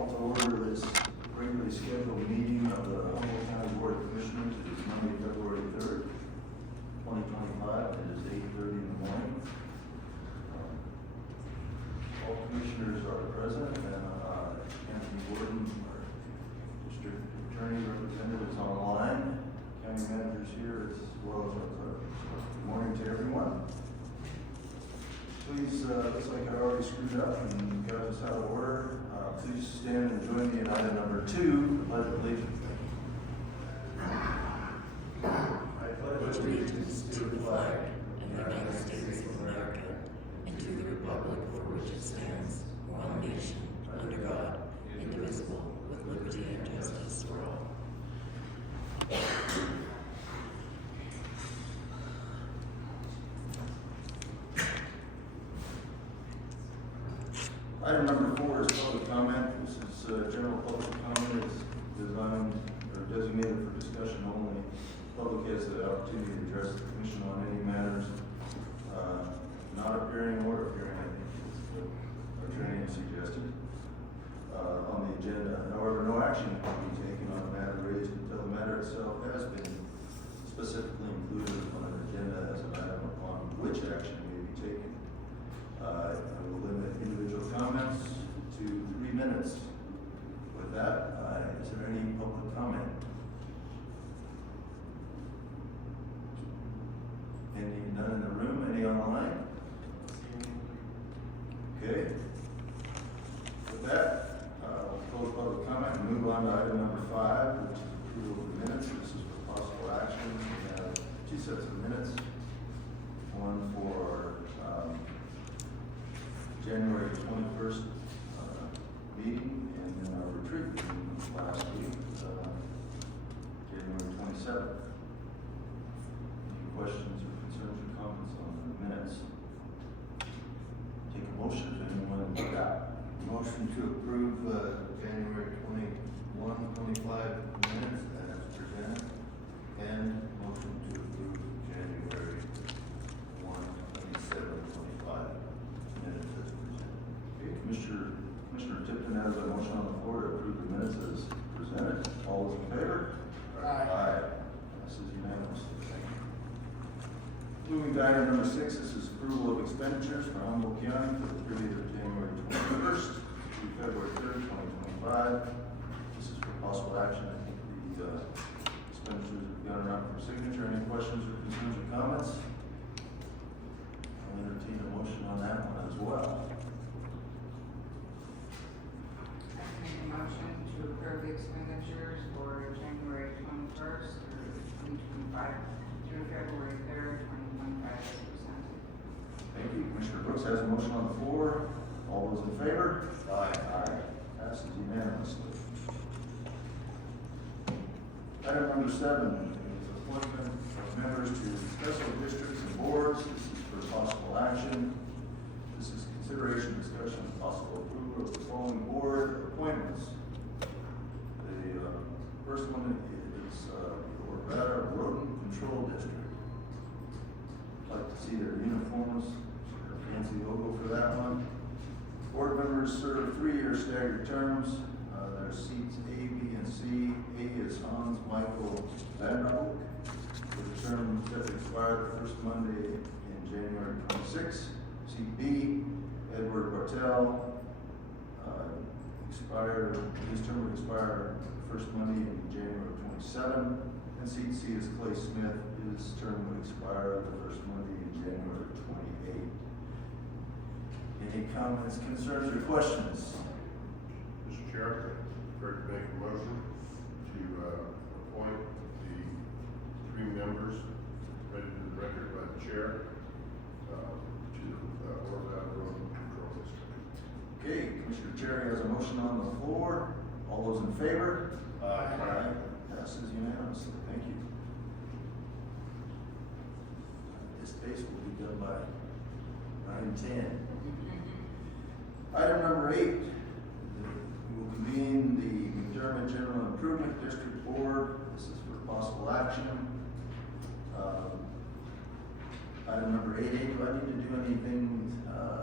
Call to order this regularly scheduled meeting of the Humboldt County Board of Commissioners. It is Monday, February 3rd, 2025. It is 8:30 in the morning. All commissioners are present, and Anthony Gordon, our district attorney representative, is on the line. County manager's here as well as our clerk. Good morning to everyone. Please, looks like I already screwed up and got us out of order. Please stand and join me in item number 2, the Pledge of Allegiance. I pledge allegiance to the flag of the United States of America and to the republic for which it stands, one nation, under God, indivisible, with liberty and justice for all. Item number 4 is public comment. This is general public comment. It's designed or designated for discussion only. Public has the opportunity to address the commission on any matters not appearing or appearing, I think is what our training suggested, on the agenda. However, no action can be taken on a matter raised until the matter itself has been specifically included on an agenda as an item upon which action may be taken. I will limit individual comments to 3 minutes. With that, is there any public comment? None in the room? Any online? Okay. With that, we'll close public comment and move on to item number 5, which is approval of the minutes. This is for possible action. We have 2 sets of minutes. One for January 21st meeting, and then our retreat meeting last week, January 27th. Any questions or concerns or comments on the minutes? Take a motion if anyone got. Motion to approve January 21, 25 minutes as presented, and motion to approve January 1, 27, 25 minutes as presented. Okay, Commissioner Tipton has a motion on the floor to approve the minutes as presented. All those in favor? Aye. Passes unanimously. Thank you. Moving to item number 6, this is approval of expenditures for Humboldt County for the period of January 21st to February 3rd, 2025. This is for possible action. I think the expenditures have gone around for signature. Any questions or concerns or comments? I'll entertain a motion on that one as well. I make a motion to approve the expenditures for January 21st through 2025 through February 3rd, 2025 as presented. Thank you. Commissioner Brooks has a motion on the floor. All those in favor? Aye. Aye. Passes unanimously. Item number 7 is appointment of members to special districts and boards. This is for possible action. This is consideration, discussion, and possible approval of the following board appointments. The first one is the Nevada Rodent Control District. I'd like to see their uniforms, their fancy logo for that one. Board members serve 3-year staggered terms. Their seats A, B, and C. A is Hans Michael Vanderhoek, with a term set to expire the first Monday in January 26. Seat B, Edward Bartel, his term will expire the first Monday in January 27. And seat C is Clay Smith. His term will expire the first Monday in January 28. Any comments, concerns, or questions? Mr. Chair, I'd like to make a motion to appoint the 3 members read into the record by the chair to Nevada Rodent Control District. Okay, Commissioner Cerri has a motion on the floor. All those in favor? Aye. Passes unanimously. Thank you. This case will be done by 9:10. Item number 8, we will convene the McDermott General Improvement District Board. This is for possible action. Item number 8A, do I need to do anything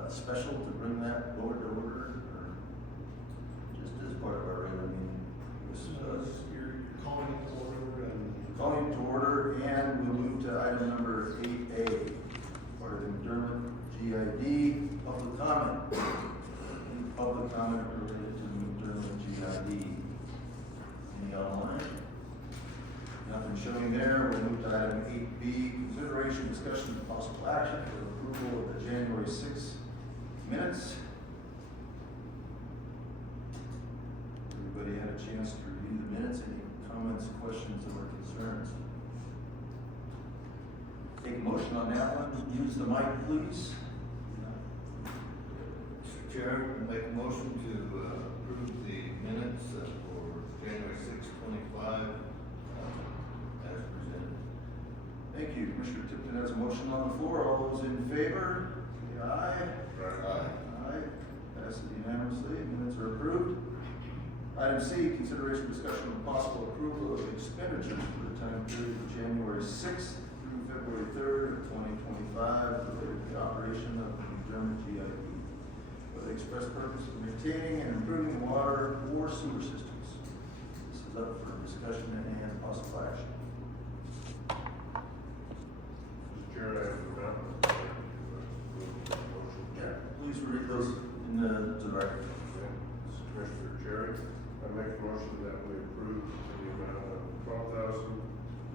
special to bring that board to order, or just as part action for approval of the January 6th minutes. Everybody had a chance to review the minutes. Any comments, questions, or concerns? Take a motion on that one. Use the mic, please. Mr. Chair, I make a motion to approve the minutes for January 6, 25 as presented. Thank you. Commissioner Tipton has a motion on the floor. All those in favor, say aye. Aye. Aye. Passes unanimously. Minutes are approved. Item C, consideration discussion of possible approval of expenditures for the time period of January 6th through February 3rd of 2025 related to the operation of the McDermott GIP for the express purpose of maintaining and improving water or sewer systems. This is up for discussion and possible action. Mr. Chair, I have an amendment to motion. Yeah, please read those in the record. Okay. This is Commissioner Cerri. I make a motion that we approve the amount of $12,473.12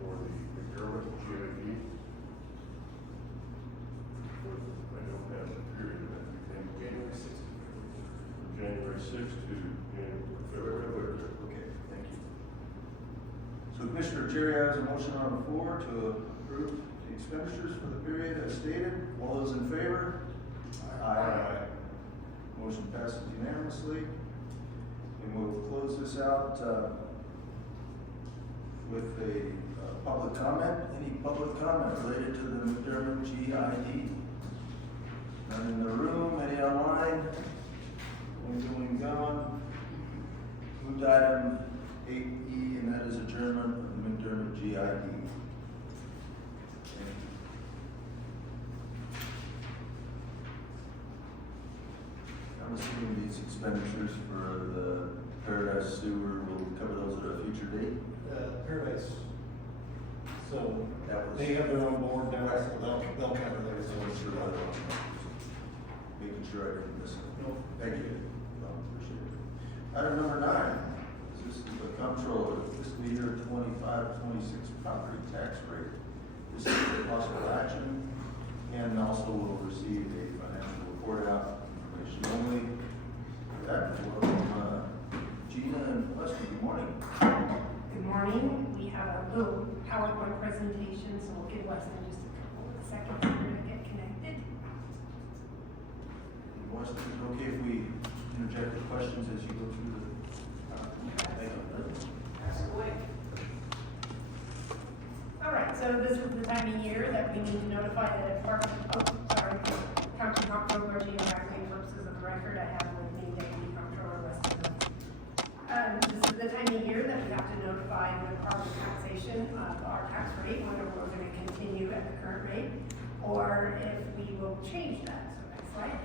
for the McDermott GIP. I don't have the period that became January 6th. From January 6th to February 3rd. Okay, thank you. So Commissioner Cerri has a motion on the floor to approve the expenditures for the period as stated. All those in favor? Aye. Motion passes unanimously. And we'll close this out with a public comment. Any public comment related to the McDermott GID? None in the room, any online? Going gone. Moved to item 8E, and that is adjournment of the McDermott GID. I'm assuming these expenditures for the Paradise Sewer will cover those at a future date? Paradise. So That was- they have their own board now, so they'll cover those. Making sure I didn't miss it. Nope. Thank you. Well, appreciate it. Item number 9, this is the comptroller fiscal year 25-26 property tax rate. This is for possible action, and also will receive a financial report out, information only. With that, welcome Gina and Leslie. Good morning. Good morning. We have a little PowerPoint presentation, so we'll give Weston just a couple of seconds here to get connected. Weston, is it okay if we interject the questions as you go through the? Thank you. That's the way. All right, so this is the time of year that we need to notify the Department of, County Comptroller, geographically purposes of the record. I have with me Deputy Comptroller Weston. This is the time of year that we have to notify the Department of Taxation of our tax rate, whether we're going to continue at the current rate, or if we will change that. So next slide.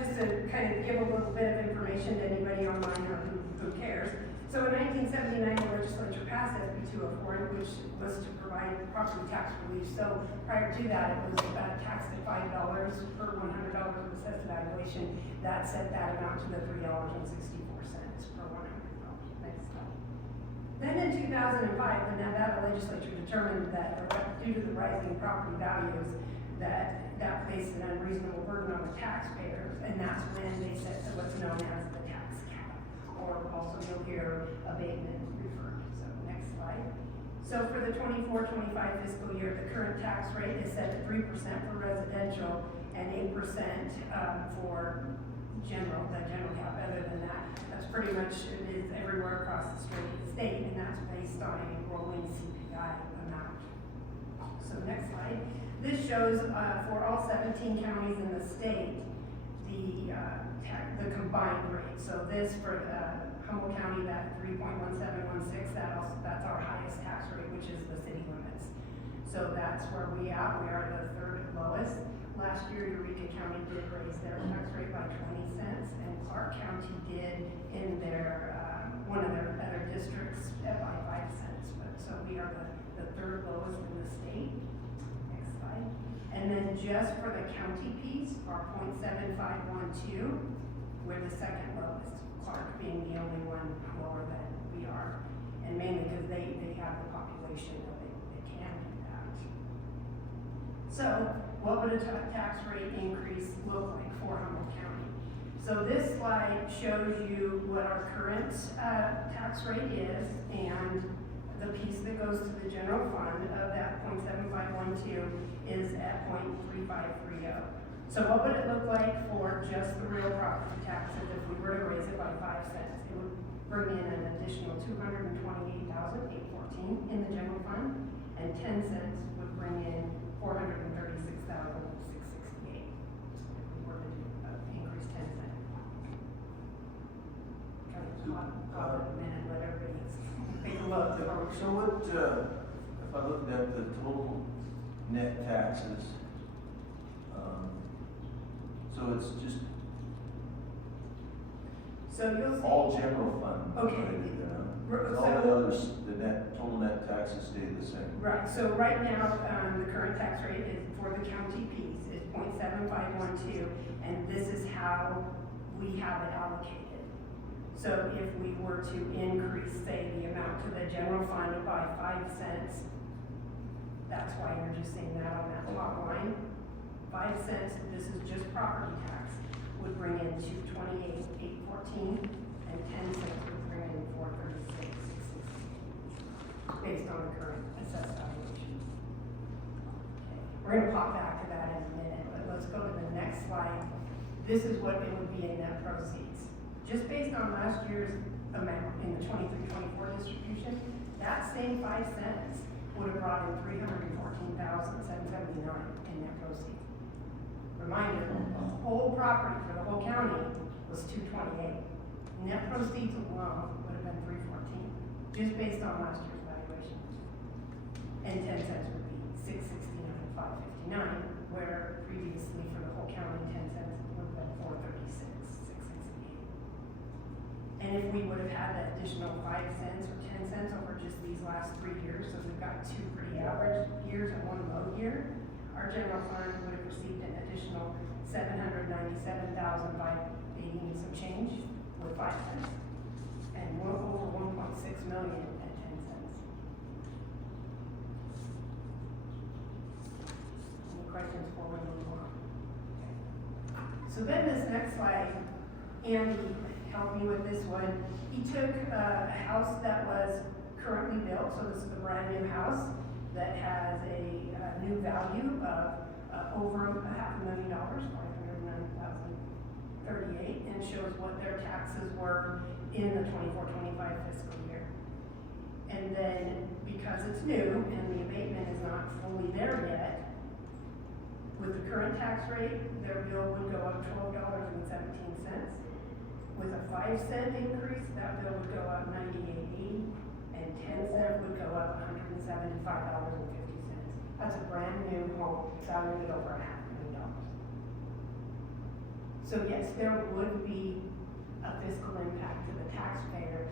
Just to kind of give a little bit of information to anybody online or who cares. So in 1979, the legislature passed SB 204, which was to provide property tax relief. So prior to that, it was about a tax of $5 per $100 of assessed valuation. That set that amount to the $3.64 per $100. Next slide. Then in 2005, the Nevada legislature determined that due to the rising property values, that placed an unreasonable burden on the taxpayers, and that's when they set to what's known as the tax cap, or also you'll hear abatement referred. So next slide. So for the 24-25 fiscal year, the current tax rate is set at 3% for residential and 8% for the general cap. Other than that, that's pretty much it is everywhere across the state, and that's based on a rolling CPI amount. So next slide. This shows for all 17 counties in the state the combined rate. So this for Humboldt County, that 3.1716, that's our highest tax rate, which is the city limits. So that's where we are. We are the third lowest. Last year, Eureka County did raise their tax rate by 20 cents, and Clark County did in their one of their other districts by 5 cents. But so we are the third lowest in the state. Next slide. And then just for the county piece, our 0.7512, we're the second lowest. Clark being the only one lower than we are. and mainly because they have the population that they can do that. So, what would a tax rate increase look like for Humboldt County? So this slide shows you what our current tax rate is, and the piece that goes to the general fund of that 0.7512 is at 0.3530. So what would it look like for just the real property taxes if we were to raise it by 5 cents? It would bring in an additional $228,814 in the general fund, and 10 cents would bring in $436,668 if we were to increase 10 cents. Kind of pause it a minute, let everybody take a look. So what, if I looked at the total net taxes, so it's just So you'll see. all general fund. Okay. related, R- All so- the others, the total net taxes stay the same. Right, so right now, the current tax rate is, for the county piece, is 0.7512, and this is how we have it allocated. So if we were to increase, say, the amount to the general fund by 5 cents, that's why you're just seeing that on that top line. 5 cents, this is just property tax, would bring in $228,814, and 10 cents would bring in $436,668, based on the current assessed valuation. Okay. We're gonna pop back to that in a minute, but let's go to the next slide. This is what it would be in net proceeds. Just based on last year's amount in the 23-24 distribution, that same 5 cents would have brought in $314,779 in net proceeds. Reminder, the whole property for the whole county was $228. Net proceeds alone would have been $314, just based on last year's valuation. And 10 cents would be $669,559, where previously for the whole county, 10 cents would have been $436,668. And if we would have had that additional 5 cents or 10 cents over just these last 3 years, so we've got 2 pretty average years and 1 low year, our general fund would have received an additional $797,580 and some change with 5 cents, and we're over 1.6 million at 10 cents. Any questions before we move on? So then this next slide, Andy helped me with this one. He took a house that was currently built, so this is a brand new house that has a new value of over $500,000, $509,038, and shows what their taxes were in the 24-25 fiscal year. And then, because it's new and the abatement is not fully there yet, with the current tax rate, their bill would go up $12.17. With a 5 cent increase, that bill would go up $98.80, and 10 cent would go up $175.50. That's a brand new home valued at over $500,000. So yes, there would be a fiscal impact to the taxpayers,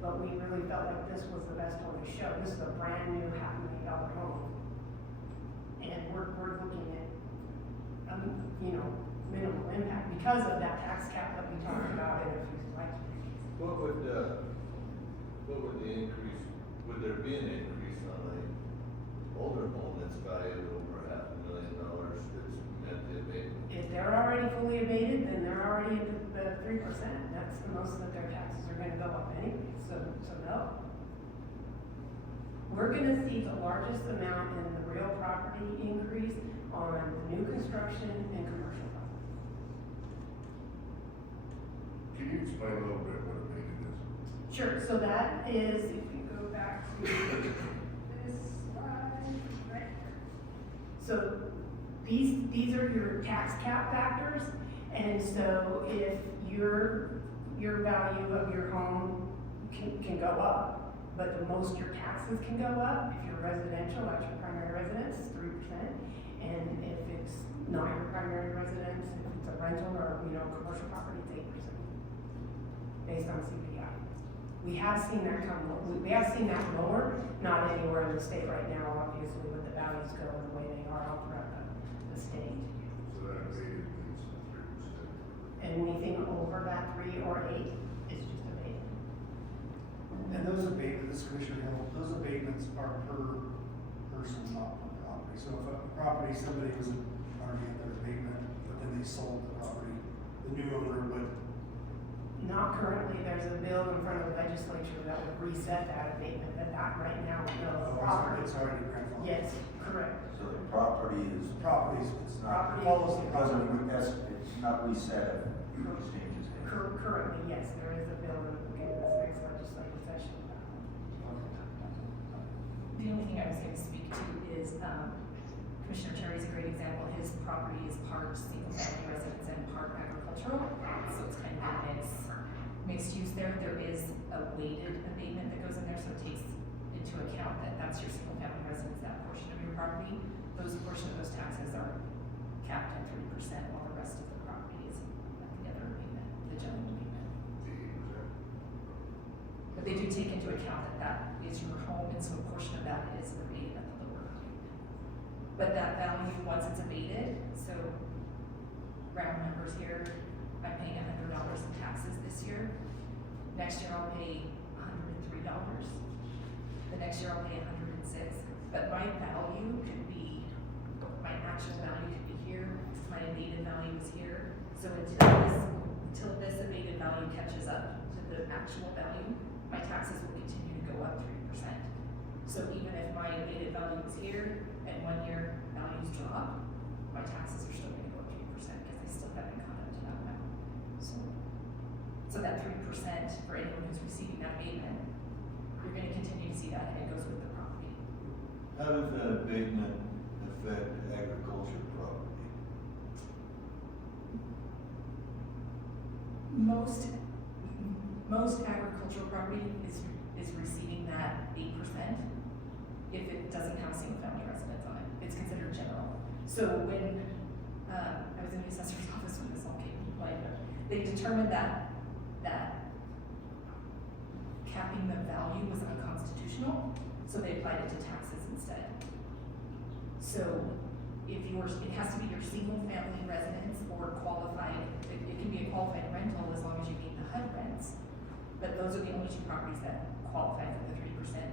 but we really felt like this was the best one to show. This is a brand new $500,000 home. And we're looking at, minimal impact because of that tax cap that we talked about in a few slides. What would the increase, would there be an increase on a older home that's valued over $500,000 that's met the abatement? If they're already fully abated, then they're already at the 3%. That's the most that their taxes are gonna go up anyway, so no. We're gonna see the largest amount in the real property increase on the new construction and commercial property. Can you explain a little bit what abated is? Sure, so that is, if you go back to this slide, right here. So these are your tax cap factors, and so if your value of your home can go up, but the most your taxes can go up, if you're residential, that's your primary residence, is 3%, and if it's not your primary residence, if it's a rental or, commercial property, it's 8%, based on CPI. We have seen that we have seen that lower, not anywhere in the state right now, obviously, with the values go and the way they are all throughout the state. So that abated means 3%. And anything over that 3 or 8 is just abated. And those abatement, this Commissioner Hill, those abatements are per person, not per property. So if a property, somebody was already at their abatement, but then they sold the property, the new owner would, Not currently, there's a bill in front of the legislature that would reset that abatement, but that right now, no, property. it's already grandfathered. Yes, correct. So the property is. Properties, It's Property. not, it doesn't, it's not reset if it changes. Currently, yes, there is a bill that will get this next legislative session. The only thing I was going to speak to is, Commissioner Cerri's a great example. His property is part single-family residence and part agricultural, so it's kind of a mixed use there. There is a weighted abatement that goes in there, so it takes into account that that's your single-family residence, that portion of your property. Those portion of those taxes are capped at 3%, while the rest of the property is at the other abatement, the general abatement. But they do take into account that that is your home, and so a portion of that is abated at the lower abatement. But that value, once it's abated, so round numbers here, I'm paying $100 in taxes this year. Next year I'll pay $103. The next year I'll pay $106. But my value could be, my actual value could be here, my abated value is here. So until this abated value catches up to the actual value, my taxes will continue to go up 3%. So even if my abated value is here, and 1 year values drop, my taxes are still gonna go up 3% because I still haven't caught up to that amount. So that 3% for anyone who's receiving that abatement, you're gonna continue to see that, and it goes with the property. How does that abatement affect agriculture property? Most agricultural property is receiving that 8% if it doesn't have single-family residence on it. It's considered general. So when, I was in the assessor's office when this all came into play, they determined that capping the value was unconstitutional, so they applied it to taxes instead. So if it has to be your single-family residence or qualified, it can be a qualified rental as long as you meet the HUD rents. But those are the only two properties that qualify for the 3%.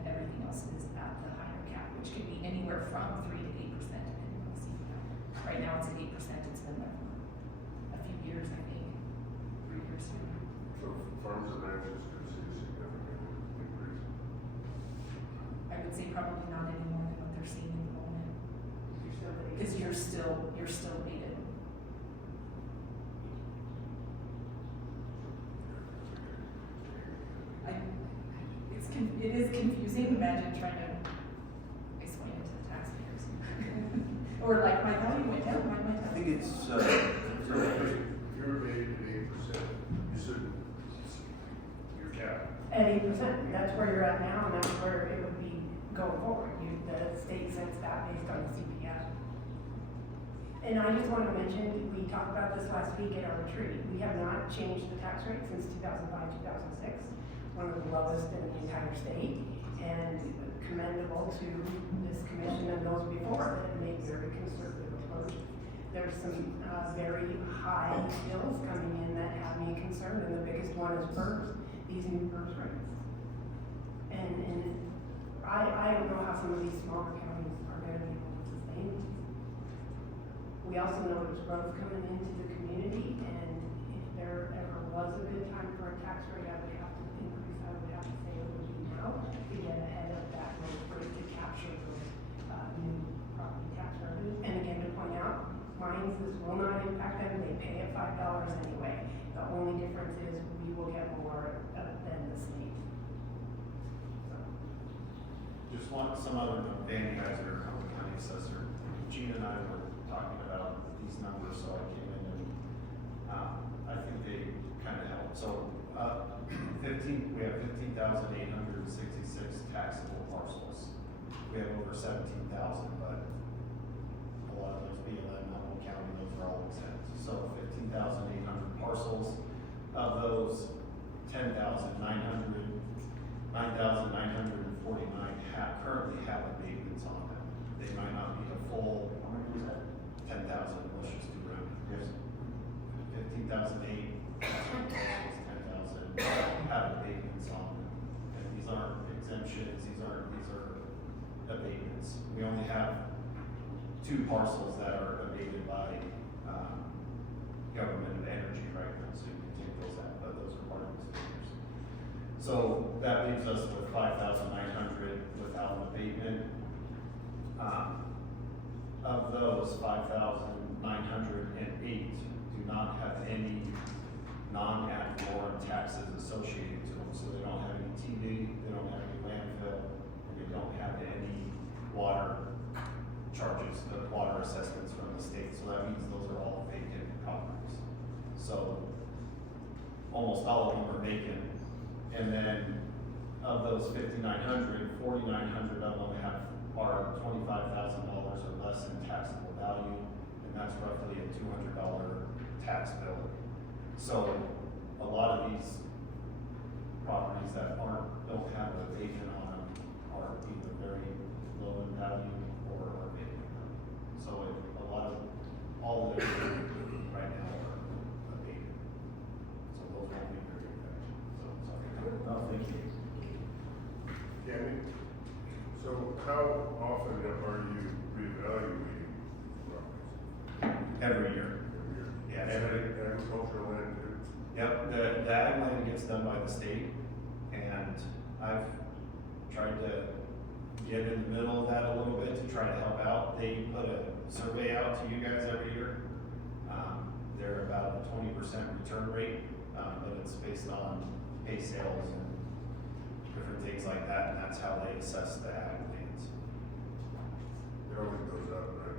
Everything else is at the higher cap, which can be anywhere from 3 to 8%, depending on the CPI. Right now it's at 8%. It's been there for a few years, I think, 3 years now. So farms and ranches could see a significant increase. I would say probably not any more than what they're seeing at the moment, because you're still abated. It is confusing. Imagine trying to explain it to the taxpayers. Or like, my value went down, mine went I up. think it's, If you're abated at 8%, you said your cap. At 8%, that's where you're at now, and that's where it would be going forward. The state sets that based on the CPI. And I just want to mention, we talked about this last week at our retreat. We have not changed the tax rate since 2005, 2006, one of the lowest in the entire state, and commendable to this commission and those before that have made very conservative approach. There's some very high bills coming in that have me concerned, and the biggest one is PERS, these new PERS rates. And I don't know how some of these smaller counties are going to be able to sustain them. We also know there's growth coming into the community, and if there ever was a good time for a tax rate, I would have to increase, I would have to say it would be now to get ahead of that growth rate to capture those new property tax revenues. And again, to point out, mines, this will not impact them, they pay at $5 anyway. The only difference is we will get more than the state. just want some other note, Danny Heiser, Humboldt County Assessor. Gene and I were talking about these numbers, so I came in and, I think they kind of help. So, we have 15,866 taxable parcels. We have over 17,000, but a lot of those BLM, Humboldt County, those are all exempt. So 15,800 parcels. Of those, 9,949 currently have abatements on them. They might not be a full, how many was that? 10,000, let's just do round. Yes. 15,008, 10,000 have abatements on them. And these aren't exempt exemptions, these are abatements. We only have 2 parcels that are abated by, government of energy right now, so you can take those out, but those are part of these figures. So that leaves us with 5,900 without an abatement. Of those, 5,908 do not have any non-ad valorem taxes associated to them, so they don't have any TV, they don't have any landfill, and they don't have any water charges, water assessments from the state, so that means those are all vacant properties. So almost all of them are vacant, and then of those 5,900, 4,900 of them are $25,000 or less in taxable value, and that's roughly a $200 tax bill. So a lot of these properties that don't have a vacant on them are either very low in value or are vacant. So all of them right now are vacant. So those won't be very effective. So sorry. Oh, thank you. Candy, so how often are you reevaluating properties? Every year. Every year? Yeah, Is that agricultural land too? Yep, the ag land gets done by the state, and I've tried to get in the middle of that a little bit to try to help out. They put a survey out to you guys every year. They're about a 20% return rate, but it's based on hay sales and different things like that, and that's how they assess the ag lands. It always goes up, right?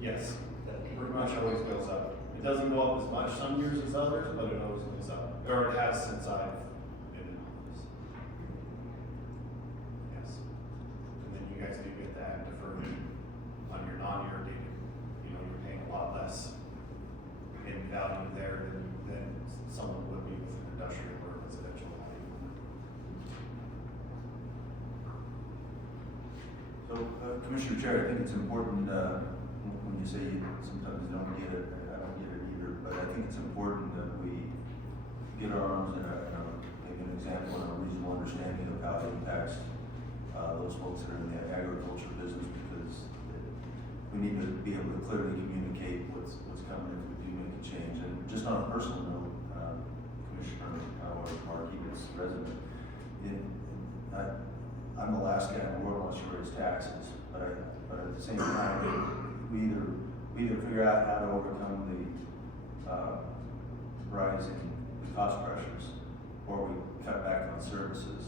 Yes. Yes, pretty much always goes up. It doesn't go up as much some years as others, but it always goes up, or it has since I've been in office. Yes. And then you guys do get the ag deferred on your non-irrigated, you're paying a lot less in value there than someone would be with an industrial or residential value. So, Commissioner Chair, I think it's important, when you say sometimes you don't get it, I don't get it either, but I think it's important that we get our arms in maybe an example and a reasonable understanding of how it impacts, those folks that are in the agriculture business, because we need to be able to clearly communicate what's coming if we do make a change. And just on a personal note, Commissioner, Markey, this resident, I'm the last guy in the world wants to raise taxes, but at the same time, we either figure out how to overcome the rising cost pressures, or we cut back on services,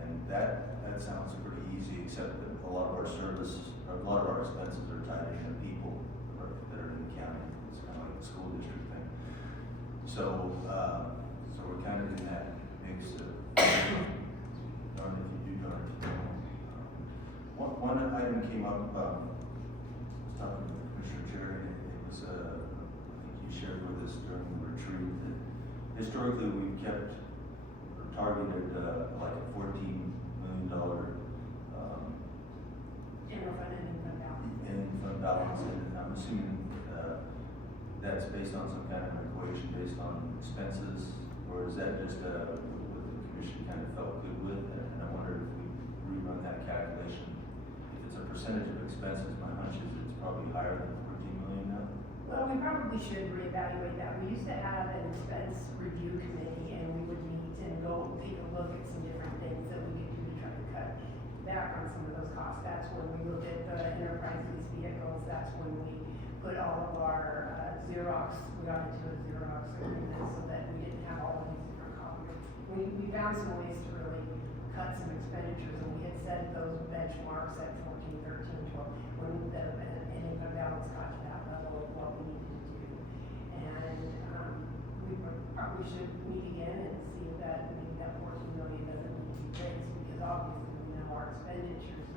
and that sounds pretty easy. Except that a lot of our expenses are tied in to people that are in the county. It's kind of like the school district thing. So we're kind of in that mix of darn if you do, darn if you don't. One item came up, I was talking to Commissioner Cerri, and it was, I think you shared with us during the retreat, that historically we've kept or targeted like a $14 million General fund and fund balance. in fund balance, and I'm assuming that's based on some kind of an equation based on expenses, or is that just what the commission kind of felt good with? And I wondered if we rerun that calculation. If it's a percentage of expenses, my hunch is it's probably higher than 14 million now. Well, we probably should reevaluate that. We used to have an expense review committee, and we would meet and go take a look at some different things that we could do to try to cut back on some of those costs. That's when we looked at the enterprise lease vehicles. That's when we put all of our Xerox, we got into a Xerox agreement so that we didn't have all of these different copies. We found some ways to really cut some expenditures, and we had set those benchmarks at 14, 13, 12, when the income balance got to that level of what we needed to do. And we probably should meet again and see if that, maybe that 14 million doesn't need to be raised, because obviously we know our expenditures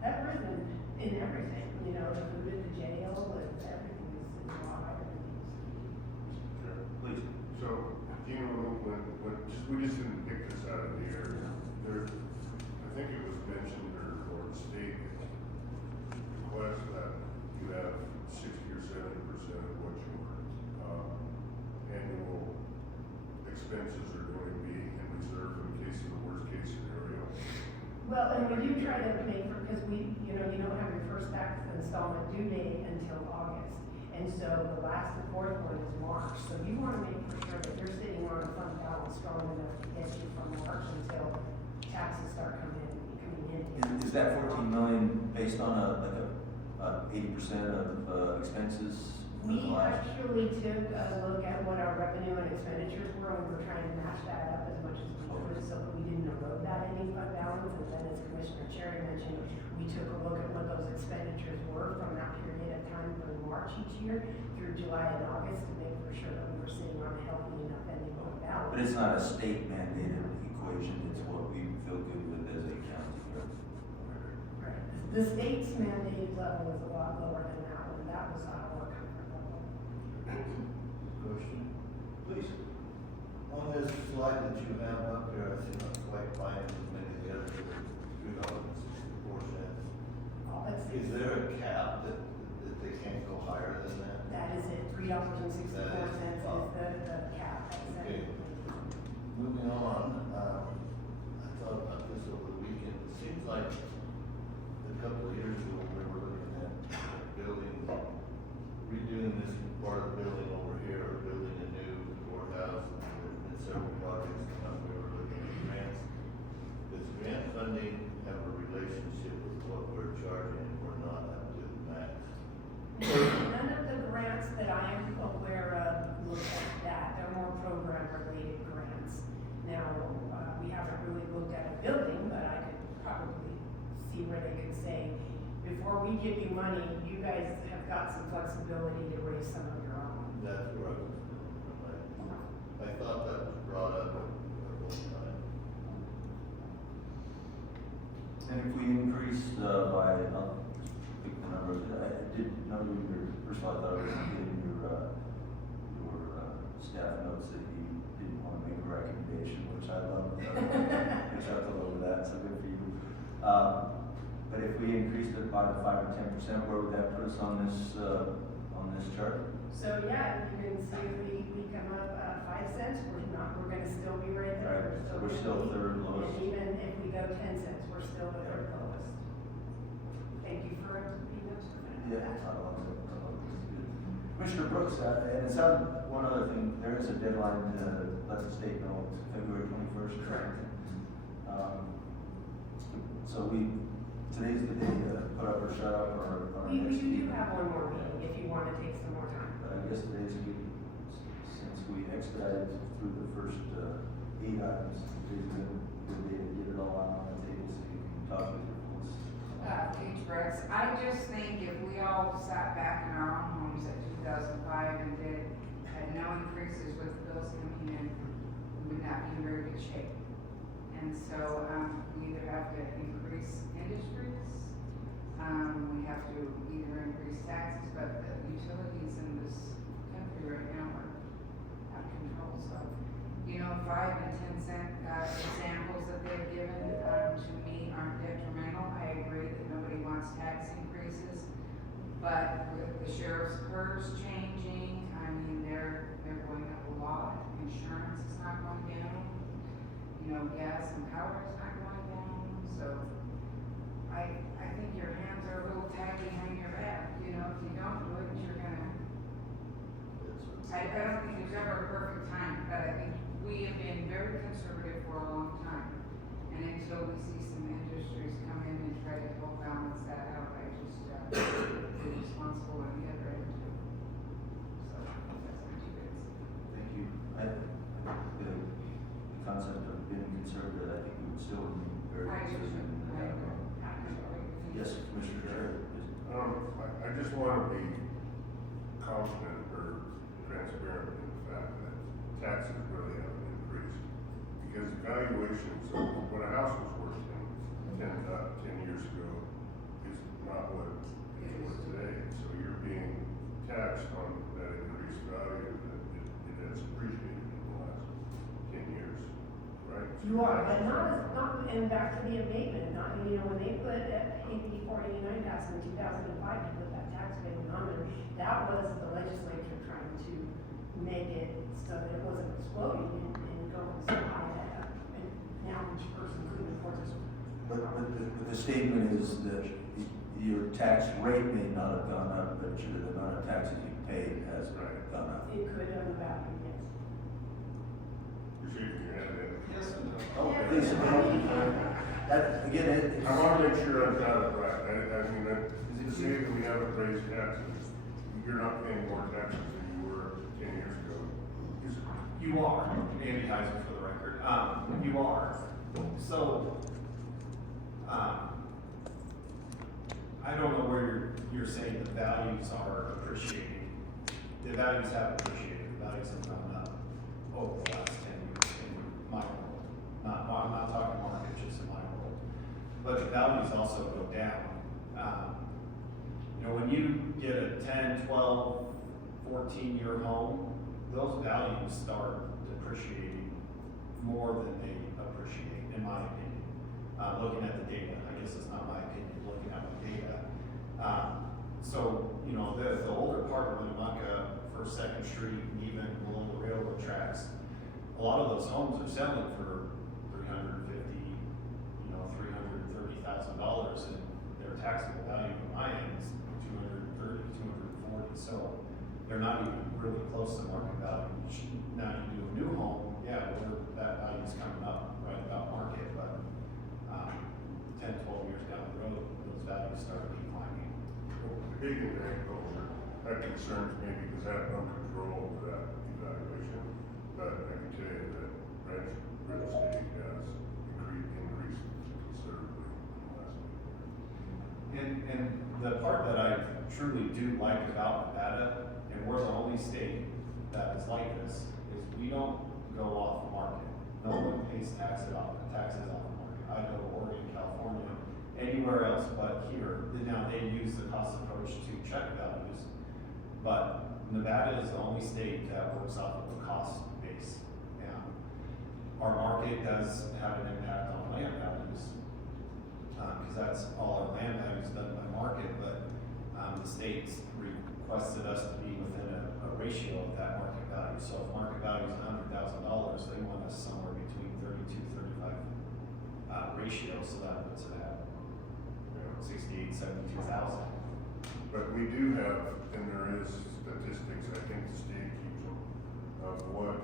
have risen in everything, the food at the jail, and everything is a lot higher than it used to be. Sure. Please. So, we just didn't pick this out of the air. I think it was mentioned or stated, request that you have 60 or 70% of what your annual expenses are going to be in reserve Well, and we do try to make, because you don't have your first tax installment due date until August. And so the last and fourth one is March, so you wanna make for sure that you're sitting on a fund balance strong enough to get you from March until taxes start coming in. Is that 14 million based on like a 80% of expenses? We actually took a look at what our revenue and expenditures were, and we were trying to match that up as much as we could, so that we didn't erode that any fund balance. And then, as Commissioner Cerri mentioned, we took a look at what those expenditures were from that period of time from March each year through July and August to make for sure that we were sitting on a healthy enough ending fund balance. But it's not a state mandated equation, it's what we feel good with as a county. Right. The state's mandated level is a lot lower than that one. That was our comfort level. Question? Please. On this slide that you have up there, I see not quite finding as many of the others, $2.64. All that's Is there a cap that they can't go higher than that? That is it, $3.64 is the cap. Okay. Moving on, I thought about this over the weekend. It seems like a couple of years ago, we were looking at building, redoing this part of the building over here, or building a new courthouse. There's been several projects come up. We were looking at grants. Does grant funding have a relationship with what we're charging or not up to the max? None of the grants that I am aware of look at that. They're more program-related grants. Now, we haven't really looked at a building, but I could probably see where they could say, before we give you money, you guys have got some flexibility to raise some of your own. That's where I was going. I thought that was brought up at one time. And if we increased by, I'll pick the numbers, I did know first of all, I thought I was getting your staff notes that you didn't want to make a recommendation, which I love. Which I love that, so good for you. But if we increased it by the 5 or 10%, where would that put us on this chart? So, yeah, you can see if we come up 5 cents, we're gonna still be right there. Right, so we're still third lowest. And even if we go 10 cents, we're still the third lowest. Thank you for being us for that. Yeah, I love it. Commissioner Brooks, and it sounded, one other thing, there is a deadline to let the state know, it's February 21st, correct? So today's the day to put up or shut up or We next do meeting. have one more meeting if you wanna take some more time. But I guess today's good, since we expedited through the first 8 items, today's a good day to get it all out on the table so you can talk with your folks. Paige Brooks, I just think if we all sat back in our own homes at 2005 and had no increases with bills coming in, we would not be in very good shape. And so, we either have to increase industries, we have to either increase taxes, but the utilities in this country right now are out of control, so. 5 and 10 cent, examples that they've given, to me aren't detrimental. I agree that nobody wants tax increases, but with the sheriff's purse changing, I mean, they're going up a lot. Insurance is not going down. Gas and power is not going down, so I think your hands are a little tied behind your back. If you don't do it, you're gonna. I don't think there's ever a perfect time, but I think we have been very conservative for a long time. And until we see some industries come in and try to help balance that out, I just, be responsible on the other end too. So, that's my 2 bits. Thank you. The concept of being conservative, I think we would still remain very I agree. conservative. Yes, Commissioner Cerri. I just want to be confident or transparent in the fact that taxes really haven't increased. Because valuations of what a house was worth 10 years ago is not what it's worth today. So you're being taxed on that increased value that it has appreciated in the last 10 years, right? You are, but and back to the abatement, when they put AB 489 tax in 2005, to put that tax abatement on there, that was the legislature trying to make it so that it wasn't exploding and going so high that, and now each person couldn't afford to But the statement is that your tax rate may not have gone up, but the amount of taxes you paid has gone up. It could on the value, yes. You're shaking your head, Ed. Yes and no. Oh, Yeah. please, that, again, I want to make sure I've got it right. I mean, to say that we haven't raised taxes, you're not paying more taxes than you were 10 years ago. You are, Andy Heiser for the record, you are. So, I don't know where you're saying the values are appreciating. The values have appreciated, the values have gone up over the last 10 years in my world. I'm not talking market, just in my world. But the values also go down. You know, when you get a 10, 12, 14-year home, those values start depreciating more than they appreciate, in my opinion. Looking at the data, I guess it's not my opinion, looking at the data. So, you know, the older part of Winnemucca, First, Second Street, and even below the railroad tracks, a lot of those homes are selling for $350,000, you know, $330,000, and their taxable value in my end is $230,000, $240,000. So they're not even really close to market value. Now you do a new home, yeah, that value's coming up right about market, but 10, 12 years down the road, those values start declining. The big in agriculture, that concerns me because I have no control over that evaluation. But I can tell you that real estate has increased considerably in the last few years. And the part that I truly do like about Nevada, and we're the only state that is like this, is we don't go off market. No one pays taxes off the market. Idaho, Oregon, California, anywhere else but here. Now they use the cost approach to check values, but Nevada is the only state that works off of a cost base. And our market does have an impact on land values, because that's all our land values done by market, but the states requested us to be within a ratio of that market value. So if market value is $100,000, they want us somewhere between 32, 35 ratio, so that puts it at 68, 72,000. But we do have, and there is statistics, I think the state keeps them, of what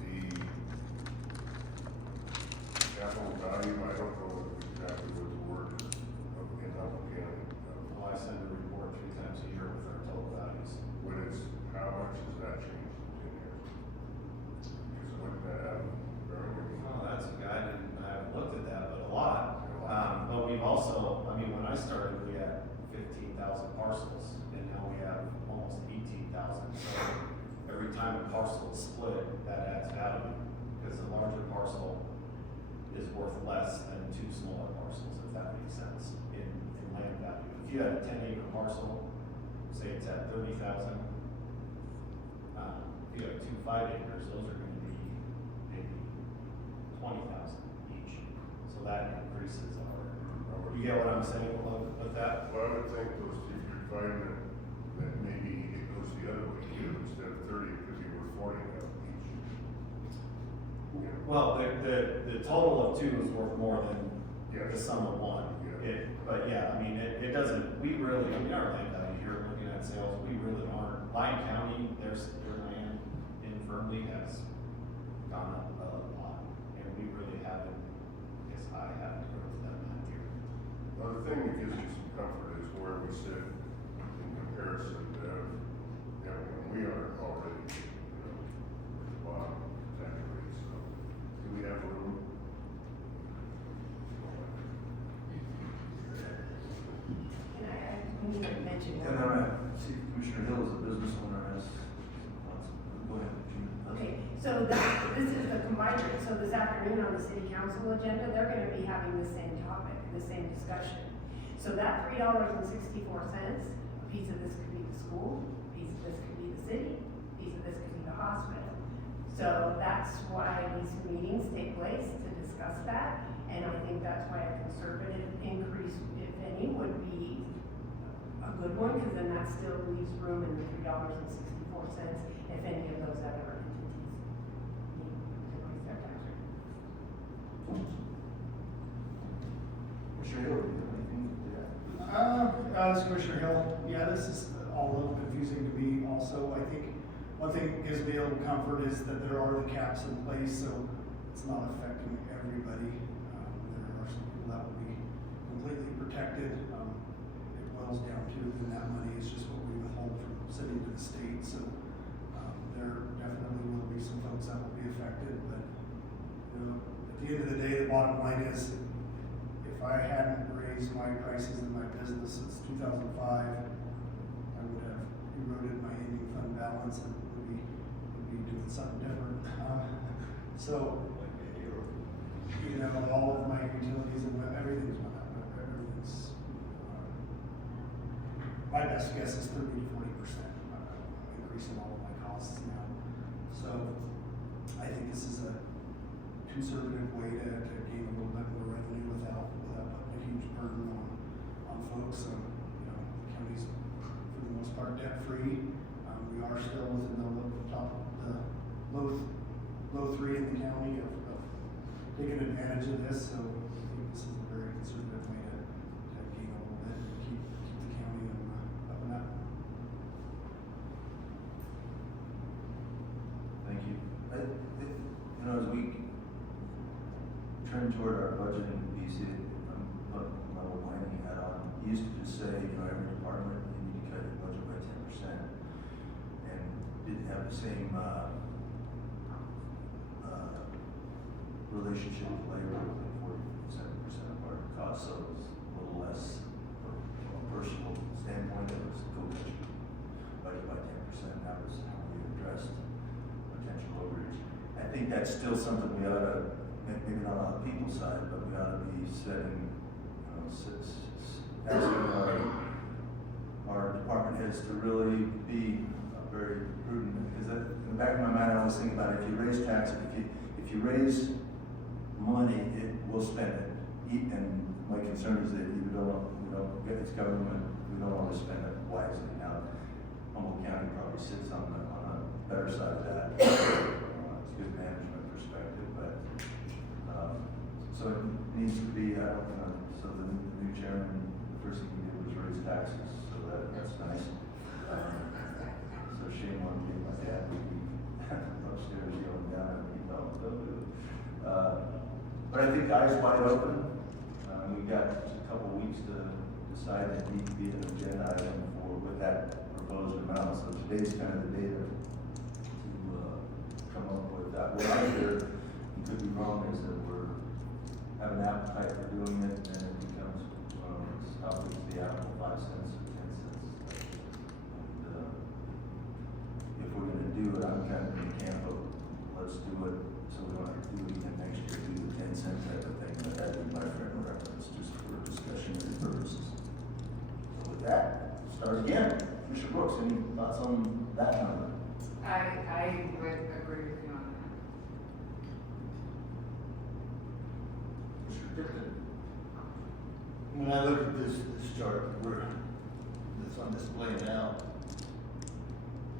the capital value, I don't know exactly what the word is, in Humboldt County. Well, I send a report 3 times a year with our total values. What is, how much has that changed in 10 years? Because wouldn't that have growing? Oh, that's a guy, I haven't looked at that, but a lot. But we've also, I mean, when I started, we had 15,000 parcels, and now we have almost 18,000. So every time a parcel is split, that adds value, because a larger parcel is worth less than 2 smaller parcels, if that makes sense, in land value. If you had a 10-acre parcel, say it's at 30,000, if you have 2 5-acres, those are going to be maybe 20,000 each. So that increases our, you get what I'm saying with that? Well, I would think those, if you're finding that maybe it goes the other way too, instead of 30, it could be worth 40 now each. Yeah. Well, the total of 2 is worth more than Yes. the sum of 1. Yeah. But yeah, I mean, it doesn't, we really, I mean, our land value here, looking at sales, we really aren't. Lyon County, their land in Firmly has gone up a lot, and we really haven't, as high, haven't grown that much here. Well, the thing that gives you some comfort is where we sit in comparison to, we are already, at the bottom of the tax rate, so do we have room? Can I mention And one? I see Commissioner Hill as a business owner has lots of, go ahead, Gina. Okay, so this is the combined rate, so this afternoon on the city council agenda, they're gonna be having the same topic, the same discussion. So that $3.64, a piece of this could be the school, a piece of this could be the city, a piece of this could be the hospital. So that's why these meetings take place, to discuss that, and I think that's why a conservative increase, if any, would be a good one, because then that still leaves room in the $3.64 if any of those other entities need to raise their tax rate. Hill, do you have anything to add? This is Commissioner Hill. Yeah, this is all a little confusing to me also. I think one thing that gives me a little comfort is that there are the caps in place, so it's not affecting everybody. There are some people that will be completely protected. It boils down to, then that money is just what we withhold from sending to the state, so there definitely will be some folks that will be affected, but you know, at the end of the day, the bottom line is, if I hadn't raised my prices in my business since 2005, I would have eroded my ending fund balance and would be doing something different. So, you know, all of my utilities and everything's went up. Everything's, my best guess is 30 to 40% increase in all of my costs now. So, I think this is a conservative way to gain a little bit more revenue without putting a huge burden on folks. So, you know, the county's for the most part debt free. We are still within the low three in the county of taking advantage of this. So I think this is a very conservative way to gain a little bit and keep the county up and up. Thank you. You know, as we trend toward our budgeting piece, I'm putting a level mining hat on. You used to just say, you know, every department, you need to cut your budget by 10%, and didn't have the same relationship with labor, like 47% of our costs, so it was a little less from a personal standpoint. It was go cut your budget by 10%. That was how we addressed potential overreach. I think that's still something we ought to, maybe not on the people side, but we ought to be setting, asking our department heads to really be very prudent. Because in the back of my mind, I always think about if you raise taxes, if you raise money, it will spend it. And my concern is that we don't get this government, we don't always spend it wisely. Now, Humboldt County probably sits on a better side of that. It's a good management perspective, but so it needs to be, I don't know, so the new chairman, the first thing he did was raise taxes, so that's nice. So shame on me, my dad would be upstairs yelling down at me, don't do it. But I think the eyes wide open. We got just a couple of weeks to decide that need to be an agenda item with that proposed amount. So today's kind of the day to come up with that. What I hear, you could be wrong, is that we're have an appetite for doing it, and then it becomes it's how big is the apple, 5 cents or 10 cents. And if we're going to do it, I'm kind of in the camp of let's do it so we don't have to do it again next year. Do the 10-cent type of thing, but that'd be my friend reference just for discussionary purposes. So with that, start again. Commissioner Brooks, any thoughts on that number? I would agree with you on that. Mr. Tipton? When I look at this chart that's on display now,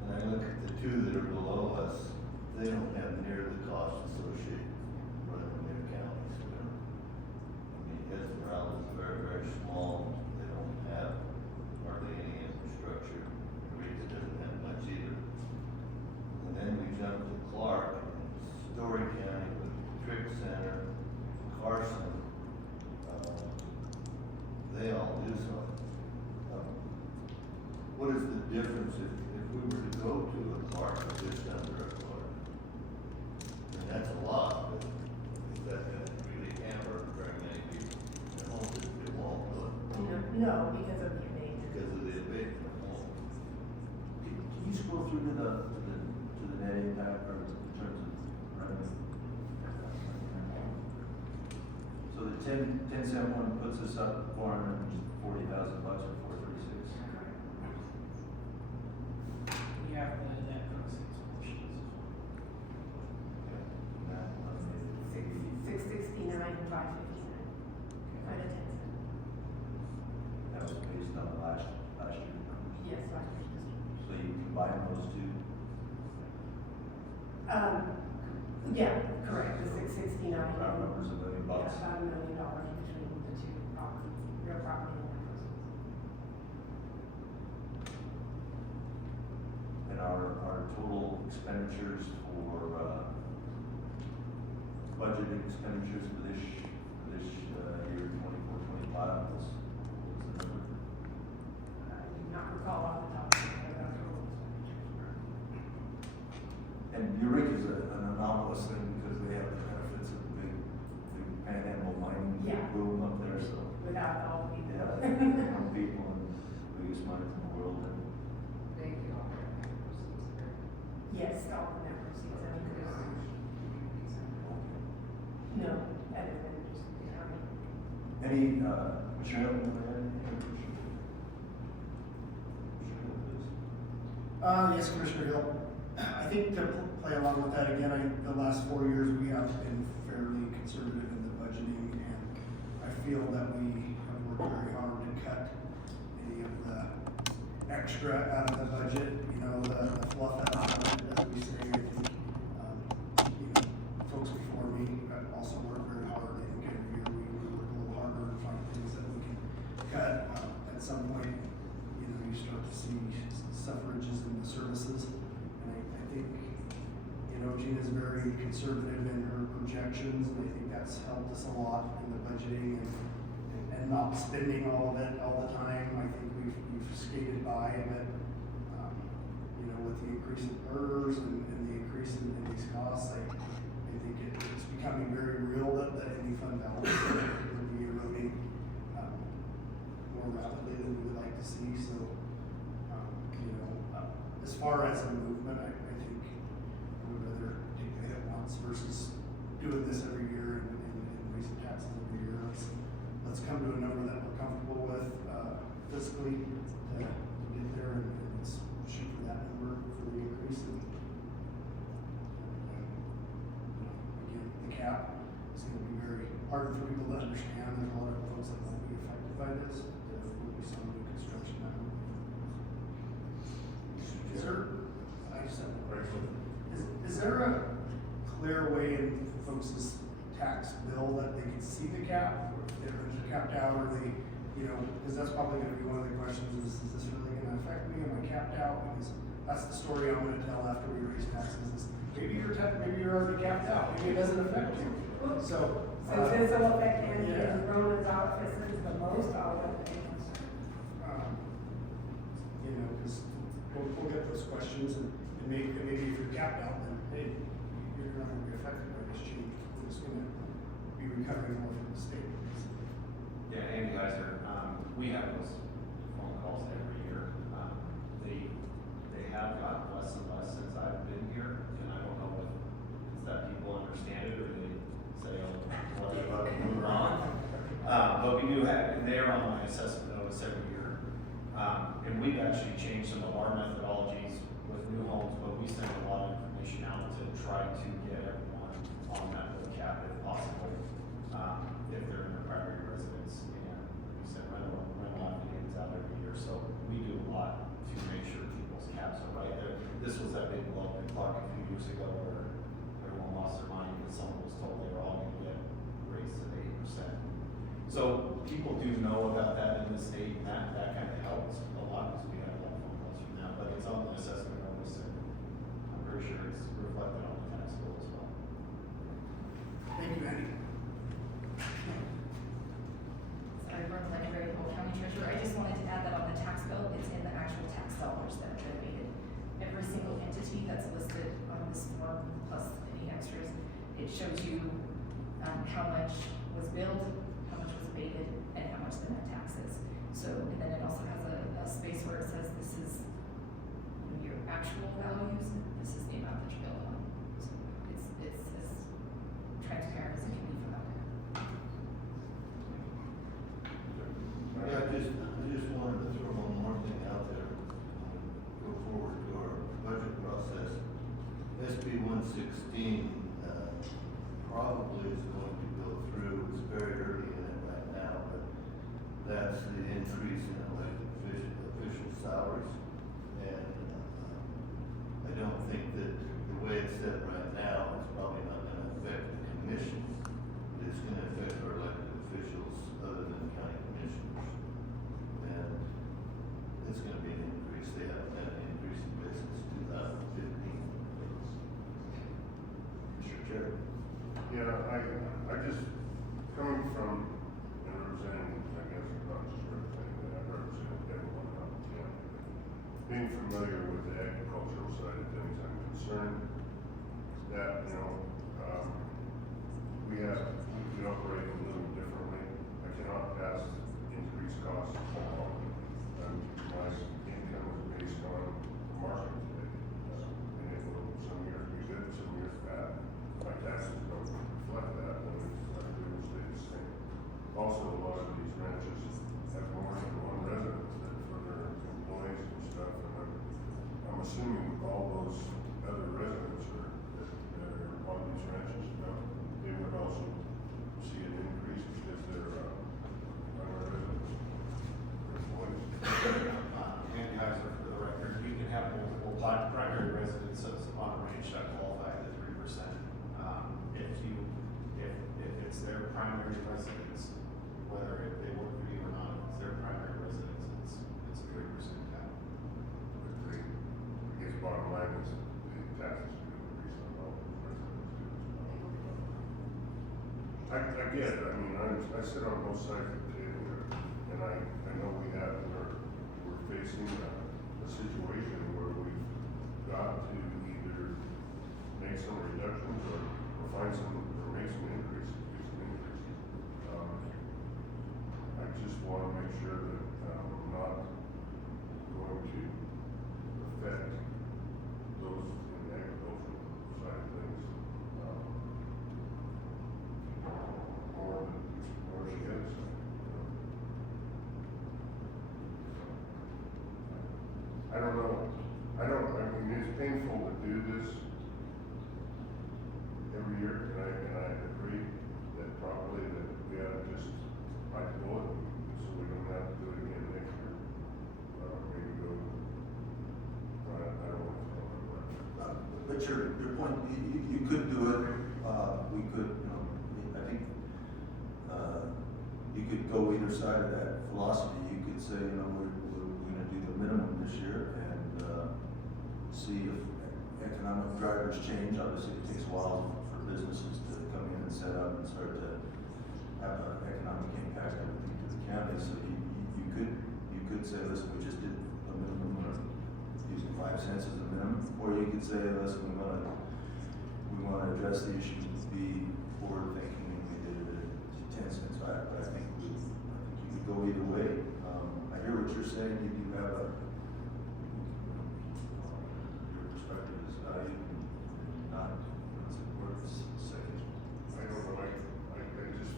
and I look at the two that are below us, they don't have near the cost associated with running their counties. I mean, Esmeralda is very, very small. They don't have hardly any infrastructure. Eureka doesn't have much either. And then we jump to Clark, Story County with Trick Center, Carson. They all do something. What is the difference if we were to go to a Clark or just under a Clark? And that's a lot, but if that doesn't really hammer very many people, it won't do it. No, because of the abatement. Because of the abatement. Can you scroll through to the net impact or in terms of revenue? So the 10-cent one puts us up $440,000 or 436. We have the net proceeds portions. Okay. And that one is 669 and 559. Kind of 10 cents. that was based on last year's numbers. Yes, last year's distribution. So you combine those two. Yeah, correct, the 669. Our numbers $1 million. Yeah, about $1 million between the two properties. property and net proceeds. And our total expenditures for, budgeted expenditures for this year, 24-25, what's the number? I do not recall off the top of my head our total expenditures. And Eureka is an anomalous thing because they have the benefits of the big panhandle mining Yeah. boom up there, so. Without all the people. Yeah, young people and biggest mines in the world, and They do all their net proceeds for. Yes, all the net proceeds and increase. No, other than just the county. any, Sharon, you want to add anything? Yes, Commissioner Hill. I think to play along with that again, the last 4 years, we have been fairly conservative in the budgeting, and I feel that we have worked very hard to cut any of the extra out of the budget, you know, the fluff out of the budget, as we say. I think, you know, folks before me also worked very hard. I think every year we work a little harder to find things that we can cut. At some point, you know, you start to see suffrages in the services. And I think, you know, Gina's very conservative in her projections, and I think that's helped us a lot in the budgeting and not spending all of it all the time. I think we've skated by a bit, you know, with the increase in PERS and the increase in these costs. I think it's becoming very real that any fund balance will be eroding more rapidly than we would like to see. So, you know, as far as a movement, I think I would rather take the hit once versus doing this every year and raising taxes every year. Let's come to a number that we're comfortable with fiscally to get there, and let's shoot for that number for the increase. And, again, the cap is going to be very hard for people to understand. There's a lot of folks that won't be affected by this. There will be some new construction now. Sir, I just have a question. Is there a clear way in folks' tax bill that they can see the cap, or if they're capped out, or they, you know, because that's probably going to be one of the questions: is this really going to affect me? Am I capped out? Because that's the story I'm going to tell after we raise taxes. Is maybe you're already capped out. Maybe it doesn't affect you. So. Since this will affect Andy Yeah. and Rona's office is the most, I'll let them answer. You know, because we'll get those questions, and maybe if you're capped out, then hey, you're not going to be affected by this change. We're just going to be recovering more from the state. Yeah, Andy Heiser, we have those phone calls every year. They have gotten less and less since I've been here, and I don't know if it's that people understand it or they say, oh, what the move on. But we do have, they're on my assessment notice every year. And we've actually changed some of our methodologies with new homes, but we send a lot of information out to try to get everyone on that little cap if possible, if they're in their primary residence. And we send rental affidavits out every year, so we do a lot to make sure people's caps are right there. This was that big blow in Clark a few years ago where everyone lost their mind because someone was told they were all going to get raised to 8%. So people do know about that in the state, and that kind of helps a lot because we have a lot of phone calls from that. But it's on the assessment notice, and I'm pretty sure it's reflected on the tax bill as well. Thank you, Andy. Sorry, Brooke Lenneberry, Humboldt County Treasurer. I just wanted to add that on the tax bill, it's in the actual tax dollars that are generated. Every single entity that's listed on this form, plus any extras, it shows you how much was billed, how much was abated, and how much the net tax is. So, and then it also has a space where it says this is your actual values, and this is the amount that you billed on. So it's as transparent as it can be for that. Yeah, I just wanted to throw one more thing out there, go forward to our budget process. SB 116, probably is going to go through. It's very early in it right now, but that's the increase in elected official salaries. And I don't think that the way it's set right now, it's probably not going to affect the commissions. It's going to affect our elected officials other than county commissioners. Yeah, I just, coming from and representing, I guess, not just representing, I represent everyone out in town. Being familiar with the agricultural side of things, I'm concerned that, we operate a little differently. I cannot pass increased costs along. My income is based on market today. And it will some years be good, some years bad. My taxes don't reflect that, and they will stay the same. Also, a lot of these ranches have more than one resident that for their employees and stuff, and I'm assuming all those other residents that are on these ranches, they would also see an increase because they're residents, employees. Andy Heiser, for the record, you can have multiple primary residences on a range that qualify at 3%. If it's their primary residence, whether they work for you or not, if it's their primary residence, it's a 3% cap. I guess bottom line is the taxes are going to increase on all the residents. I get it. I mean, I sit on both sides of the table here, and I know we're facing a situation where we've got to either make some reductions or find some, or make some increases, I just want to make sure that we're not going to affect those in the agricultural side of things more than the other side. I mean, it's painful to do this every year, and I agree that probably that we ought to just bite the bullet, so we don't have to do it again next year. Maybe go, I don't want to tell them. But your point, you could do it, we could, I think, you could go either side of that philosophy. You could say, we're gonna do the minimum this year and, see if economic drivers change. Obviously, it takes a while for businesses to come in and set up and start to have an economic impact, I would think, to the county. So you could say, listen, we just did a minimum, or using 5 cents as a minimum, or you could say, listen, we want to address the issue, be forward thinking, and we did it at 10 cents back. But I think you could go either way. I hear what you're saying. You do have your perspective is valued, and not what's it worth second. I don't know, I just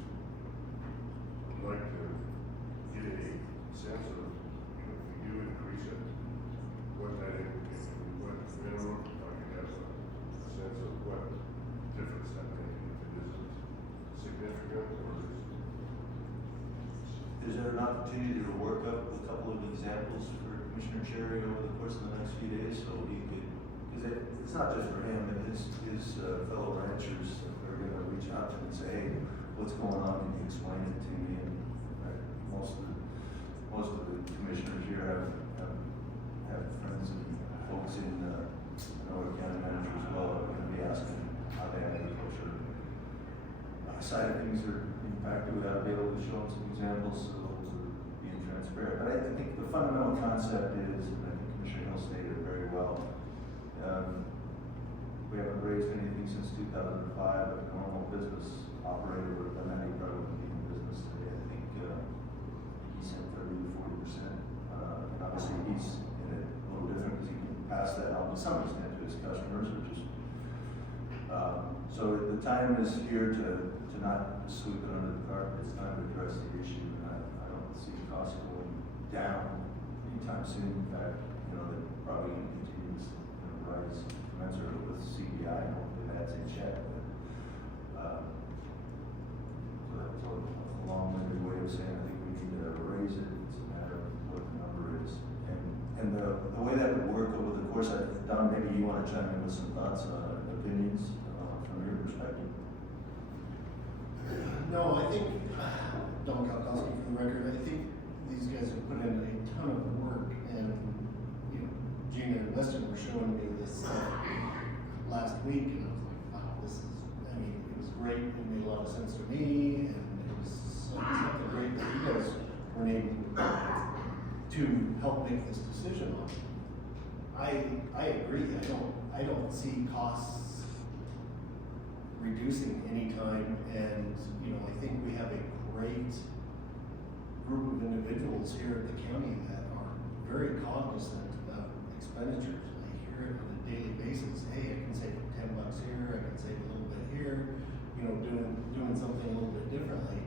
would like to get a sense of, if we do increase it, what that is, what minimum, I can have a sense of what difference that makes, if it is significant or Is there an opportunity to work up a couple of examples for Commissioner Cerri over the course of the next few days, so he could, because it's not just for him, and his fellow ranchers are gonna reach out to him and say, hey, what's going on, can you explain it to me? And most of the commissioners here have friends and folks in Norwood County managers as well, are gonna be asking how the agriculture side of things are impacted. We ought to be able to show them some examples, so those are being transparent. But I think the fundamental concept is, and I think Commissioner Hill stated it very well, we haven't raised anything since 2005, but a normal business operator would have done that. He probably wouldn't be in business today. I think he said 30 to 40%. And obviously he's in it a little different because he can pass that on to some extent to his customers, or just so the time is here to not sweep it under the carpet. It's time to address the issue, and I don't see costs going down anytime soon. In fact, they're probably going to continue to rise commensurate with CPI, and hopefully that's in check. But so that's a long-winded way of saying I think we need to raise it. It's a matter of what the number is, and the way that would work over the course. Don, maybe you want to chime in with some thoughts, opinions from your perspective. No, I think, Don Kalkoske for the record, I think these guys have put in a ton of work, and, Gina and Weston were showing me this last week, and I was like, wow, it was was great, it made a lot of sense to me, and it was something great that you guys were able to help make this decision on. I agree, I don't see costs reducing anytime, and, you know, I think we have a great group of individuals here at the county that are very cognizant of expenditures. I hear it on a daily basis, hey, I can save $10 here, I can save a little bit here, you know, doing something a little bit differently.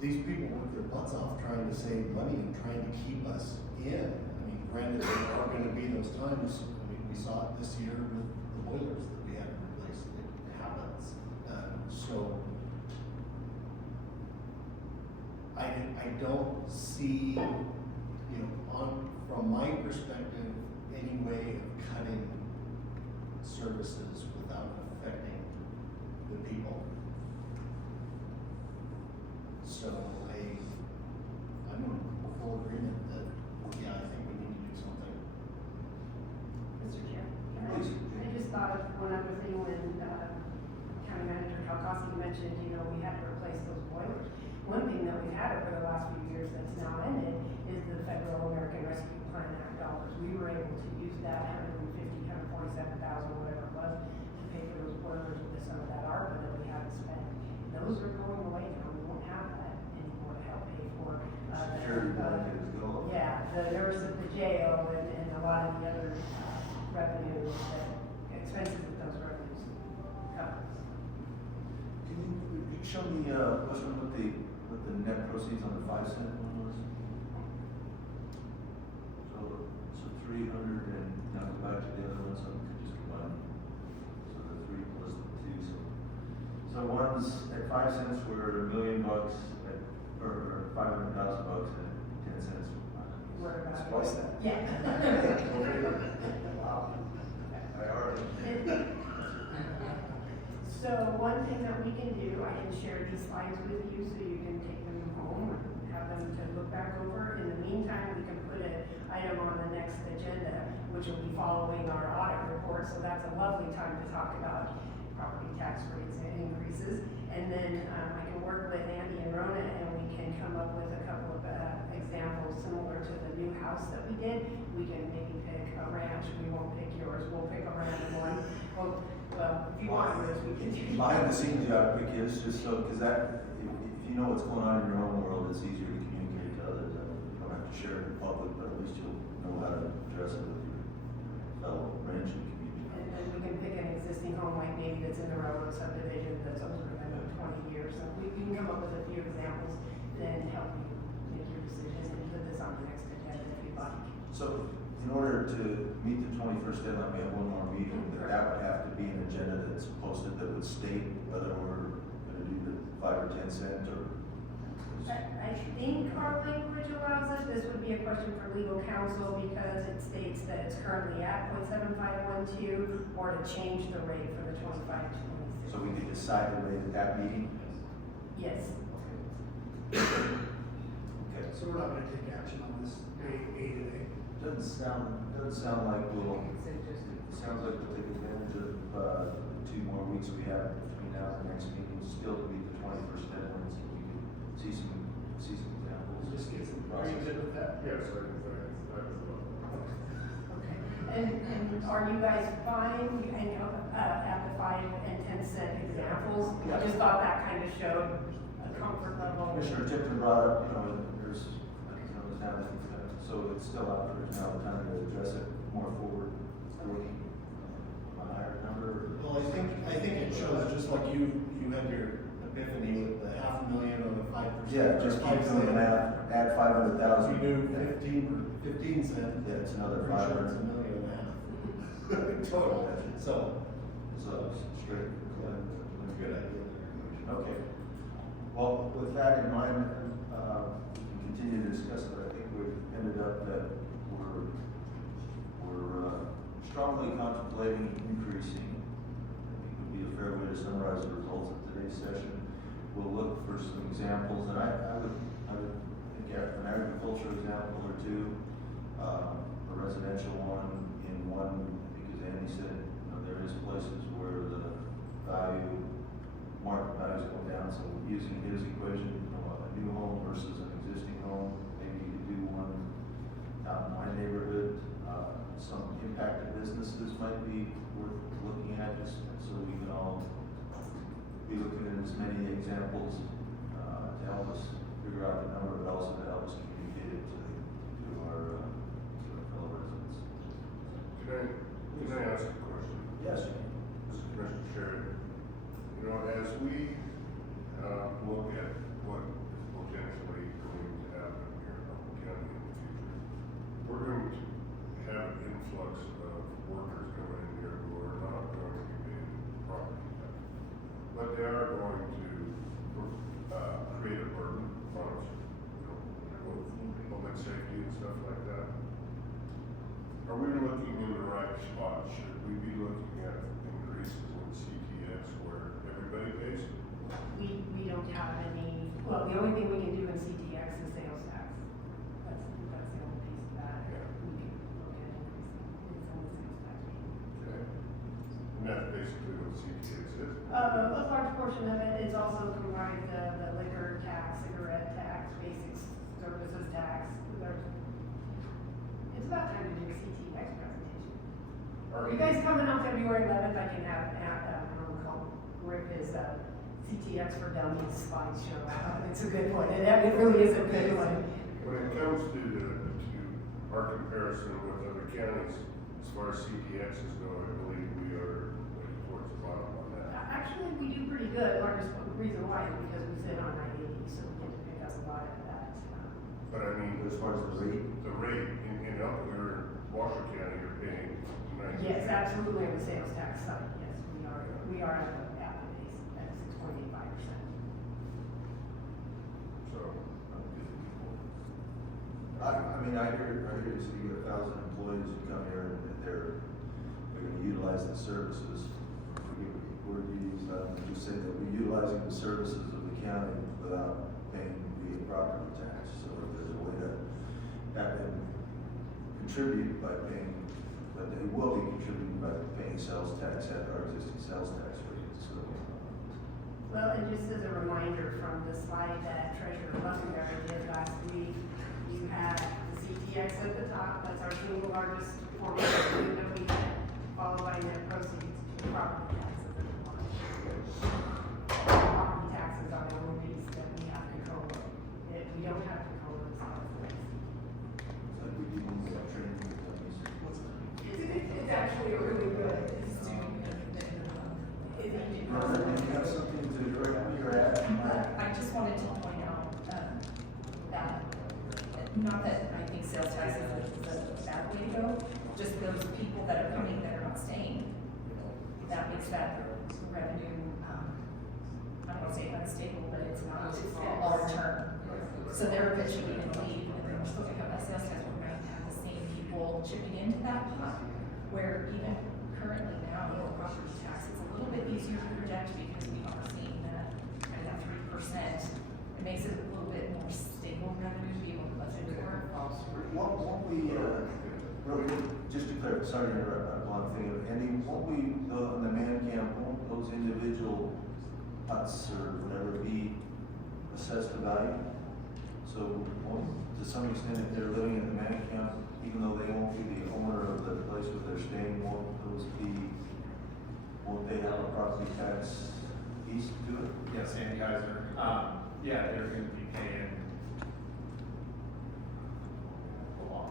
These people work their butts off trying to save money and trying to keep us in. I mean, granted, there are gonna be those times, I mean, we saw it this year with the boilers that we had to replace, it happens. So, I don't see, you know, from my perspective, any way of cutting services without affecting the people. So I'm in full agreement that, yeah, I think we need to do something. Mr. Chair, I just thought of one other thing when, County Manager Kalkoske mentioned, you know, we had to replace those boilers. One thing that we've had over the last few years that's now ended is the Federal American Rescue Plan Act dollars. We were able to use that $147,000, whatever it was, to pay for those boilers with some of that ARPA that we haven't spent. Those are going away now. We won't have that anymore to help pay for. Security blanket is gone. Yeah, the nurse at the jail and a lot of the other revenues expenses that those revenues cover. Can you show me, Westman, what the net proceeds on the 5 cent one was? So 300 and, now go back to the other one, so we could just combine. So the 3 plus the 2, so one's at 5 cents were $1 million at, or $500,000 at 10 cents. What That's about- twice that. Yeah. Wow. I already. So one thing that we can do, I can share these slides with you so you can take them home, have them to look back over. In the meantime, we can put an item on the next agenda, which will be following our audit report. So that's a lovely time to talk about property tax rates and increases. And then I can work with Andy and Rona and we can come up with a couple of examples similar to the new house that we did. We can maybe pick a ranch. We won't pick yours. We'll pick a random one. Well, if you want yours, we can do. Behind the scenes, you ought to pick his, just so, because that, if you know what's going on in your own world, it's easier to communicate to others. You don't have to share it in public, but at least you'll know how to address it with your fellow ranching community. And we can pick an existing home, like maybe that's in the railroad subdivision that's older than 20 years. So we can come up with a few examples, then help you make your decision and put this on the next agenda if you'd like. So, in order to meet the 21st deadline, we have one more meeting, that would have to be an agenda that's posted that would state whether we're gonna do the 5 or 10 cent or. I think our language allows it. This would be a question for legal counsel because it states that it's currently at 0.7512 or to change the rate for the 25-26. So we could decide the rate at that meeting? Yes. Okay. So we're not gonna take action on this A today. Doesn't sound like we'll, it sounds like we'll take advantage of, the 2 more weeks we have between now and the next meeting, still to meet the 21st deadline, so we can see some examples. Just get some, are you good with that? Yes, I can say, I can vote. Okay. And are you guys fine, at the 5 and 10 cent examples? I just thought that kind of showed a comfort level. Commissioner Tipton brought up, there's, so it's still out there, now the time to address it more forward, looking, a higher number. Well, I think it shows, just like you had your epiphany with the $500,000 on the 5%. Yeah, just keep doing the math, add 500,000. We do 15 cents. Yeah, it's another Pretty sure 500. it's $1.5 million total, so Straight. good idea there. Okay. Well, with that in mind, we can continue to discuss it. I think we've ended up that we're strongly contemplating increasing. I think would be a fair way to summarize the results of today's session. We'll look for some examples, and I would think an agricultural example or two, a residential one in one, because Andy said, there is places where the value using his equation, you know, a new home versus an existing home. Maybe you could do one out in my neighborhood. Some impacted businesses might be worth looking at, just so we can all be looking at as many examples to help us figure out the number, but also to help us communicate it to our fellow residents. Can I ask a question? Yes. This is Commissioner Cerri. You know, as we, look at what is potentially going to happen here in Humboldt County in the future, we're going to have an influx of workers coming in here who are not going to be paying property tax. But they are going to, create a burden on us, you know, both public safety and stuff like that. Are we looking in the right spot? Should we be looking at increases in CTX where everybody pays? We don't have any, well, the only thing we can do in CTX is sales tax. That's the only piece of that. Yeah. We can look at increasing, it's on the sales tax. Okay. And that's basically what CTX is. A large portion of it is also comprised of the liquor tax, cigarette tax, basic services tax. It's about time to do a CTX presentation. Are You guys coming on February 11th, I can have Rick is CTX for Dummies slideshow. It's a good one, it really is a good one. When it comes to our comparison with other counties, as far as CTXs go, I believe we are like towards the bottom on that. Actually, we do pretty good. Largest reason why is because we sit on 980, so we get to pick up a lot of that. But I mean, As far as the rate, in Washoe County, you're paying 90. Yes, absolutely on the sales tax side, yes, we are at the base at 6.85%. So, I mean, I hear it's you get 1,000 employees who come here and they're going to utilize the services. We're just say that we're utilizing the services of the county without paying the property tax. So if there's a way to have them contribute by paying, but they will be contributing by paying sales tax at our existing sales tax rate. So, Well, and just as a reminder from the slide that Treasurer Buckenberry did last week, you had the CTX at the top, that's our single largest form of revenue that we get, followed by net proceeds, property taxes at the bottom. Property taxes are the only piece that we have control of. We don't have control of sales tax. it's like we do need that training with companies. It's actually a really good. You have something to direct me or add? I just wanted to point out, that, not that I think sales tax is a bad way to go, just those people that are coming that are not staying, that makes that revenue, I don't wanna say unstable, but it's not long-term. So they're eventually gonna leave, and then we're still gonna have that sales tax, we're gonna have the same people chipping into that pot, where even currently now, with property tax, it's a little bit easier to project because we are seeing that kind of that 3%. It makes it a little bit more stable revenue to be able to budget for. Won't we, real quick, just to clarify, sorry to interrupt, one thing, Andy, won't we, on the man camp, won't those individual huts or whatever be assessed a value? So, won't, to some extent, if they're living in the man camp, even though they won't be the owner of the place where they're staying, won't they have a property tax piece to it? Yes, Andy Heiser, yeah, they're gonna be paying a lot,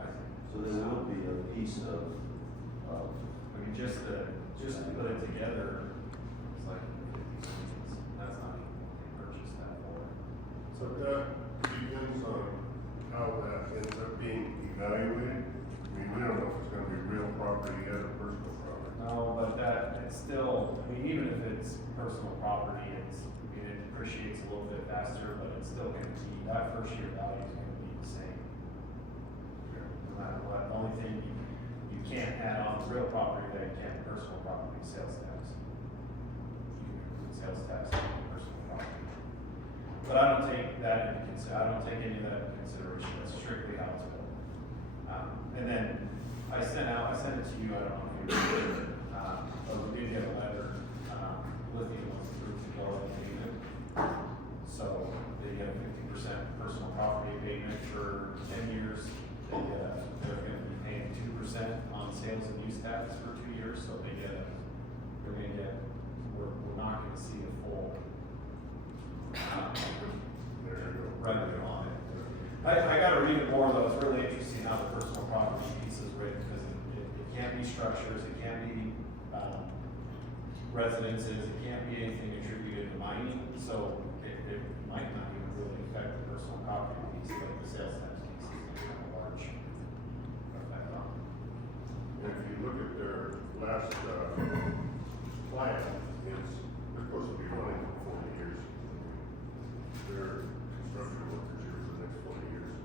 I think. So there will be a piece of, I mean, just to put it together, it's like, that's not even what they purchased that for. so that depends on how that ends up being evaluated. I mean, we don't know if it's gonna be real property yet or personal property. No, but that, it's still, I mean, even if it's personal property, it depreciates a little bit faster, but it's still gonna be, that first year value is gonna be the same. No matter what, the only thing you can't add on real property that you can personal property sales tax. You can include sales tax on personal property. But I don't take that into I don't take any of that into consideration, that's strictly how it's built. And then I sent it to you, I don't know if you remember, but we did get a letter, Lithium wants to prove the dwelling unit. So they get a 50% personal property abatement for 10 years. They're gonna be paying 2% on sales and use tax for 2 years, so we're not gonna see a full revenue on it. I gotta read it more though, it's really interesting how the personal property piece is written, because it can't be structures, it can't be, residences, it can't be anything attributed to mining, so it might not even really affect the personal property piece, like the sales tax piece is kind of large effect on it. And if you look at their last, plan, they're supposed to be running for 40 years. They're construction workers here for the next 40 years.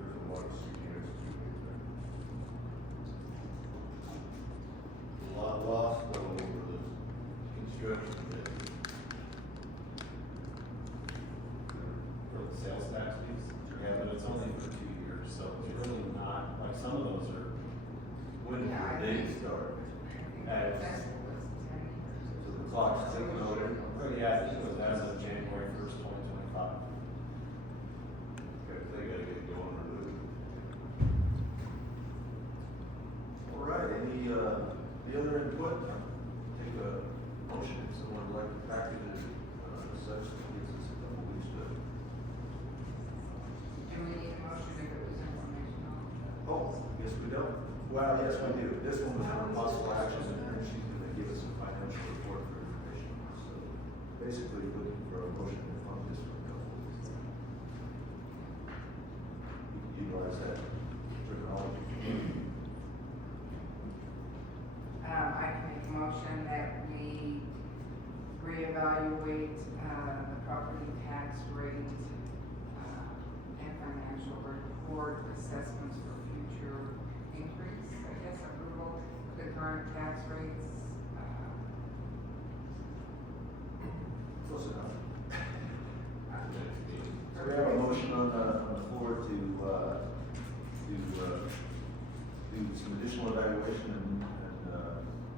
There's a lot of CDs to do there. A lot lost though over this construction bit. For the sales tax piece, yeah, but it's only for 2 years, so it's really not, like, some of those are, When did the date start? as, So the clock's ticking over. yeah, I think it was as of January 1st, 2025. Okay, they gotta get going or lose. All right, any other input? Take a motion, if someone would like to package it, such that gives us a couple weeks to. Do we need a motion if it was informational? Oh, yes, we don't. Well, yes, we do. This one was for possible action, and she's gonna give us a financial report for information. So basically, looking for a motion to fund this for a couple of weeks. We can utilize that terminology. I can make a motion that we reevaluate, the property tax rate, and financial report assessments for future increase, I guess, approval, the current tax rates, Close enough. So we have a motion on the floor to do some additional evaluation and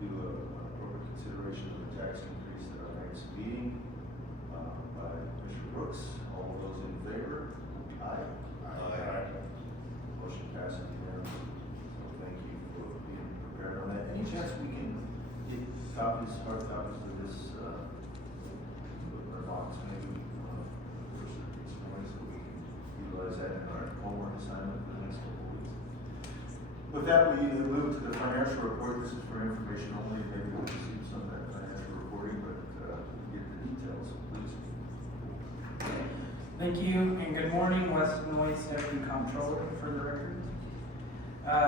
do a appropriate consideration of the tax increase at our next meeting, by Commissioner Brooks. All those in favor? Aye. Aye. Motion passes unanimously. So thank you for being prepared on that. Any chance we can get copies, hard copies of this, our box maybe, first or this morning, so we can utilize that in our homework assignment for the next couple of weeks. With that, we move to the financial report. This is for information only. Maybe we'll see some of that financial reporting, but get the details, please. Thank you, and good morning, Weston Lloyd, Deputy Comptroller, for the record.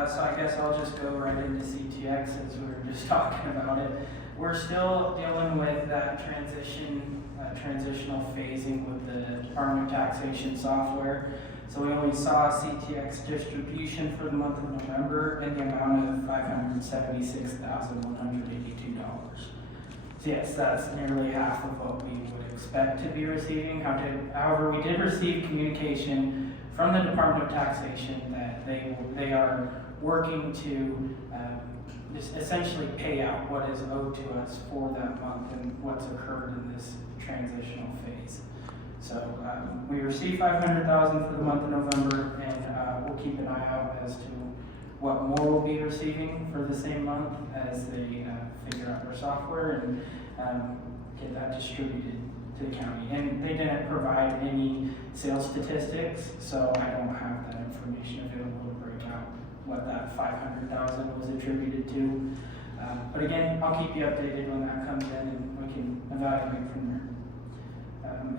So I guess I'll just go right into CTX since we were just talking about it. We're still dealing with that transitional phasing with the Department of Taxation software. So we only saw CTX distribution for the month of November in the amount of $576,182. So yes, that's nearly half of what we would expect to be receiving. However, we did receive communication from the Department of Taxation that they are working to just essentially pay out what is owed to us for that month and what's occurred in this transitional phase. So we received $500,000 for the month of November, and we'll keep an eye out as to what more we'll be receiving for the same month as they figure out their software and get that distributed to the county. And they didn't provide any sales statistics, so I don't have that information available to break out what that $500,000 was attributed to. But again, I'll keep you updated when that comes in and we can evaluate from there.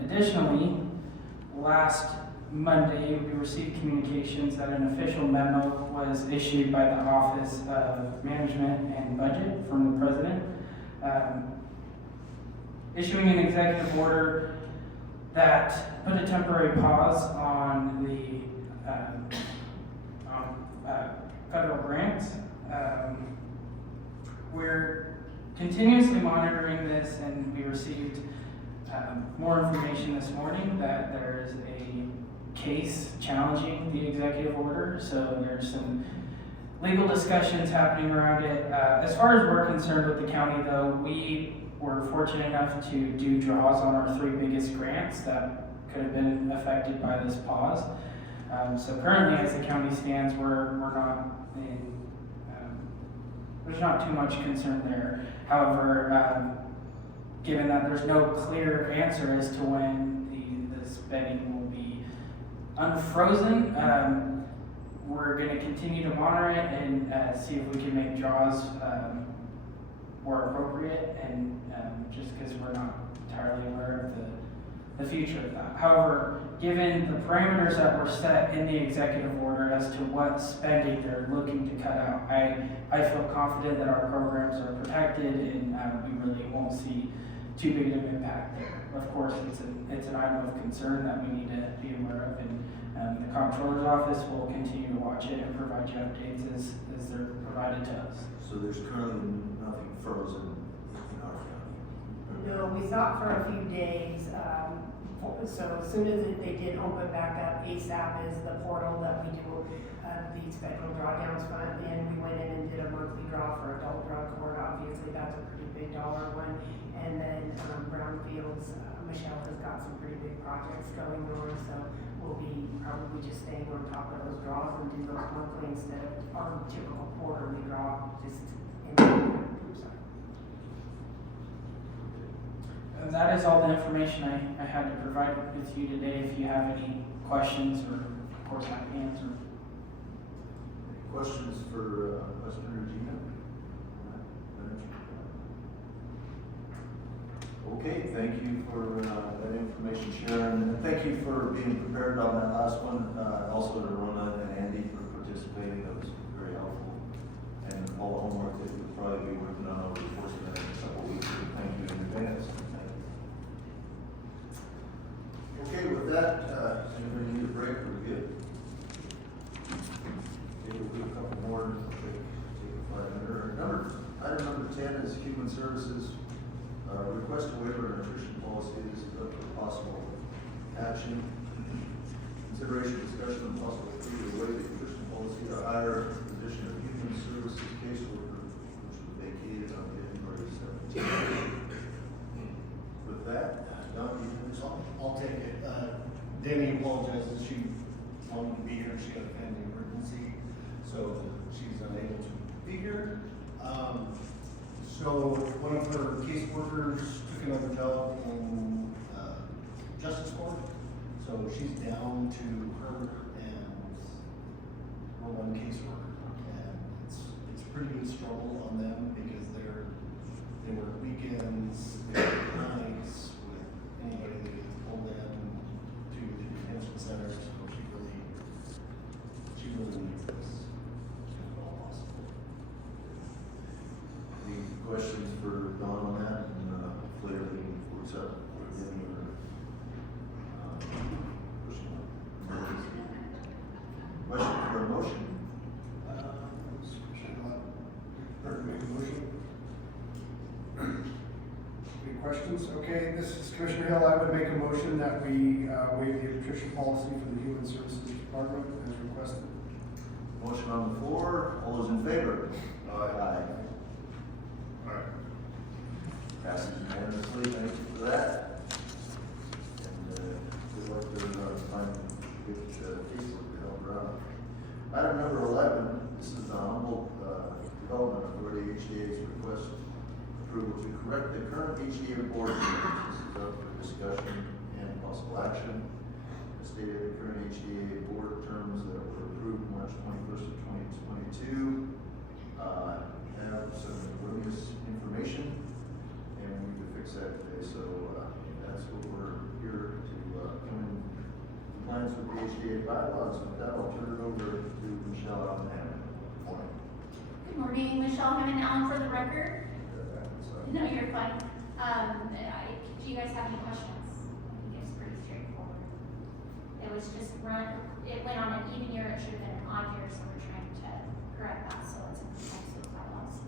Additionally, last Monday, we received communications that an official memo was issued by the Office of Management and Budget from the President, issuing an executive order that put a temporary pause on the federal grants. We're continuously monitoring this, and we received more information this morning that there's a case challenging the executive order, so there's some legal discussions happening around it. As far as we're concerned with the county, though, we were fortunate enough to do draws on our 3 biggest grants that could have been affected by this pause. So currently, as the county stands, we're not in, there's not too much concern there. However, given that there's no clear answer as to when the spending will be unfrozen, we're going to continue to monitor it and see if we can make draws more appropriate, and just because we're not entirely aware of the future of that. However, given the parameters that were set in the executive order as to what spending they're looking to cut out, I feel confident that our programs are protected and we really won't see too big of an impact there. Of course, it's an item of concern that we need to be aware of, and the comptroller's office will continue to watch it and provide you updates as they're provided to us. So there's currently nothing frozen in our county? No, we thought for a few days, so as soon as they did open back up, ASAP is the portal that we do these federal drawdowns fund, and we went in and did a monthly draw for adult drug court. Obviously, that's a pretty big dollar one. And then Brownfields, Michelle has got some pretty big projects going on, so we'll be probably just staying on top of those draws and do those monthly instead of our typical quarterly draw, just in the sorry. And that is all the information I had to provide with you today. If you have any questions, or of course happy to answer. Any questions for Commissioner Regina? Okay, thank you for that information, Sharon, and thank you for being prepared on that last one. Also to Rona and Andy for participating, that was very helpful. And all the homework that you'll probably be working on over the course of the next couple of weeks, so thank you in advance. Thank you. Okay, with that, does anybody need a break? We're good. Okay, we'll do a couple more, take a 5-minute. Item number 10 is Human Services. Request a waiver of nutrition policy is up for possible action. Consideration, discussion, and possible approval to waive the nutrition policy to hire the position of human services caseworker, which was vacated on January 17th. With that, Don, you have this on? I'll take it. Danny apologizes, she wanted to be here, she had a family emergency, so she's unable to be here. So one of her caseworkers took another job in justice court, so she's down to her and her one caseworker, and it's a pretty good struggle on them because they work weekends, they work nights with anybody that gets pulled in to the detention center, so she really needs this as well possible. Any questions for Don on that? And later we can work up with him or pushing emergency. Question for a motion? Make a motion. Any questions? Okay, this is Commissioner Hill. I would make a motion that we waive the nutrition policy for the Human Services Department as requested. Motion on the floor. All those in favor? Aye. Passes unanimously. Thank you for that. And good luck to finding good casework to help her out. Item number 11. This is the Humboldt Development Authority HDA's request approval to correct the current HDA board terms. This is up for discussion and possible action. As stated, the current HDA board terms that were approved March 21st of 2022 have some erroneous information, and we need to fix that today. So that's what we're here to come in compliance with the HDA bylaws. With that, I'll turn it over to Michelle Allen. Morning. Good morning, Michelle Hammond Allen for the record. No, you're fine. Do you guys have any questions? I think it's pretty straightforward. It was just it went on an even year, it should have been an odd year, so we're trying to correct that, so it's in compliance with bylaws.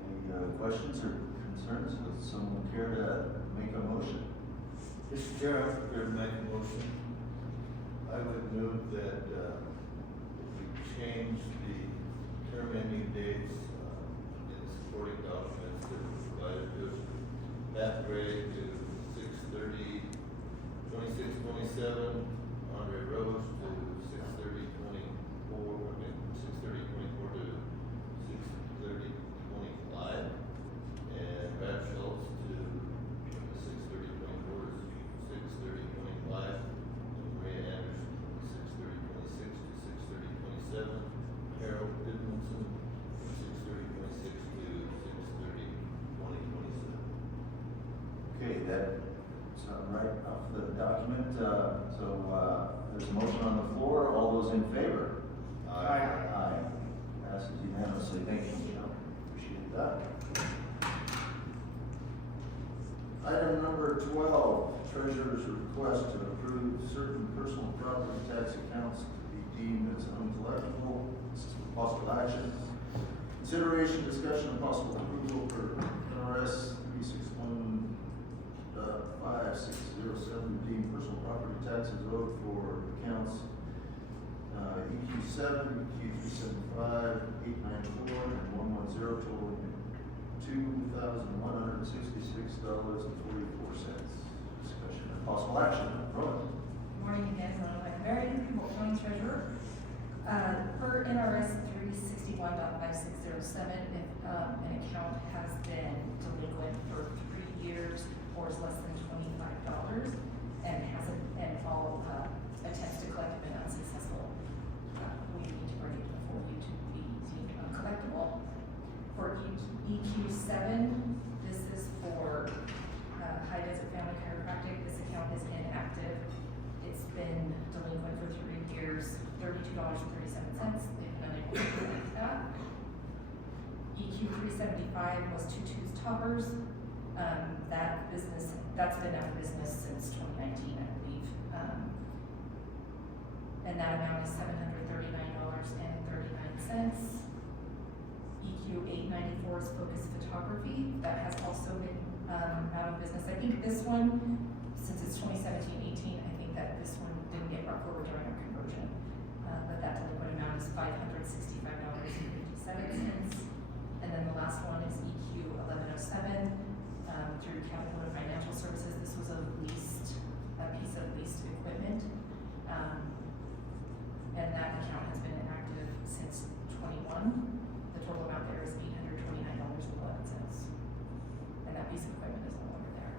Any questions or concerns? Would someone care to make a motion? Mr. Chair, I'm prepared to make a motion. I would move that we change the term ending dates, is 7, Harold Goodmanson, 6/30/26 to 6/30/2027. Okay, that's right off the document, there's a motion on the floor, all those in favor? Aye. Passes unanimously, thank you, Michelle, appreciate that. Item number 12, treasurer's request to approve certain personal property tax accounts to be deemed as uncollectible. This is for possible action. Consideration, discussion, and possible approval for NRS 361.5607 to deem personal property taxes owed for accounts EQ7, EQ375, 894, and 110 totaling $2,166.44. Discussion and possible action. Roland. Good morning again, I'm Marion, Humboldt County Treasurer. Per NRS 361.5607, if an account has been delinquent for 3 years or is less than $25 and all attempts to collect have been unsuccessful, we need to bring it before you to be deemed uncollectible. For EQ7, this is for High Desert Family Chiropractic. This account is inactive. It's been delinquent for 3 years, $32.37. They've been unable to collect that. EQ375 was Tutu's Toppers. That's been out of business since 2019, I believe. And that amount is $739.39. EQ894 is Focus Photography. That has also been out of business. I think this one, since it's 2017-18, I think that this one didn't get brought forward during our conversion. But that delinquent amount is $565.57. And then the last one is EQ1107 through Capital Financial Services. This was a piece of leased equipment. And that account has been inactive since 21. The total amount there is $829.11. And that piece of equipment is no longer there.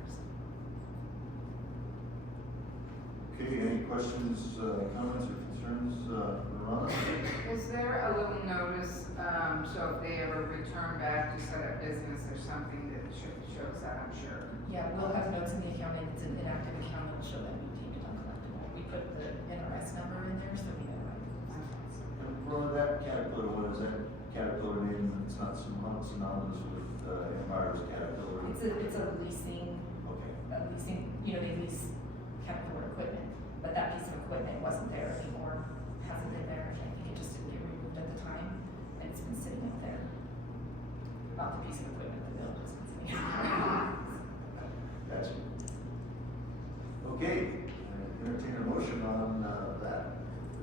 Okay, any questions, comments, or concerns, Rhonda? Is there a little notice, so if they ever return back to set up business or something that shows that, I'm sure? Yeah, we'll have notes in the account, and it's an inactive account that'll show that we deemed it uncollectible. We put the NRS number in there so we know how to close it. Rhonda, that Caterpillar, what is that Caterpillar name? It's not synonymous with Empire's Caterpillar. It's a leasing, Okay. they lease Caterpillar equipment, but that piece of equipment wasn't there anymore, hasn't been there. I think it just didn't get removed at the time, and it's been sitting up there. Not the piece of equipment that built, it's been sitting up there. Gotcha. Okay, entertain a motion on that. So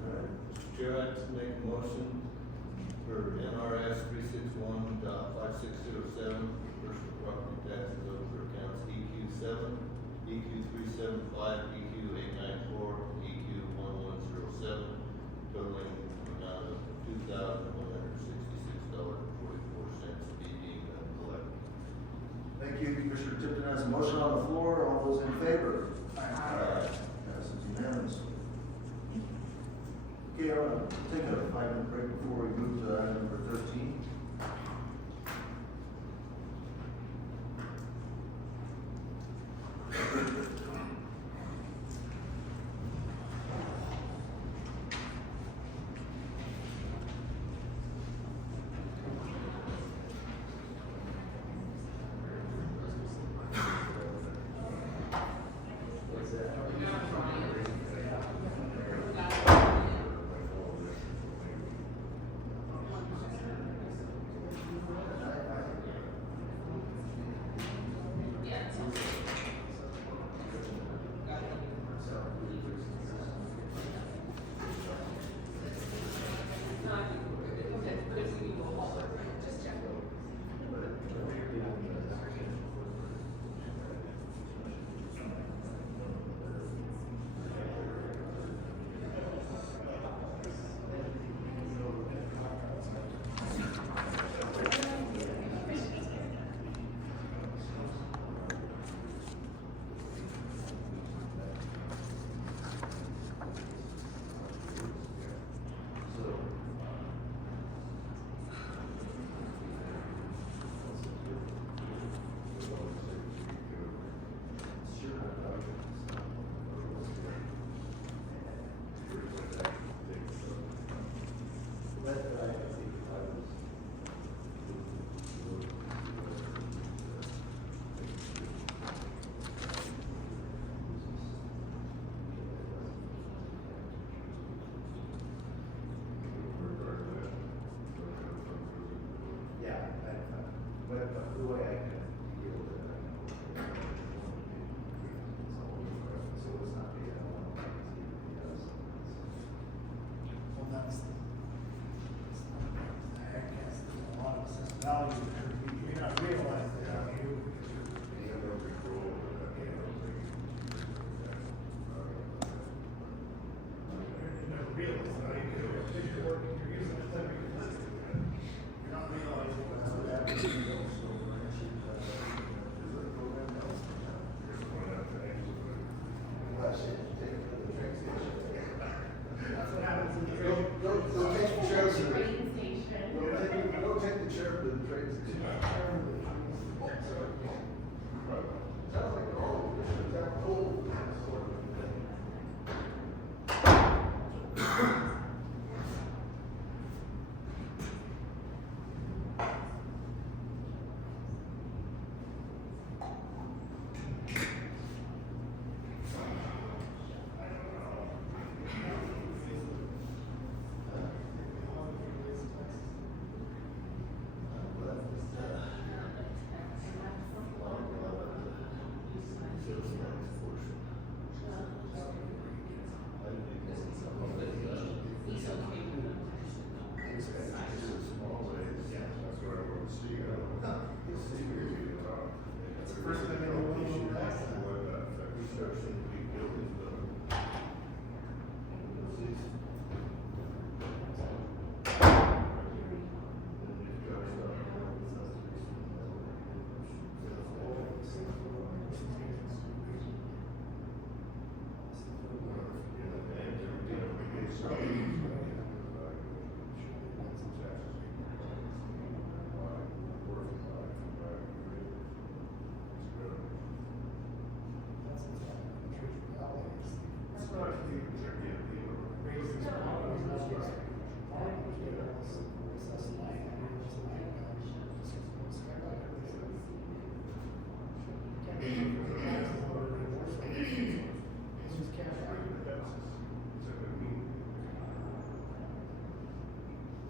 go ahead. Mr. Chair, I'd like to make a motion for NRS 361.5607, personal property taxes owed for accounts EQ7, EQ375, EQ894, and EQ1107, totaling amount of $2,166.44 be deemed uncollectible. Thank you, Commissioner Tipton has a motion on the floor. All those in favor? Aye. Passes unanimously. Okay, I'll take a 5-minute break before we move to item number 13. way I can deal with it, I know. So it's not the, Well, that's the heck, yes, there's a lot of sense value there. You may not realize that out here. You never realize that. You're using it every day. You're not realizing what's happening. That's what happens in the train. Don't take the chair to the, Train station. don't take the chair to the train station. Sounds like, oh, is that cool? Sort of thing.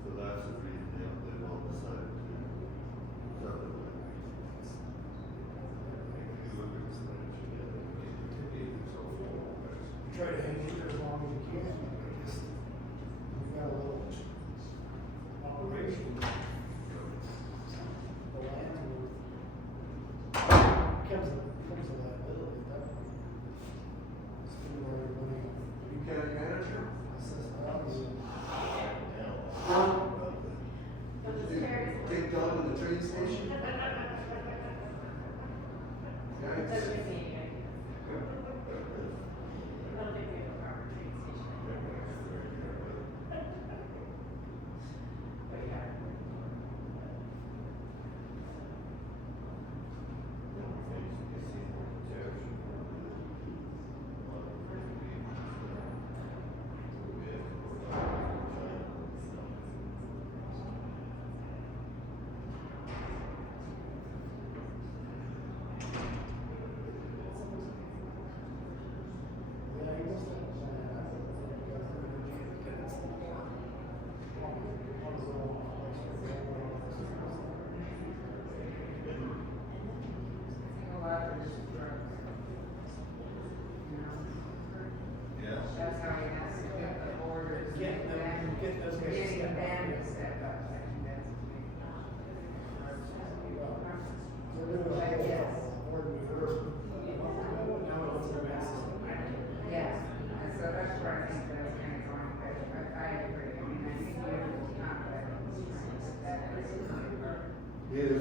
So that's the reason they've all decided to subdivide. Try to hang in there as long as you can. Just, we got a little operation. The landlord becomes a liability, that spending all your money on. You county manager? Assessed value. Take John to the train station? Yes. That's how he has to get the borders. Get those guys to Getting step up. them to step up, I think that's a big. They're doing a But whole yes. board meeting. Now it's a mess. Yes, and so that's where I think that's kind of going, but I agree, I mean, I think you're not that. If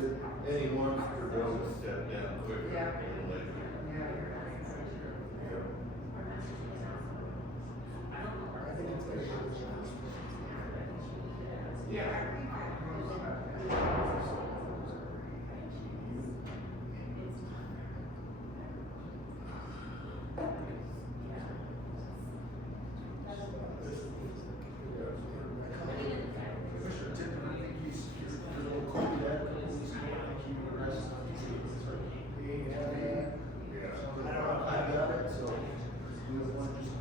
anyone for those to step down quicker Yeah. than later. Yeah, you're right. I think it's good. Yeah. Commissioner Tipton, I think he's a little cold that, he's keep the rest of the I don't know if I got it, so we have one just,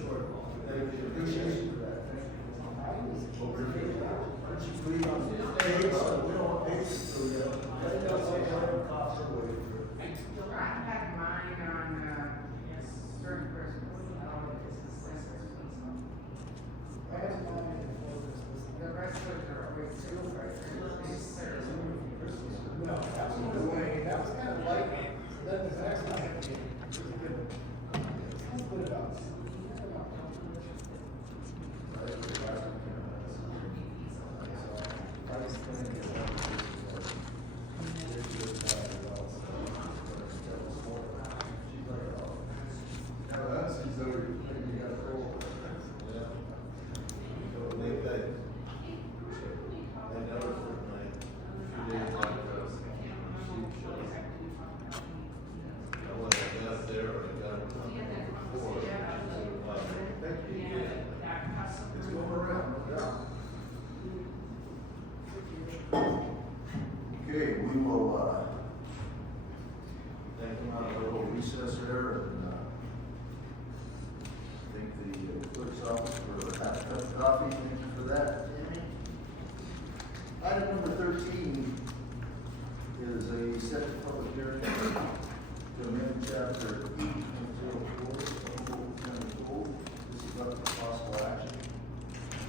short. Thank you. Appreciate you for that. Thank you. The wrestlers are away too, right? No, that was kind of like, that was actually good. Put it up. Okay, we will, take them out of a little recess there and, thank the clerk's office for a half cup of coffee. Thank you for that, Tammy. Item number 13 is a set public hearing to amend chapter 8.04 of Humboldt County Code. This is up for possible action.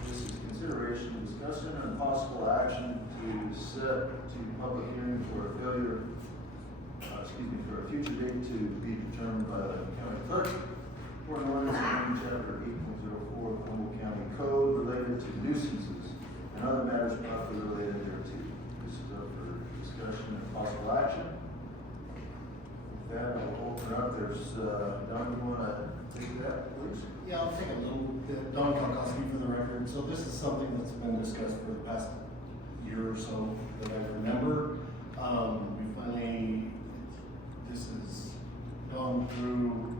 This is consideration, discussion, and possible action to set to public hearing for a failure, for a future date to be determined by the county clerk for an ordinance amending chapter 8.04 of the Humboldt County Code related to nuisances and other matters properly related thereto. This is up for discussion and possible action. With that, I'll open it up. There's, Don, you wanna take that, please? Yeah, I'll take a little bit, Don Kalkoske for the record. So this is something that's been discussed for the past year or so that I remember. We finally, this has gone through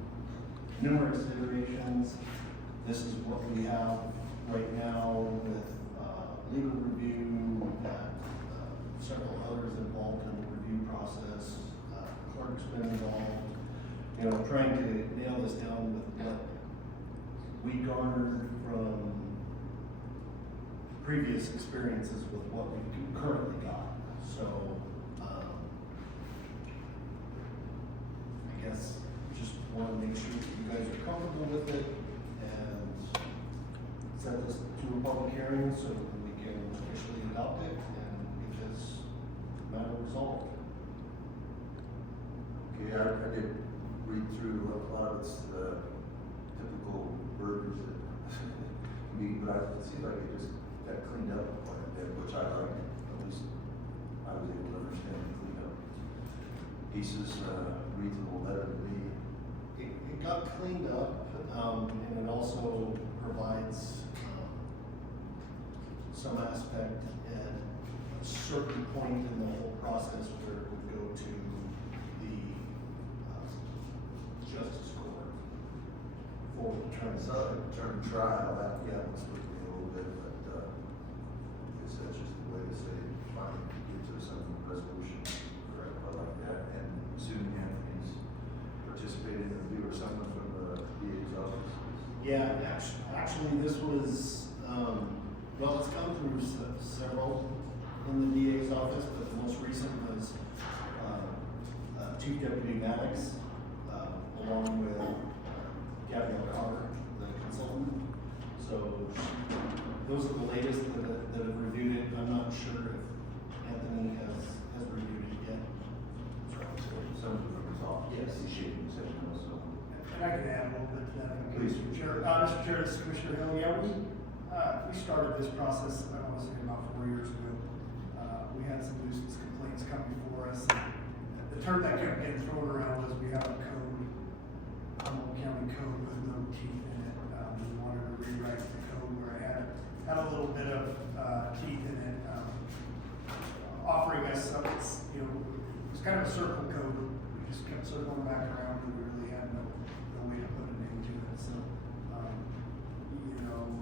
numerous iterations. This is what we have right now with legal review. We've got several others involved in the review process. Clerk's been involved. You know, trying to nail this down with what we garnered from previous experiences with what we currently got. So, I guess just want to make sure that you guys are comfortable with it and set this to a public hearing so that we can officially adopt it and get this matter resolved. Okay, I did read through a lot of its typical verbiage that but it seems like it just got cleaned up quite a bit, which I like. At least I was able to understand the cleaned up pieces, reasonable better to me. It got cleaned up, and it also provides some aspect at a certain point in the whole process where it would go to the justice court for the term. Term trial, that, yeah, was with me a little bit, but, I guess that's just the way to say, finally get to some resolution, correct, I like that, and assuming Anthony's participated in the review or someone from the DA's office. Yeah, actually, this was, well, it's come through several in the DA's office, but the most recent was Chief Deputy Maddox, along with Gabrielle Carter, the consultant. So those are the latest that have reviewed it. I'm not sure if Anthony has reviewed it yet. Some of them resolved. Yes. He's shaking his head no, so. And I can add a little bit to that. Please. Mr. Chair, this is Commissioner Hill. Yeah, we started this process, I want to say about 4 years ago. We had some nuisance complaints come before us. The term that kept getting thrown around was we have a code, Humboldt County code with no teeth in it. We wanted to rewrite the code where it had a little bit of teeth in it, offering us some, it was kind of a circle code. We just kept circling back around and we really had no way to put a name to it. So,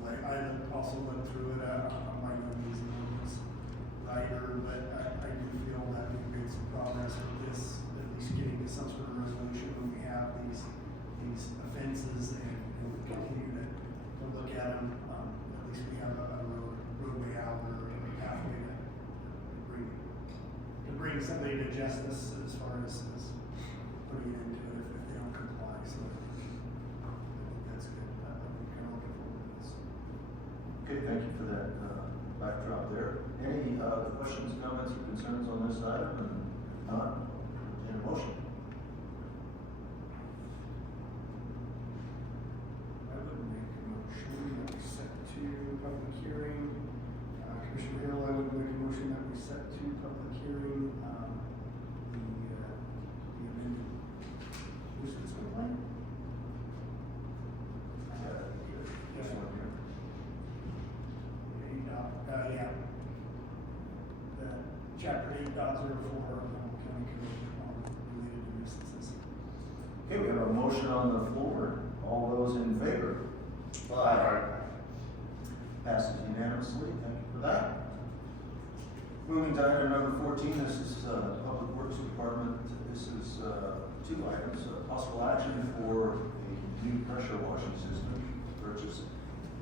I also looked through it. I'm by no means an ordinance writer, but I do feel that we've made some progress with this, at least getting to some sort of resolution when we have these offenses and we continue to look at them. At least we have a roadway out or a pathway to bring somebody to justice as far as putting it into it if they don't comply. So I think that's good. I'm kind of looking forward to this. Okay, thank you for that, backdrop there. Any, questions, comments, or concerns on this item? And not, in a motion? I would make a motion that we set to public hearing. Commissioner Hill, I would make a motion that we set to public hearing, the amended nuisance complaint. Yes, one here. Yeah. The chapter 8.04 of the Humboldt County Code on related to nuisances. Okay, we have a motion on the floor. All those in favor? Passes unanimously. Thank you for that. Moving to item number 14, this is Public Works Department. This is 2 items, possible action for a new pressure washing system purchase,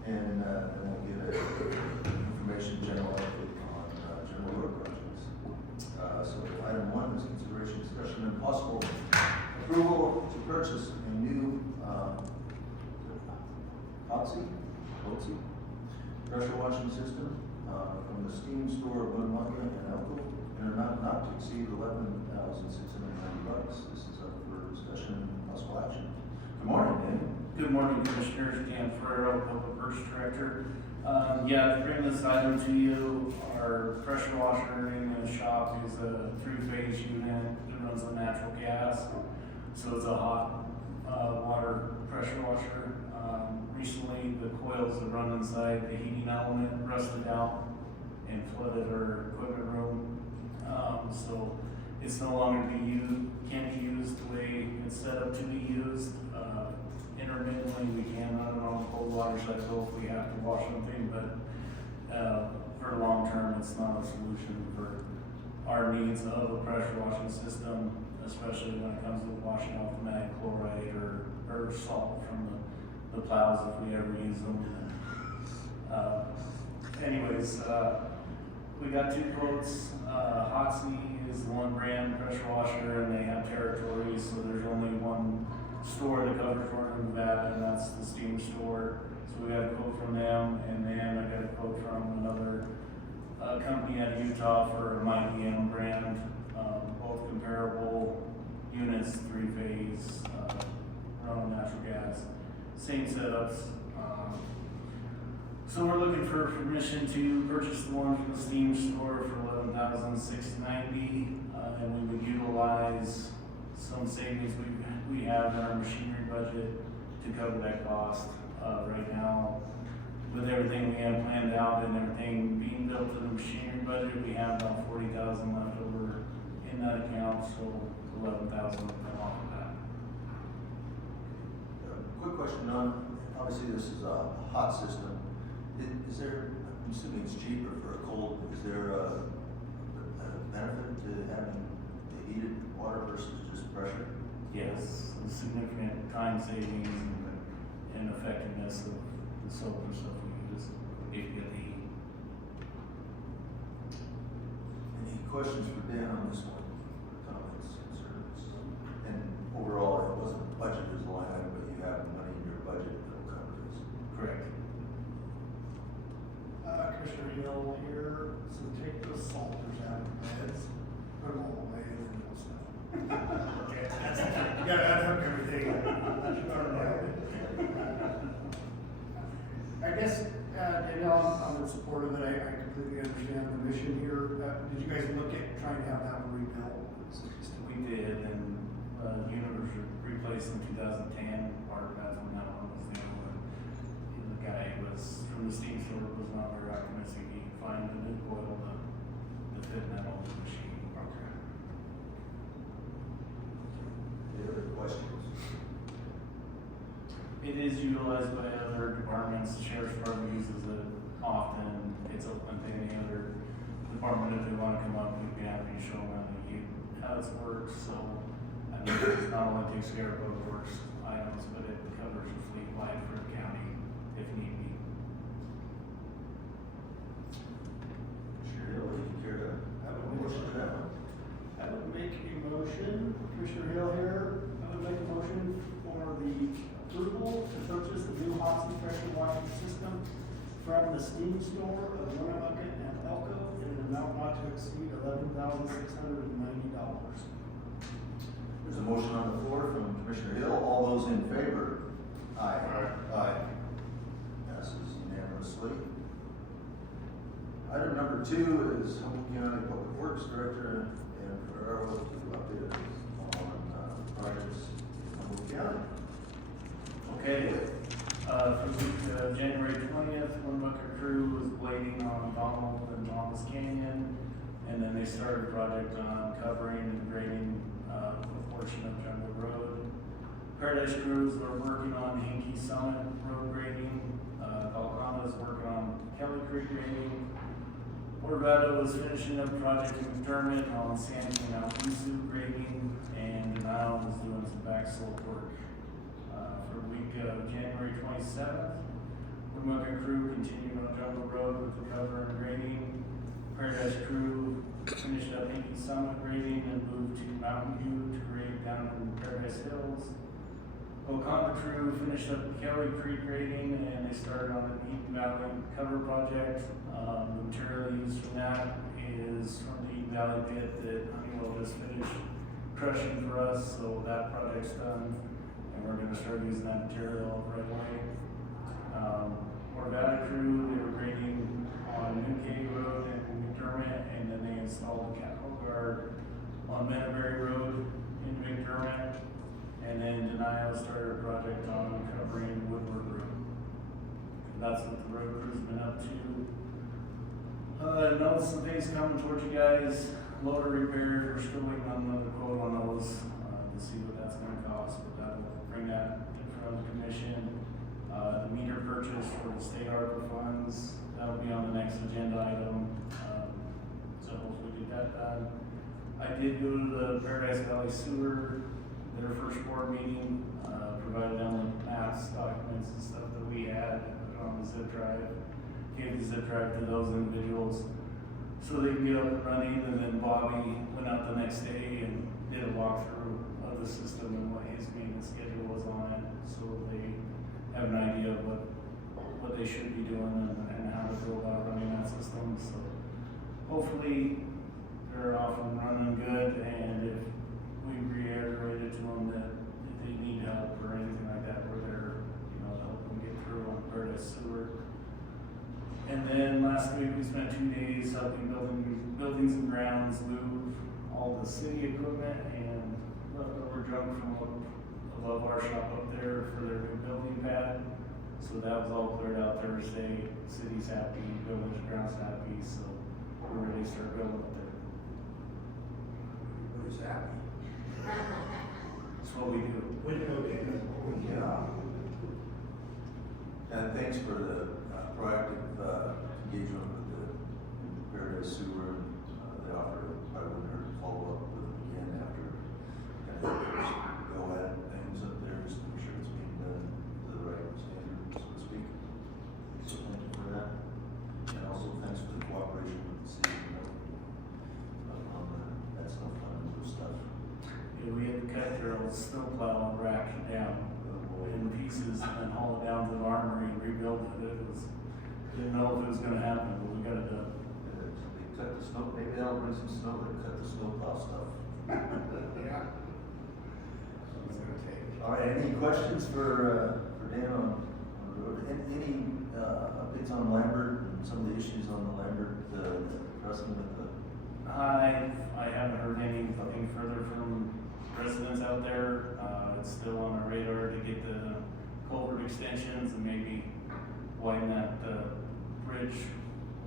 and then we'll get information general update on general road projects. So item 1 is consideration, discussion, and possible approval to purchase a new HCC pressure washing system from the steam store of Bunmaka and Elko in an amount not to exceed $11,690. This is up for discussion and possible action. Good morning, Dan. Good morning, Commissioners. Dan Ferrero, Public Works Director. Yeah, to bring this item to you, our pressure washer in the shop is a 3-phase unit that runs on natural gas. So it's a hot water pressure washer. Recently, the coils that run inside the heating element rusted out and flooded our equipment room. So it's no longer can't be used the way it's set up to be used. Intermittently, we can run it on a cold water cycle if we have to wash something, but for long term, it's not a solution for our needs of a pressure washing system, especially when it comes to washing off the mag chloride or salt from the plows if we ever use them. Anyways, we got 2 quotes. HCC is the 1 brand pressure washer, and they have territories, so there's only 1 store that covers Northern Nevada, and that's the steam store. So we got a quote from them, and then I got a quote from another company out of Utah for a Mighty M brand. Both comparable units, 3-phase, run on natural gas. Same setups. So we're looking for permission to purchase the one from the steam store for $11,690, and we would utilize some savings we have in our machinery budget to cover that cost. Right now, with everything we have planned out and everything being built in the machinery budget, we have about $40,000 left over in that account, so $11,000 will come off of that. Quick question on, obviously this is a hot system. Is there, I'm assuming it's cheaper for a cold, is there a benefit to having the heated water versus just pressure? Yes, significant time savings and effectiveness of the soap and stuff we use if you get the heat. Any questions for Dan on this one? Comments, concerns? And overall, it wasn't budgeted as a line item, but you have money in your budget that will cover this. Correct. Commissioner Hill here, so take those salters out of the beds, put them all away, and then we'll stuff. Okay, you gotta hook everything. I guess, Danielle, I'm in support of it. I completely understand the mission here. Did you guys look at trying to have that one rebuilt? We did, and the unit was replaced in 2010. That's when that one was new. And the guy was from the steam store was not very optimistic he could find a new coil to fit that old machine. Okay. Any other questions? It is utilized by other departments. The sheriff's department uses it often. It's open to any other department if they want to come up. We'd be happy to show them how this works. So, I mean, it not only takes care of public works items, but it covers a fleet wide for the county if need be. Commissioner Hill, would you care to have a motion to that one? I would make a motion, Commissioner Hill here, I would make a motion for the approval to purchase the new HCC pressure washing system from the steam store of Winnemucca and Elko in an amount not to exceed $11,690. There's a motion on the floor from Commissioner Hill. All those in favor? Aye. Aye. Passes unanimously. Item number 2 is Humboldt County Public Works Director and Ferrero to update us on projects in Humboldt County. Okay, for the week of January 20th, Winnemucca crew was blading on Donald and Thomas Canyon, and then they started a project on covering and grading a portion of Jungle Road. Paradise crews are working on Hinky Summit Road grading. Kalkoske is working on Kelly Creek grading. Orvado is finishing up project in McDermott on Sandy and Albisu grading, and Denial is doing some back slope work. For the week of January 27th, Winnemucca crew continued on Jungle Road with the cover and grading. Paradise crew finished up Hinky Summit grading and moved to Mountain View to grade down in Paradise Hills. Wakanda crew finished up Kelly Creek grading and they started on the Eden Valley cover project. The material used from that is from the Eden Valley pit that Honeywell just finished crushing for us, so that project's done and we're gonna start using that material right away. Orvada crew, they were grading on New Cave Road and McDermott, and then they installed the cattle guard on Menaberry Road in McDermott. And then Denial started a project on covering Woodward Road. That's what the road crew's been up to. Know some things coming towards you guys. Loader repairs, we're still waiting on another quote on those to see what that's gonna cost, but that'll bring that in front of the commission. The meter purchase for the state ARPA funds, that'll be on the next agenda item. So hopefully get that done. I did go to the Paradise Valley Sewer, their first board meeting, provided them with maps, documents, and stuff that we had, put it on the zip drive, gave the zip drive to those individuals so they can get up and running. And then Bobby went out the next day and did a walkthrough of the system and what his maintenance schedule was on it, so they have an idea of what they should be doing and how to go about running that system. So hopefully they're off and running good, and if we reiterated to them that if they need help or anything like that, we're there, to help them get through on Paradise Sewer. And then last week we spent 2 days helping buildings and grounds move all the city equipment and leftover junk from above our shop up there for their new building pad. So that was all cleared out Thursday. City's happy, buildings and grounds happy, so we're ready to start building up there. Everybody's happy. That's what we do. Yeah. And thanks for the proactive engagement with the Paradise Sewer. They offered, I wouldn't hurt to follow up with them again after kind of the first go at things up there, just to make sure it's being done to the right standard, so to speak. So thank you for that. And also thanks for the cooperation with the city, on that stuff, on those stuff. Yeah, we had to cut their old snowplow and rack it down in pieces and then haul it down to the armory and rebuild it. Didn't know if it was gonna happen, but we got it done. They cut the snow, maybe that'll bring some snow, they cut the snowplow stuff. Yeah. All right, any questions for Dan on the road? Any updates on Lambert and some of the issues on the Lambert, wrestling with the? I haven't heard anything further from residents out there. It's still on our radar to get the culvert extensions and maybe widen that bridge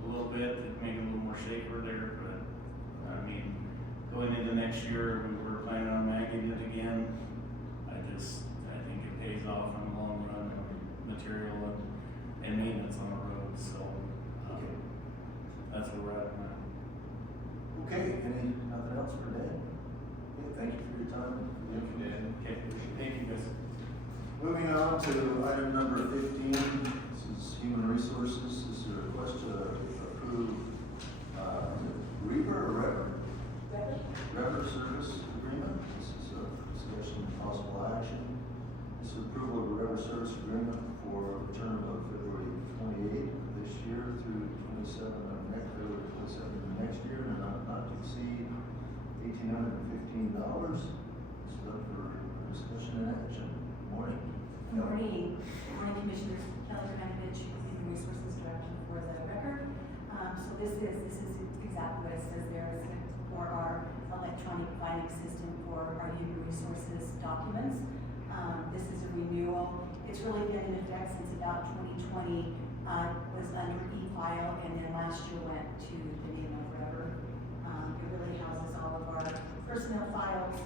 a little bit, to make it a little more safer there. But I mean, going into next year, we were planning on magging it again. I think it pays off in the long run, material and maintenance on the road. So that's where we're at now. Okay, nothing else for Dan? Okay, thank you for your time. Thank you, Dan. Okay, thank you guys. Moving on to item number 15, this is Human Resources. This is a request to approve, Rever Service Agreement. This is a discussion of possible action. This is approval of a Rever Service Agreement for a term of February 28th of this year through dollars. This is up for discussion and action. Morning. Good morning. Good morning, Commissioners. Kelly Granovich, Human Resources Director for the record. So this is exactly what it says there, is for our electronic filing system for our human resources documents. This is a renewal. It's really been in effect since about 2020, was under e-file, and then last year went to the name of forever. It really houses all of our personnel files,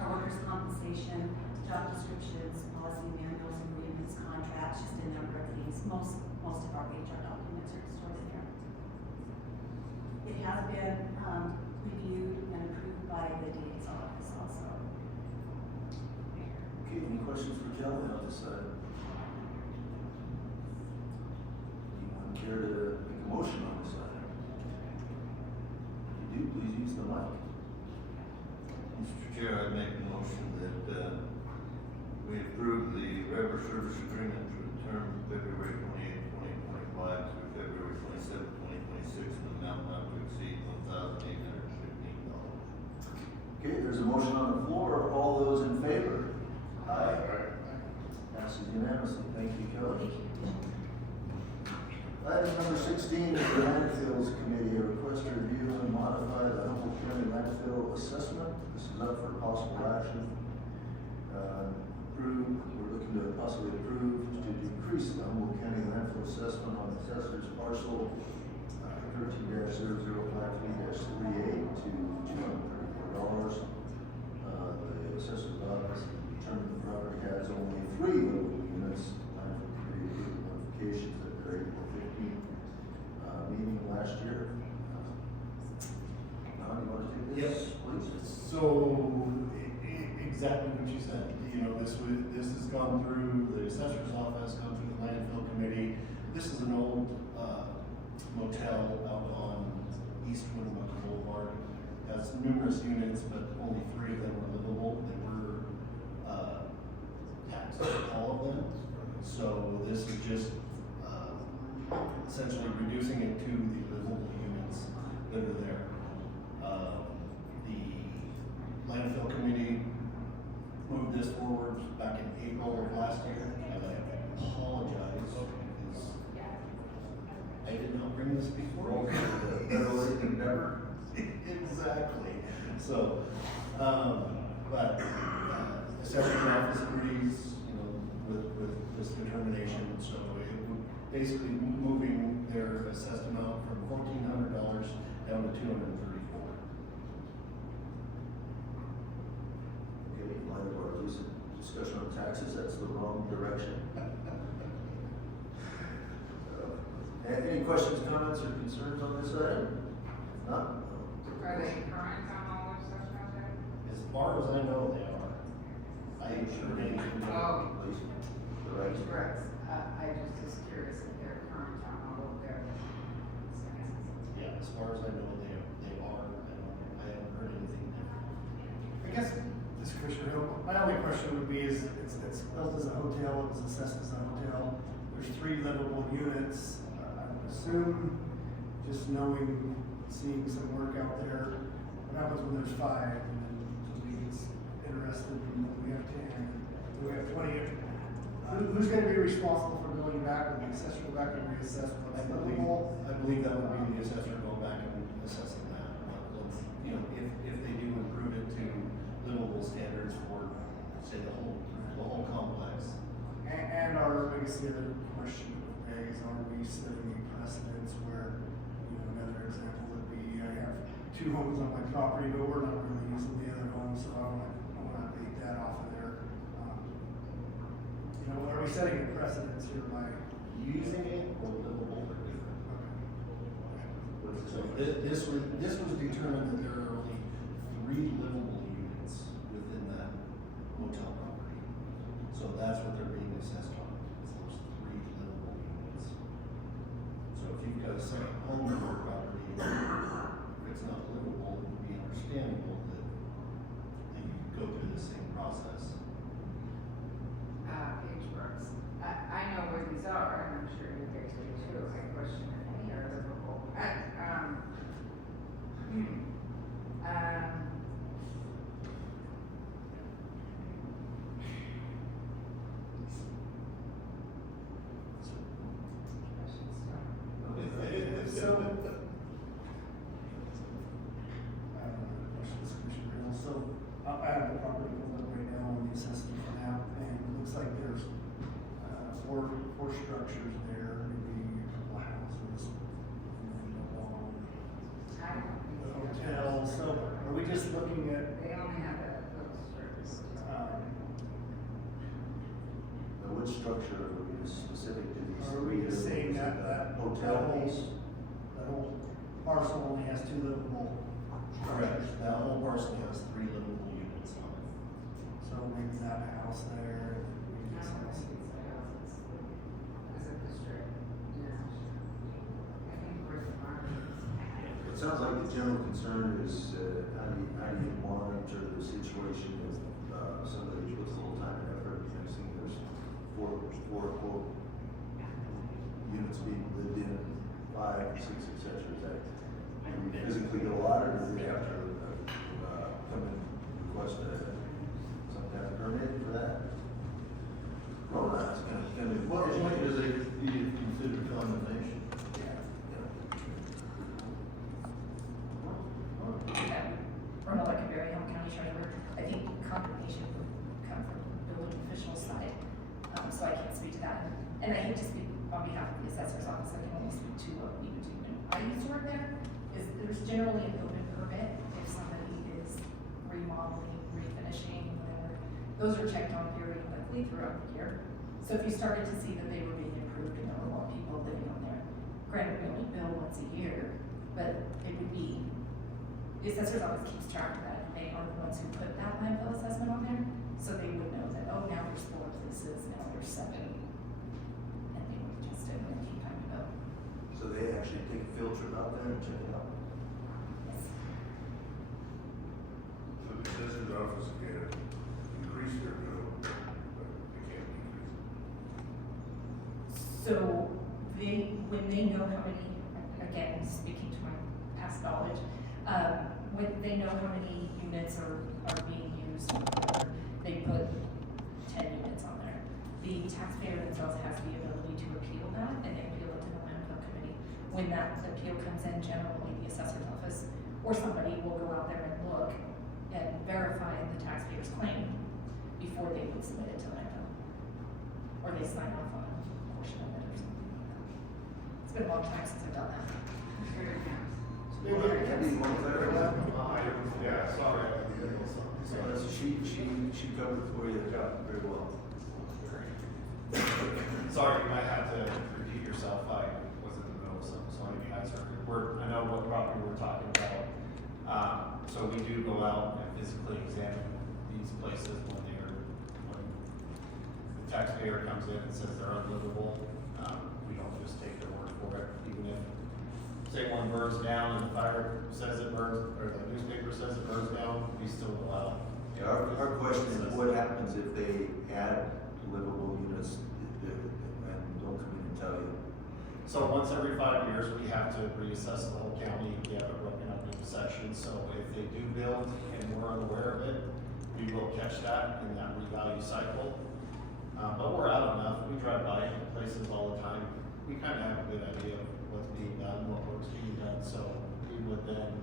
our workers' compensation, job descriptions, policy manuals, agreements, contracts, just a number of things. Most of our HR documents are stored in there. It has been reviewed and approved by the DA's office also. Okay, any questions for Kelly on this side? Anyone care to make a motion on this item? If you do, please use the mic. Mr. Chair, I make a motion that, we approve the River Service Agreement for the term February 28, 2025 through February 27, 2026, in an amount not to exceed $1,815. Okay, there's a motion on the floor. All those in favor? Aye. Passes unanimously. Thank you, Kelly. Item number 16 is the Landfills Committee, a request to review and modify the Humboldt County landfill assessment. This is up for possible action. We're looking to possibly approve to decrease the Humboldt County landfill assessment on assessor's parcel 13-0053-38 to $234. The assessor's office determined the property has only 3 livable units. Landfill committee approved modifications at their April 15th meeting last year. Now, you want to take this? Yes. Please. So, exactly what you said, you know, this has gone through the assessor's office, gone through the landfill committee. This is an old, motel out on East Winnemucca Boulevard. Has numerous units, but only 3 of them were livable. They were, taxed, all of them. So this is just, essentially reducing it to the livable units that are there. The landfill committee moved this forward back in April of last year, and I apologize because I did not bring this before. Better late than never. Exactly. So, but assessor's office agrees, you know, with this determination. So it would basically moving their assessed amount from $1,400 down to $234. Okay, in light of our recent discussion on taxes, that's the wrong direction. Any questions, comments, or concerns on this item? If not, Are they current on all those stuff out there? As far as I know, they are. I ain't sure any. Oh. please. The right. Paige Brooks, I just was curious if they're current on all of their. Yeah, as far as I know, they are. I haven't heard anything different. I guess, this Commissioner Hill, my only question would be is, it's built as a hotel, it was assessed as a hotel. There's 3 livable units. I would assume, just knowing, seeing some work out there, what happens when there's 5? And then somebody gets interested and then we have 10, and we have 20. Who's gonna be responsible for going back, when the assessor go back and reassess what's livable? I believe that would be the assessor going back and assessing that. You know, if they do improve it to livable standards for, say, the whole complex. And our, I guess the other question is, are we setting a precedence where, you know, another example would be, I have 2 homes on my property, but we're not really using the other homes, so I wanna take that off of there. You know, are we setting a precedence here by? Using it or livable are different. What's So this? this was determined that there are only 3 livable units within that motel property. So that's what they're being assessed on, is those 3 livable units. So if you've got a second home on your property, if it's not livable, it would be understandable that you could go through the same process. Paige Brooks, I know where these are, and I'm sure you guys do too. I question if any are livable. structures there, maybe a couple of houses, and then along I don't think the so. hotel, so are we just looking at, They only have a little service. Now, which structure are we specific to these? are we just saying that, Hotel piece? that whole parcel only has 2 livable Correct, structures? that whole parcel has 3 livable units on it. So maybe that house there, maybe I this don't house. think it's the houses. Is it the strip? Yeah. I think we're the farmers. It sounds like the general concern is, how do you monitor the situation if, somebody puts a little time and effort, I've seen there's four quote units being lived in, 5, 6, et cetera, is that, do we physically go out, or do we have to, come and request some kind of permit for that? Well, that's gonna be, well, the point is they, you consider condemnation. From like a very Humboldt County treasurer, I think condemnation would come from the building official side, so I can't speak to that. And I hate to speak on behalf of the assessor's office, I can only speak to what we would do when I used to work there, is there's generally an open permit if somebody is remodeling, refinishing, whatever. Those are checked on periodically throughout the year. So if you started to see that they were being improved and there were more people living on there, granted, we only bill once a year, but it would be, the assessor's office keeps track of that, and they are the ones who put that landfill assessment on there, so they would know that, oh, now there's 4 places, now there's 7. And they would adjust it when it came time to go. So they actually take a field trip out there and check it out? Yes. So the assessor's office can increase their bill, but they can't decrease it. So when they know how many, again, speaking to my past knowledge, when they know how many units are being used, they put 10 units on there. The taxpayer themselves has the ability to appeal that, and they appeal it to the landfill committee. When that appeal comes in, generally the assessor's office or somebody will go out there and look and verify the taxpayer's claim before they would submit it to landfill. Or they sign off on a portion of it or something like that. It's been a long time since I've done that. Here it comes. Andy, you want to clarify that? Yeah, sorry. So she covered it for you very well. Sorry, you might have to repeat yourself, I was in the middle of something, so I maybe I I know what property we're talking about. So we do go out and physically examine these places when when the taxpayer comes in and says they're unlivable. We don't just take their word for it, even if, say one burns down and the fire says it burns, or the newspaper says it burns down, we still go out. Yeah, our question is, what happens if they add livable units and don't come in and tell you? So once every 5 years, we have to reassess the whole county, we have it broken up into sections, so if they do build and we're unaware of it, we will catch that in that revalue cycle. But we're out enough, we drive by places all the time, we kind of have a good idea of what's being done, what work's being done, so we would then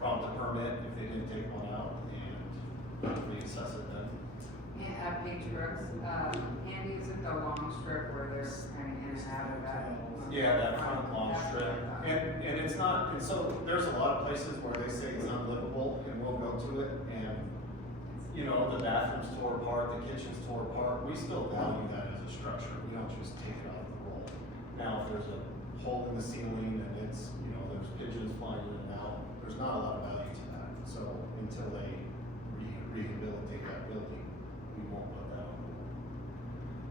prompt a permit if they didn't take one out and reassess it then. And Paige Brooks, Andy, is it the long strip where they're kind of in and out of that? Yeah, that front long strip, and it's not, and so there's a lot of places where they say it's unlivable, and we'll go to it, and, you know, the bathroom's tore apart, the kitchen's tore apart, we still value that as a structure, we don't just take it off the wall. Now, if there's a hole in the ceiling and it's, you know, there's pigeons flying in and out, there's not a lot of value to that, so until they rehabilitate that building, we won't put that on.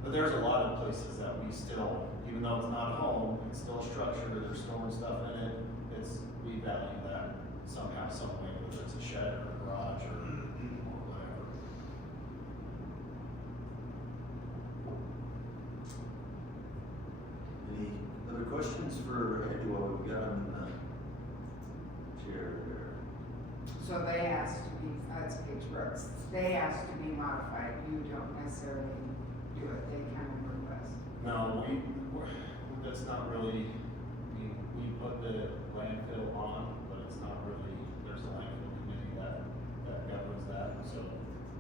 But there's a lot of places that we still, even though it's not a home, it's still a structure, there's storing stuff in it, we value that somehow, some way, whether it's a shed or a garage or whatever. Any other questions for Andy while we've got him in the chair there? So they asked to be, that's Paige Brooks, they asked to be modified, you don't necessarily do it, they kind of request. No, that's not really, we put the landfill on, but it's not really, there's a landfill committee that governs that, so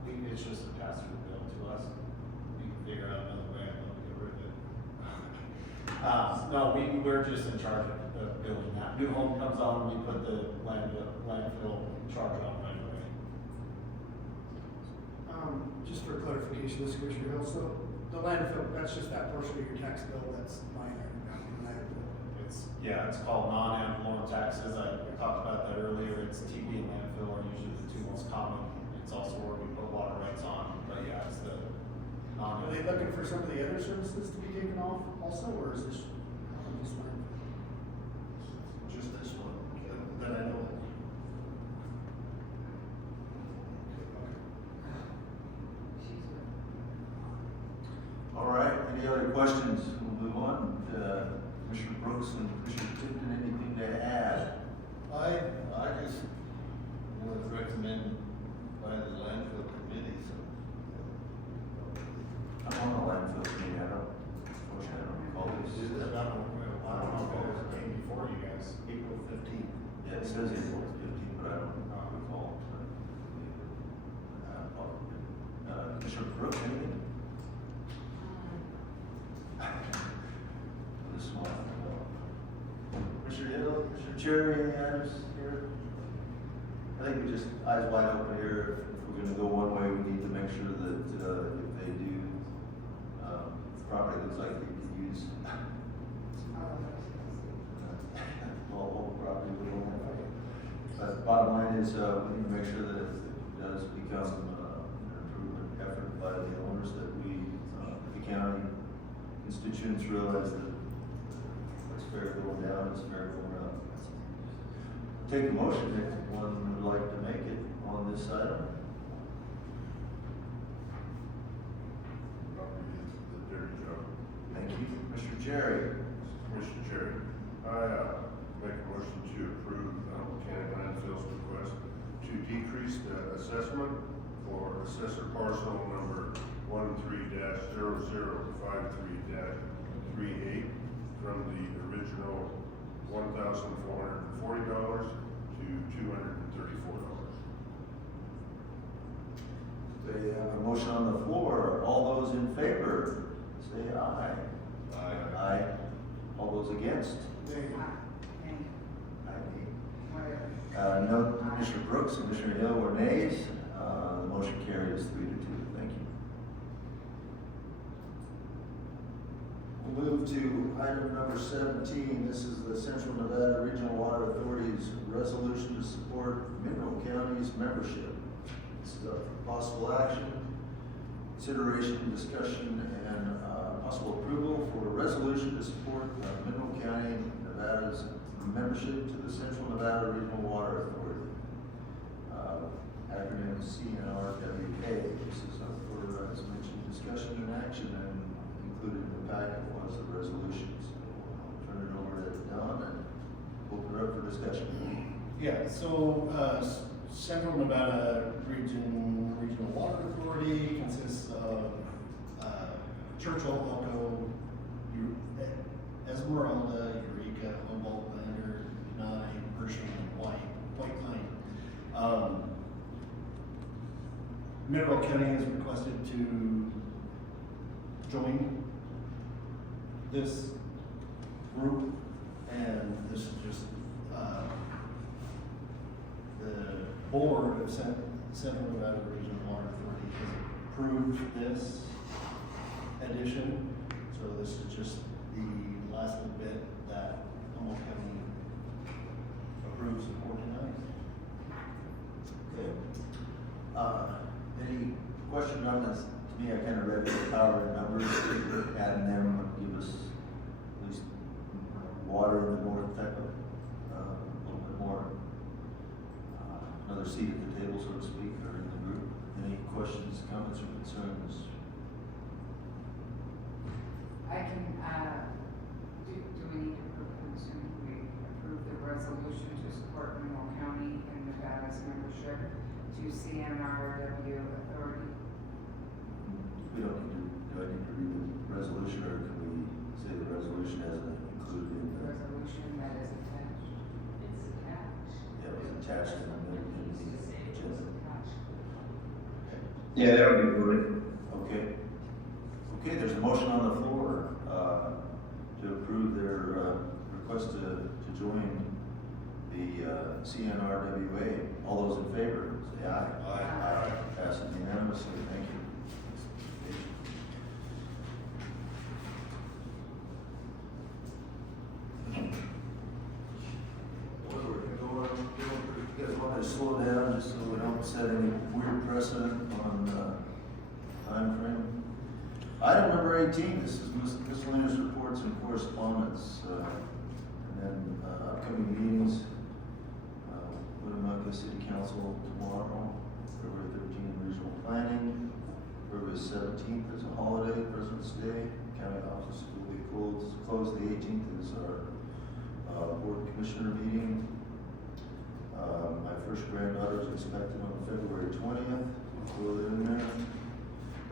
it's just a pass-through bill to us. We can figure out another way, I'd love to get rid of it. No, we're just in charge of building that. New home comes on, we put the landfill charge on right away. Just for clarification, this Commissioner Hill, so the landfill, that's just that portion of your tax bill that's minor, not the landfill. It's called non-ad valorem taxes. I talked about that earlier. It's TB and landfill are usually the two most common. It's also where we put water rights on, but yeah, it's the Are they non-ad. looking for some of the other services to be taken off also, or is this just landfill? Just this one, that I know of. All right, any other questions? We'll move on. Commissioner Brooks and Commissioner Tipton, anything to add? I just would recommend by the landfill committee, so. I'm on the landfill committee, unfortunately, I don't recall this. I don't know if it ever came before you guys. April 15th. Yeah, it says April 15, but I don't recall. Commissioner Brooks, anything? This one. Commissioner Hill, Commissioner Cerri, any items here? I think we just, eyes wide open here. If we're gonna go one way, we need to make sure that, if they do, property looks like they could use. Whole property, we don't have. But bottom line is, we need to make sure that if it does become, an improvement effort by the owners, that we, the county constituents realize that it's fair going down, it's fair going up. Take a motion if one would like to make it on this item. The dirty job. Thank you, Mr. Cerri. Commissioner Cerri, I make a motion to approve Humboldt County Landfill's request to decrease the assessment for assessor parcel number 13-0053-38 from the original $1,440 to $234. They have a motion on the floor. All those in favor, say aye. Aye. Aye. All those against? Nay. Aye. Whatever. No, Commissioner Brooks and Commissioner Hill were nays. The motion carries 3-2. Thank you. We'll move to item number 17. This is the Central Nevada Regional Water Authority's resolution to support Mineral County's membership. This is up for possible action, consideration, discussion, and possible approval for a resolution to support Mineral County, Nevada's membership to the Central Nevada Regional Water Authority. Acronym CNRWA. This is up for, as mentioned, discussion and action, and included in the packet was the resolution. So I'll turn it over to Don and open it up for discussion. Yeah, so, Central Nevada Regional Water Authority consists of, Churchill, Elko, Esmeralda, Eureka, Humboldt, Lander, Denai, Pershing, and White Pine. Mineral County has requested to join this group, and this is just, the board of Central Nevada Regional Water Authority has approved this addition, so this is just the last little bit that Humboldt County approves of tonight. Okay. Any questions on this? To me, I kind of read the power of numbers, adding them would give us at least water in the north type of, a little bit more, another seat at the table, so to speak, or in the group. Any questions, comments, or concerns? I can, do we need to approve, I'm assuming we approve the resolution to support Mineral County and Nevada's membership to CNRW Authority? We don't need to, do I need to read the resolution, or can we say the resolution as included in the? Resolution that is attached. It's attached. Yeah, it was attached in the agenda. Yeah, that would be good. Okay. Okay, there's a motion on the floor, to approve their join the CNRWA. All those in favor, say aye. Aye. Passes unanimously, thank you. Well, we're going you guys want me to slow down just so we don't set any weird precedent on, time frame? Item number 18, this is miscellaneous reports and correspondence, and then, upcoming meetings. Winnemucca City Council tomorrow, February 13th, regional planning. February 17th is a holiday, President's Day. County office will be closed. The 18th is our board commissioner meeting. My first granddaughter is expected on February 20th. We'll throw that in there.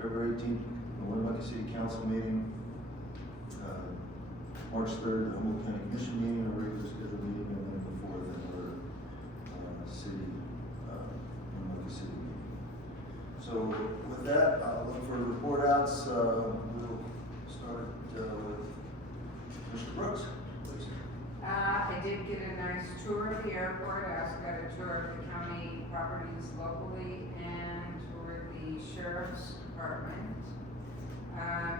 February 18th, the Winnemucca City Council meeting. March 3rd, the Humboldt County Commission meeting, a regular scheduled meeting, and then the 4th, another city, Winnemucca City meeting. So with that, I'll look for report outs. We'll start with Mr. Brooks, please. I did get a nice tour of the airport. I also got a tour of the county properties locally and toured the sheriff's department.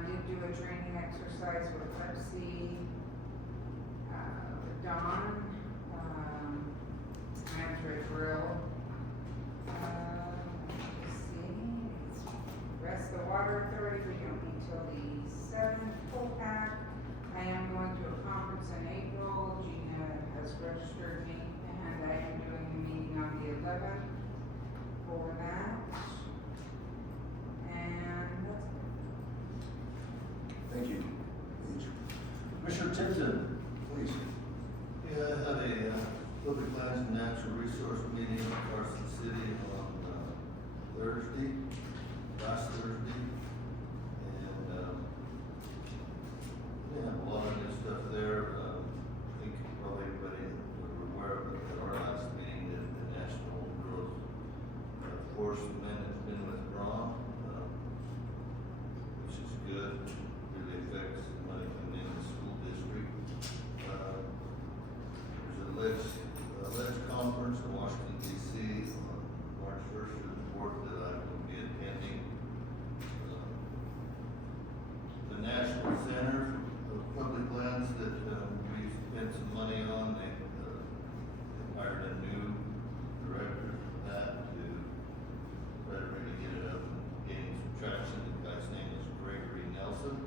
Did do a training exercise with Pepsi, with Dawn, went to a drill. Let's see, rest of the water authority, we don't need till the 7th full pack. I am going to a conference in April. Gina has registered me, and I am doing a meeting on the 11th for that. And that's it. Thank you. Commissioner Tipton, please. Yeah, I had a public lands and natural resource meeting in Carson City on last Thursday. And we have a lot of new stuff there. I think probably everybody was aware of it at our last meeting, that the National Growth Enforcement has been withdrawn, which is good. Really affects the money coming in the school district. There's a ledge conference in Washington DC on March 1st to the 4th that I will be attending. The National Center of Public Lands that we spent some money on, they hired a new director for that to try to really get it up and gain some traction. The guy's name is Gregory Nelson.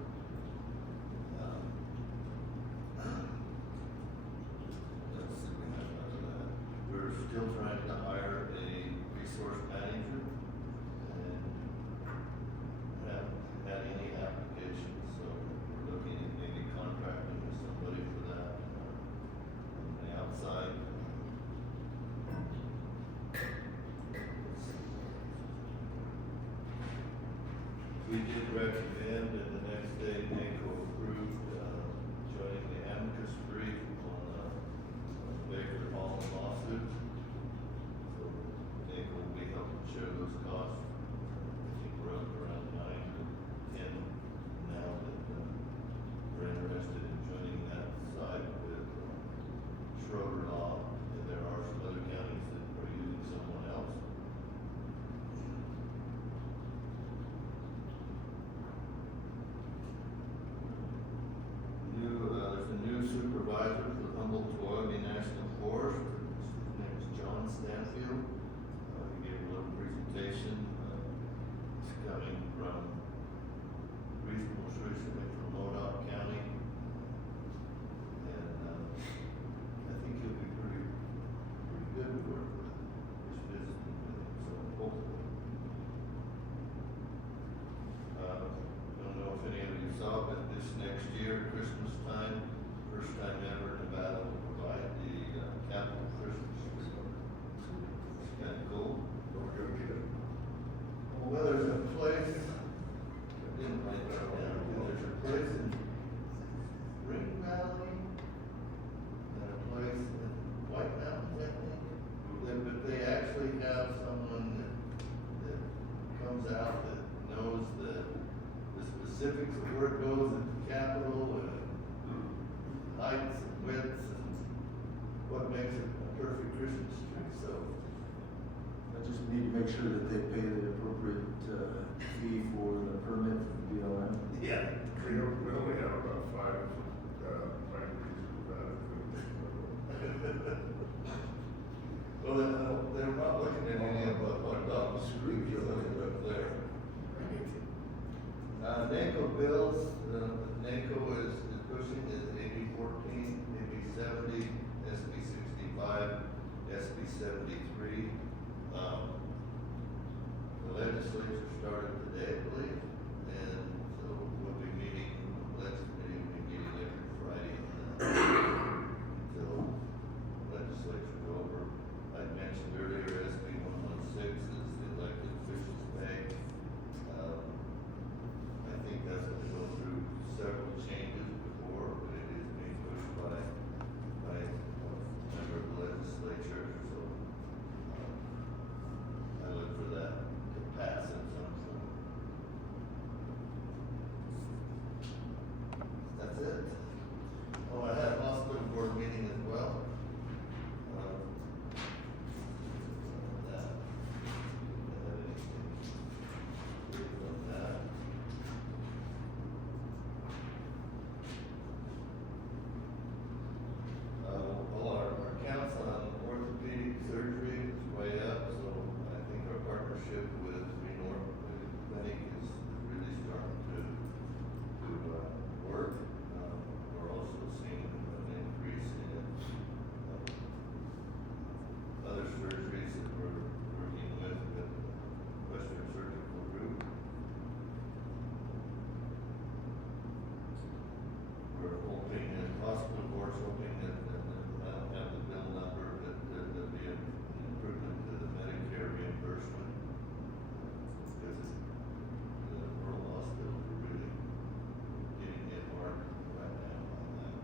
Let's see, we have that. We're still trying to hire a resource manager and haven't had any applications, so we're looking at maybe contracting with somebody for that on the outside. We did recommend, and the next day NACO approved, joining the amicus brief on Baker Hall lawsuit. So NACO will be helping district, so. I just need to make sure that they pay the appropriate, fee for the permit for the BLM. Yeah. We only have about five reasons about it. Well, they're not looking at any of what Dr. Cerri is looking up there. NACO bills, NACO is pushing is AB 14, AB 70, SB 65, SB 73. The legislature started today, I believe, and so we'll be meeting, legislature will be meeting every Friday until legislature's over. I mentioned earlier SB 116 is the elected officials pay. I think that's going to go through several changes before, but it is being pushed by a member of the legislature, so I look for that to pass at some point. That's it. Oh, I had a hospital board meeting as well. All our counts on orthopedic surgery is way up, so I think our partnership with Renor Clinic is really starting to work. We're also seeing an increase in other surgeries that we're working with Western Surgical Group. We're hoping that hospital board's hoping that I don't have the bill number, but there'll be an improvement to the Medicare reimbursement. Because the rural hospitals are really getting hit hard right now on that.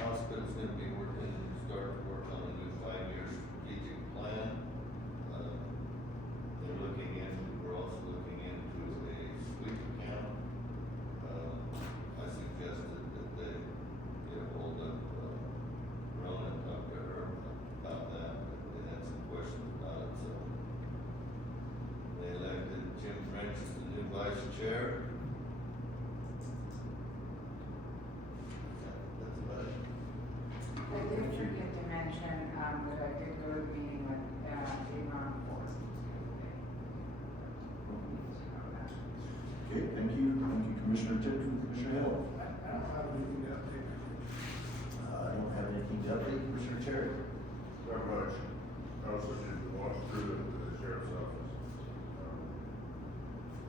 Hospital's gonna be start to work on a new 5-year strategic plan. We're also looking into a sweep account. I suggested that they get a hold of, Rona and talk to her about that, but they had some questions about it, so. They elected Jim French as the new vice chair. That's about it. I did forget to mention, that I did go to the meeting with, Avon Ford. Okay, thank you. Thank you, Commissioner Tipton, Commissioner Hill. I don't have anything to update. I don't have anything to update, Commissioner Cerri. Not much. I also did walk through the sheriff's office.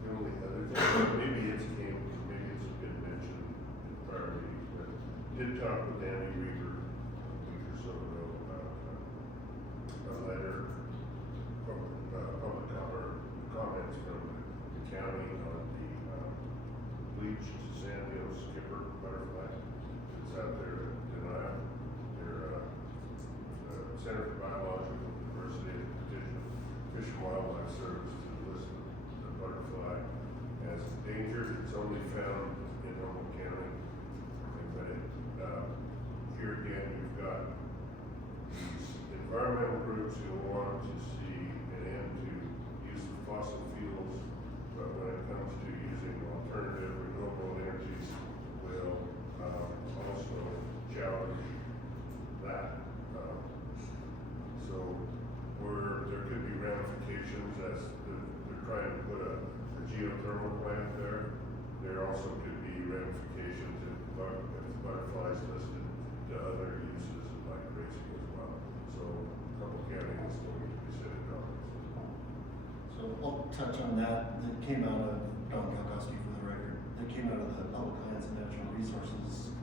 The only other thing, maybe it's been mentioned in prior meetings, but did talk with Danny Reaver a week or so ago about a letter from public comments from the county on the bleached sandhill skipper butterfly that's out there in denial. They're Center for Biological Diversity and petition Fish and Wildlife Service to list the butterfly as endangered. It's only found in Humboldt County. But here again, you've got these environmental groups who want to see an end to use of fossil fuels, but when it comes to using alternative renewable energies, will also challenge that. So there could be ramifications as they're trying to put a geothermal plant there. There also could be ramifications if butterflies listed to other uses like racing as well. So Humboldt County is going to be setting comments. So I'll touch on that. That came out of Kalkoske for the record. That came out of the Public Lands and Natural Resources.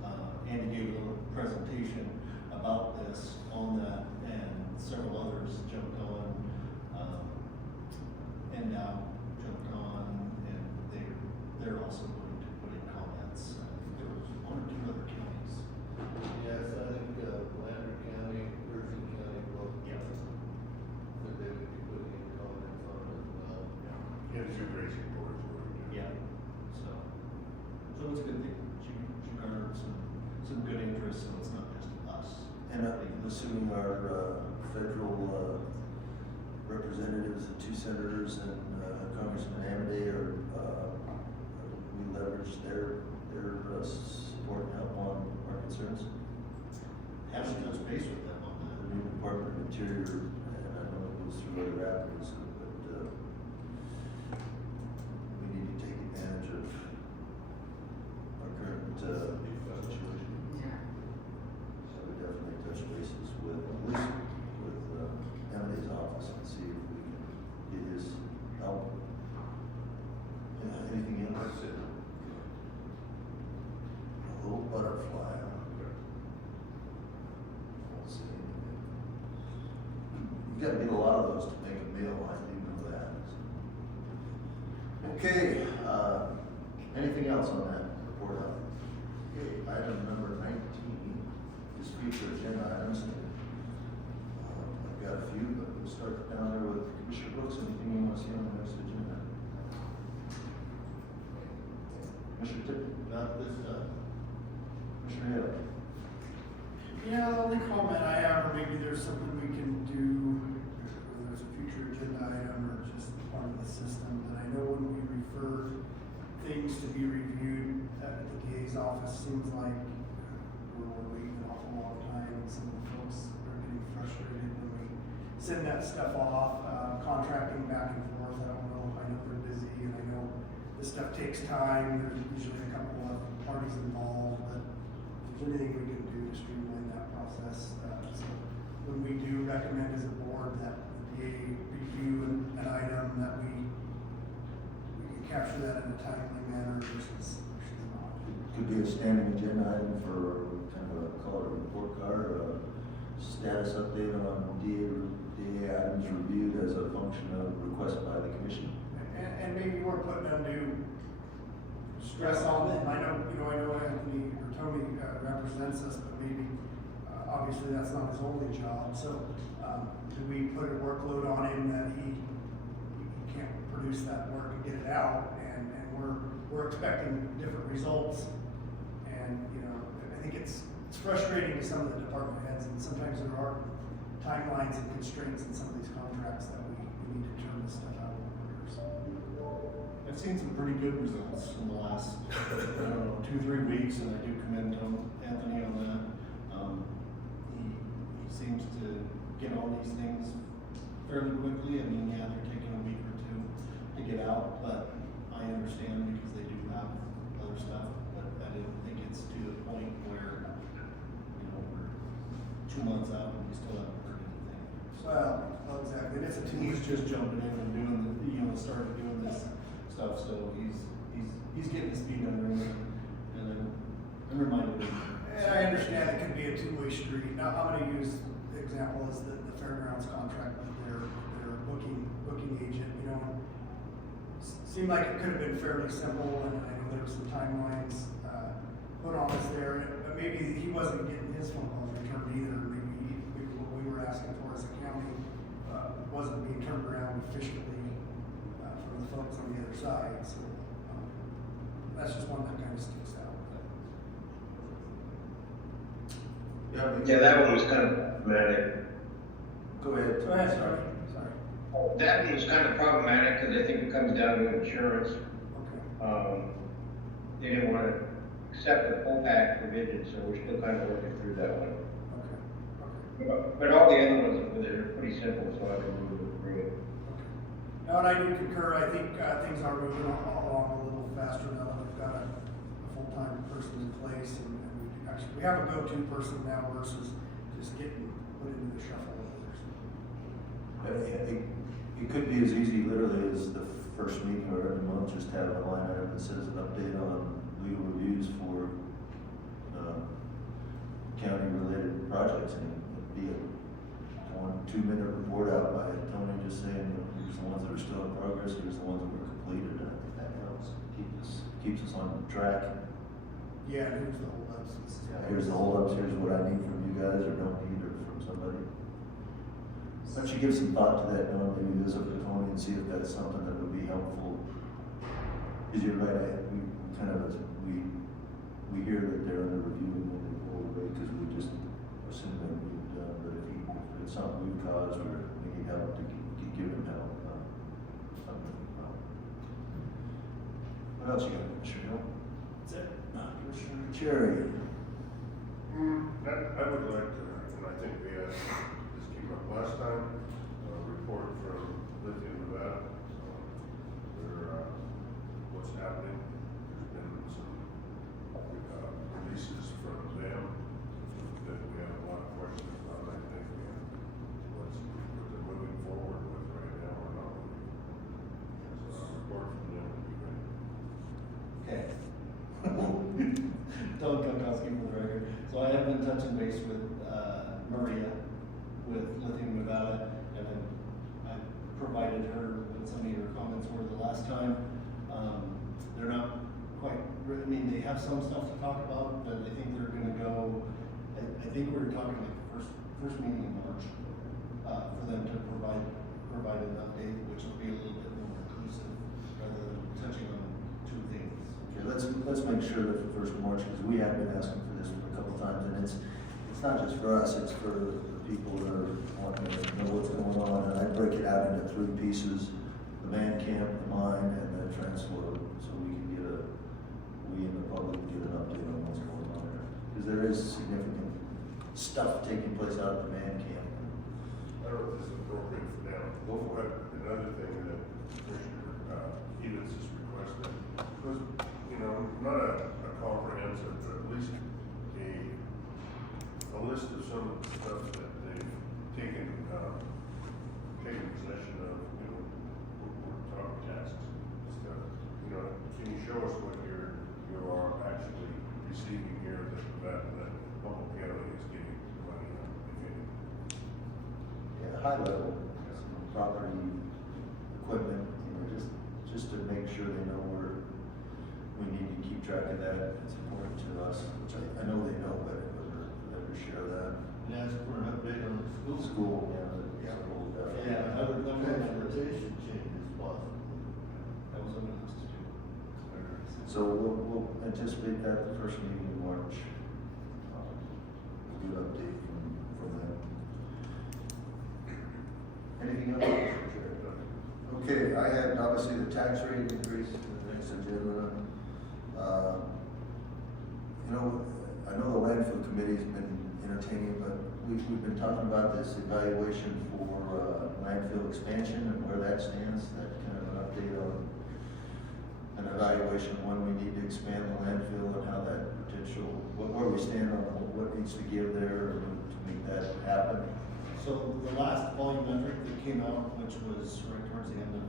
Andy gave a little presentation about this on that, and several others jumped on, and now jumped on, and they're also going to put in comments. I think there was 1 or 2 other counties. Yes, I think, Lander County, Pershing County, both. Yeah. So they would be putting in comments on it as well. And two racing boards were doing. Yeah. So it's a good thing. She garnered some good interest just so it's not just us. And I'm assuming our federal representatives, the two senators and Congressman Amity, we leverage their support and help on our concerns. Haven't touched base with them on that. The new Department of Interior, and I know it goes through other avenues, but we need to take advantage of our current situation. Yeah. So we definitely touch bases with, at least with Emily's office and see if we can get his help. Anything else? That's it. A little butterfly. We'll see. You've got to get a lot of those to make a meal, I do know that. Okay, anything else on that report out? Okay, item number 19 is future agenda items. I've got a few, but we'll start down there with Commissioner Brooks. Anything you want to see on the next agenda? Commissioner Tipton? Not this time. Commissioner Hill? Yeah, the only comment I have, or maybe there's something we can do, whether it's a future agenda item or just part of the system, but I know when we refer things to be reviewed at the DA's office, seems like we're waiting an awful long time, and some of the folks are getting frustrated when we send that stuff off, contracting back and forth. I don't know, I know they're busy, and I know this stuff takes time, there's usually a couple of parties involved, but if there's anything we can do to streamline that process, so when we do recommend as a board that the DA review an item, that we can capture that in a timely manner versus not. Could be a standing agenda item for kind of a call it a report card, or a status update on DA items reviewed as a function of request by the commission. And maybe we're putting undue stress on them. I know Anthony or Tony represents us, but maybe, obviously that's not his only job. So, do we put a workload on him that he can't produce that work and get it out? And we're expecting different results. And, I think it's frustrating to some of the department heads, and sometimes there are timelines and constraints in some of these contracts that we need to turn this stuff out quicker. So. I've seen some pretty good results in the last, 2-3 weeks, and I do commend Anthony on that. He seems to get on these things fairly quickly. I mean, yeah, they're taking a week or two to get out, but I understand because they do have other stuff, but I didn't think it's to the point where, we're 2 months out and we still haven't heard anything. Well, exactly. And it's a team. He's just jumping in and doing started doing this stuff, so he's getting his feet under him, and I'm reminded him. And I understand it can be a two-way street. Now, I'm gonna use the example as the fairgrounds contract with their booking agent, seemed like it could have been fairly simple, and I know there were some timelines, put on us there, but maybe he wasn't getting his phone calls returned either. Maybe what we were asking for as a county, wasn't being turned around efficiently, from the folks on the other side, so, that's just one that kind of sticks out. Yeah, that one was kind of problematic. Go ahead. Go ahead, sorry. That one was kind of problematic because I think it comes down to insurance. Okay. They didn't want to accept the full pack provision, so we're still kind of working through that one. Okay. But all the other ones are pretty simple, so I can move it through it. No, and I do concur. I think things are moving along a little faster now that we've got a full-time person in place, and we have a go-to person now versus just getting put into the shuffle of others. It could be as easy literally as the first meeting or every month, just have a line item that says an update on legal reviews for county-related projects, and it'd be a 1-2 minute report out by Tony just saying, here's the ones that are still in progress, here's the ones that were completed, and I think that helps keeps us on track. Yeah, and here's the holdups. Here's the holdups, here's what I need from you guys or don't need, or from somebody. Why don't you give some thought to that, maybe visit with Tony and see if that's something that would be helpful. Because you're right, we hear that they're under review and then they pull away because something we've caused, or we need help to give him help. What else you got, Commissioner Hill? That's it. Commissioner Cerri? I would like to, and I think we had this came up last time, a report from Lithium, Nevada. What's happening. There's been some releases from them that we have a lot of questions about. I think what they're moving forward with right now or not moving. So a report from them would be great. Okay. Don Kalkoske for the record. So I have been touching base with, Maria with Lithium Nevada, and then I provided her with some of your comments were the last time. They're not quite, I mean, they have some stuff to talk about, but I think they're gonna go, I think we were talking like the first meeting in March, for them to provide an update, which will be a little bit more inclusive, rather than touching on two things. Okay, let's make sure that the first of March, because we have been asking for this for a couple times, and it's not just for us, it's for the people that are wanting to know what's going on, and I break it out into three pieces: the man camp, the mine, and the transload, so we in the public can get an update on what's going on there. Because there is significant stuff taking place out at the man camp. I don't know if this is appropriate for now. But another thing that Commissioner Evatz has requested was, not a comprehensive, but at least a list of some of the stuff that they've taken possession of, we're talking taxes and stuff. Can you show us what you are actually receiving here that Humboldt County is getting money on, if any? Yeah, high level, some property, equipment, just to make sure they know we need to keep track of that. It's important to us, which I know they know, but for them to share that. And ask for an update on the School, Yeah, I would, transportation changes possible. that was on the list too. So we'll anticipate that the first meeting in March. Good update from them. Anything else? Okay, I had obviously the tax rate increase in the next agenda. I know the landfill committee's been entertaining, but we've been talking about this evaluation for landfill expansion and where that stands. That kind of an update on an evaluation when we need to expand the landfill and how that potential, where we stand on what needs to give there to make that happen. So the last volumetric that came out, which was right towards the end of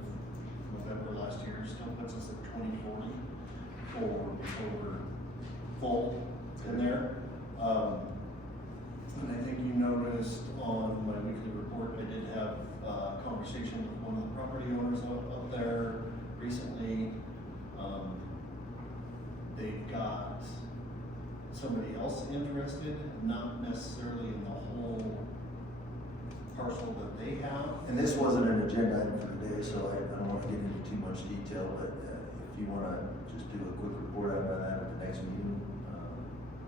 November last year, still puts us at 2040 for over full in there. And I think you noticed on my weekly report, I did have a conversation with one of the property owners up there recently. They've got somebody else interested, not necessarily in the whole parcel that they have. And this wasn't an agenda item for today, so I don't want to get into too much detail, but if you want to just do a quick report out on that at the next meeting,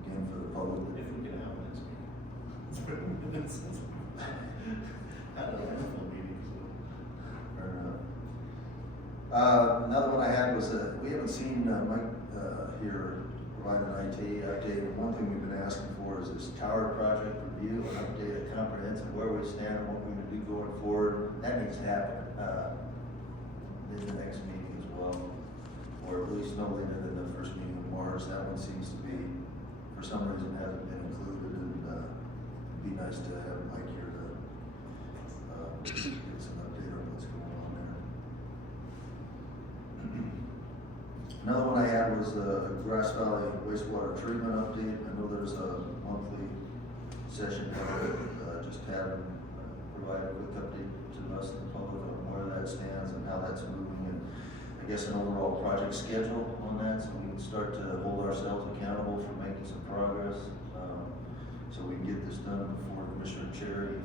again, for the public. If we can have it next meeting. I don't know, landfill meeting, so. Fair enough. Another one I had was, we haven't seen Mike here provide an IT update. And one thing we've been asking for is this tower project review, an update, a comprehensive where we stand and what we're going to do going forward. That needs to happen in the next meeting as well, or at least no later than the first meeting of March. That one seems to be, for some reason, hasn't been included, and it'd be nice to have Mike here to get some update on what's going on there. Another one I had was the Grass Valley wastewater treatment update. I know there's a monthly session there, just have provide a quick update to us and the public on where that stands and how that's moving, and I guess an overall project schedule on that, so we can start to hold ourselves accountable for making some progress, so we can get this done before Commissioner Cerri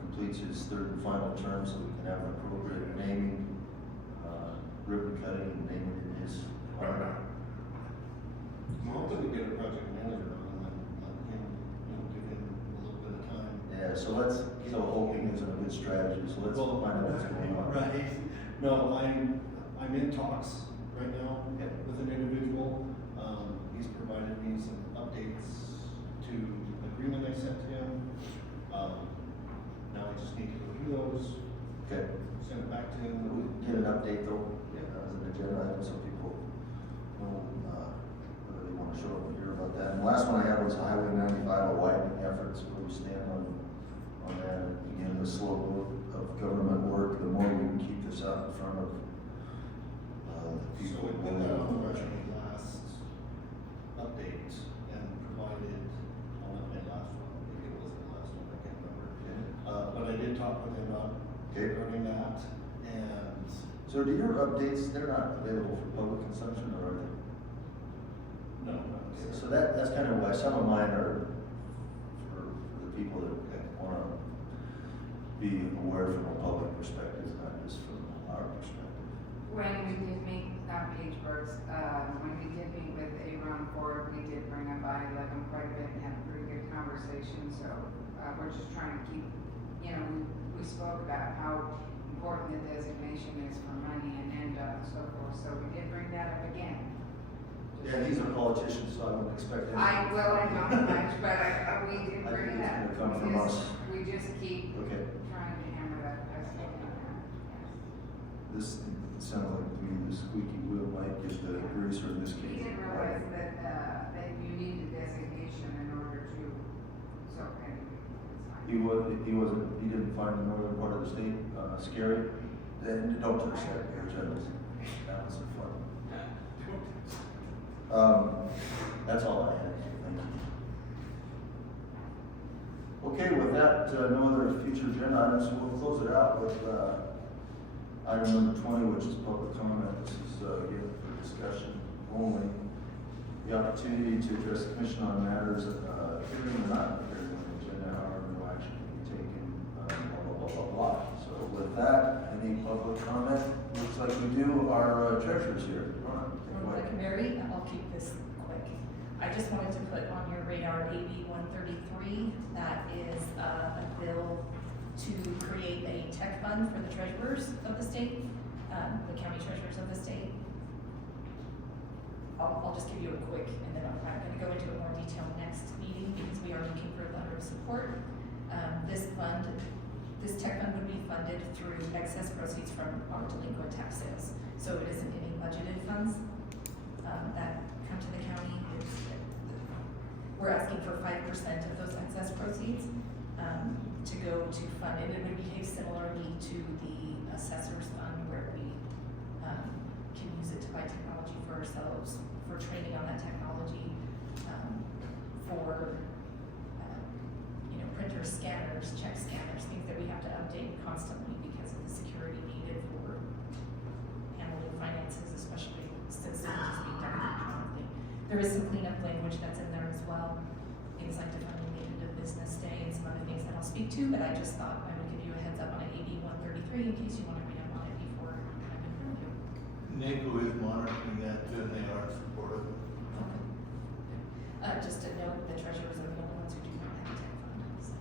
completes his third and final term, so we can have an appropriate naming, ribbon cutting and naming in his honor. I'm hoping to get a project manager on and then let him, give him a little bit of time. Yeah, Okay, so hoping isn't a good strategy, so let's find out what's going on. Right, no, I'm in talks right now Okay. with an individual. He's provided me some updates to the agreement I sent to him. Now I just need to review those, Okay. send it back to We him. can get an update though, as an agenda item, so people know, whether they wanna show up and hear about that. And the last one I had was Highway 95, a widening efforts, where we stand on that. Again, the slow growth of government work, the more we can keep this out in front of, the So people. we put that on the budget last update and provided, on that last one, maybe it wasn't the last one, I can't remember. But I did talk with him about Okay. regarding that, and So do your updates, they're not available for public consumption, or are they? no. So that's kind of why some of mine are for the people that wanna be aware from a public perspective, not just from our perspective. When we did meet, Paige Brooks, when we did meet with Aaron Ford, we did bring up I-11 quite a bit and had a pretty good conversation, so, we're just trying to keep, we spoke about how important the designation is for money and so forth, so we did bring that up again. Yeah, these are politicians, so I wouldn't expect anything. I don't much, but we did I bring think it it's up. gonna come from us. We just keep Okay, trying to hammer that as we can. this sounds like to me the squeaky wheel might get the greaser in this He case. didn't realize that you need a designation in order to, so anyway, it's fine. He didn't find the northern part of the state, scary. Then don't touch that, that was fun. That's all I had, thank you. Okay, with that, no other future agenda items, so we'll close it out with, item number 20, which is public comment. This is, again, for discussion only. The opportunity to address the commission on matters, hearing or not hearing on the agenda, however, no action can be taken, blah. So with that, any public comment? Looks like we do. Our treasurer's here. Ronna, take it away. Mary, I'll keep this quick. I just wanted to put on your radar AB 133, that is a bill to create a tech fund for the treasurers of the state, the county treasurers of the state. I'll just give you a quick, and then I'm going to go into it more detail next meeting, because we are looking for a letter of support. This tech fund would be funded through excess proceeds from our delinquent tax sales. So it isn't any budgeted funds that come to the county. We're asking for 5% of those excess proceeds to go to fund, and it would behave similarly to the assessor's fund, where we can use it to buy technology for ourselves, for training on that technology, for printers, scanners, check scanners, things that we have to update constantly because of the security needed for handling finances, especially since so much is being done electronically. There is some cleanup language that's in there as well, things like defining the end of business day and some other things that I'll speak to, but I just thought I would give you a heads up on AB 133 in case you want to read up on it before I'm in front of you. NACO is monitoring that too, and they are supportive. Just to note, the treasurers are the only ones who do not have a tech fund. So.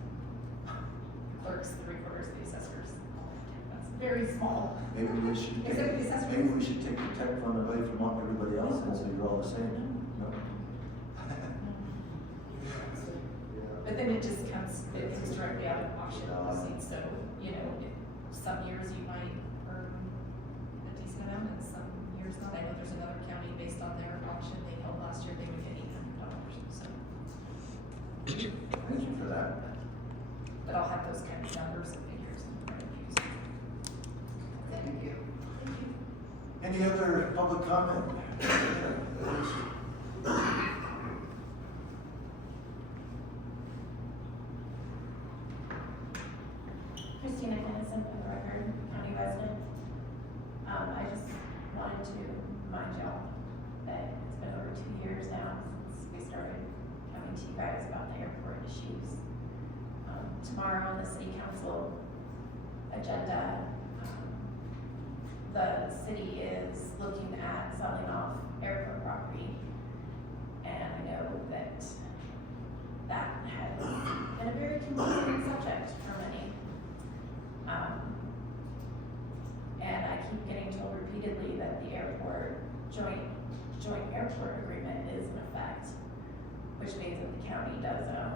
Clerks, the recorders, the assessors, all have tech funds. Very small. Maybe we should take, Except the assessors. maybe we should take the tech fund away from everybody else and say you're all the same. No? But then it just comes directly out of auction proceeds, so, some years you might earn a decent amount and some years not. I know there's another county based on their auction they held last year, they would get $800, so. Thank you for that. But I'll have those kind of numbers and figures in front of you. So. Thank you. Any other public comment? Christina Dennison for the record, county resident. I just wanted to remind y'all that it's been over 2 years now since we started coming to you guys about the airport issues. Tomorrow on the city council agenda, the city is looking at selling off airport property. And I know that has been a very confusing subject the county does own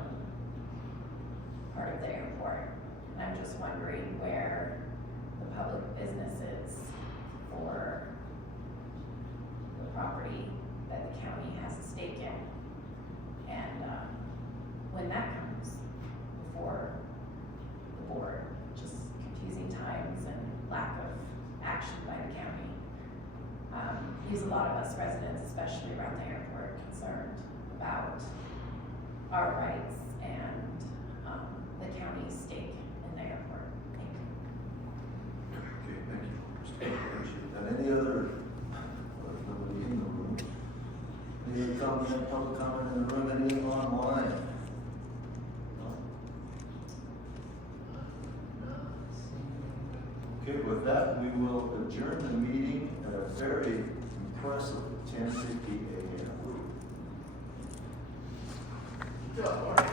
part of the airport. And I'm just wondering where the public business is for the property that the county has a stake in. And, when that comes before the board, just confusing times and lack of action by the county. Leaves a lot of us residents, especially around the airport, concerned about our rights and, the county's stake in the airport. Thank you. Okay, thank you, Christine, appreciate that. Any other, nobody in the room? Any comment, public comment in the room, any online? No? Okay, with that, we will adjourn the meeting at a very impressive 10:50 a.m. Good job, Mark.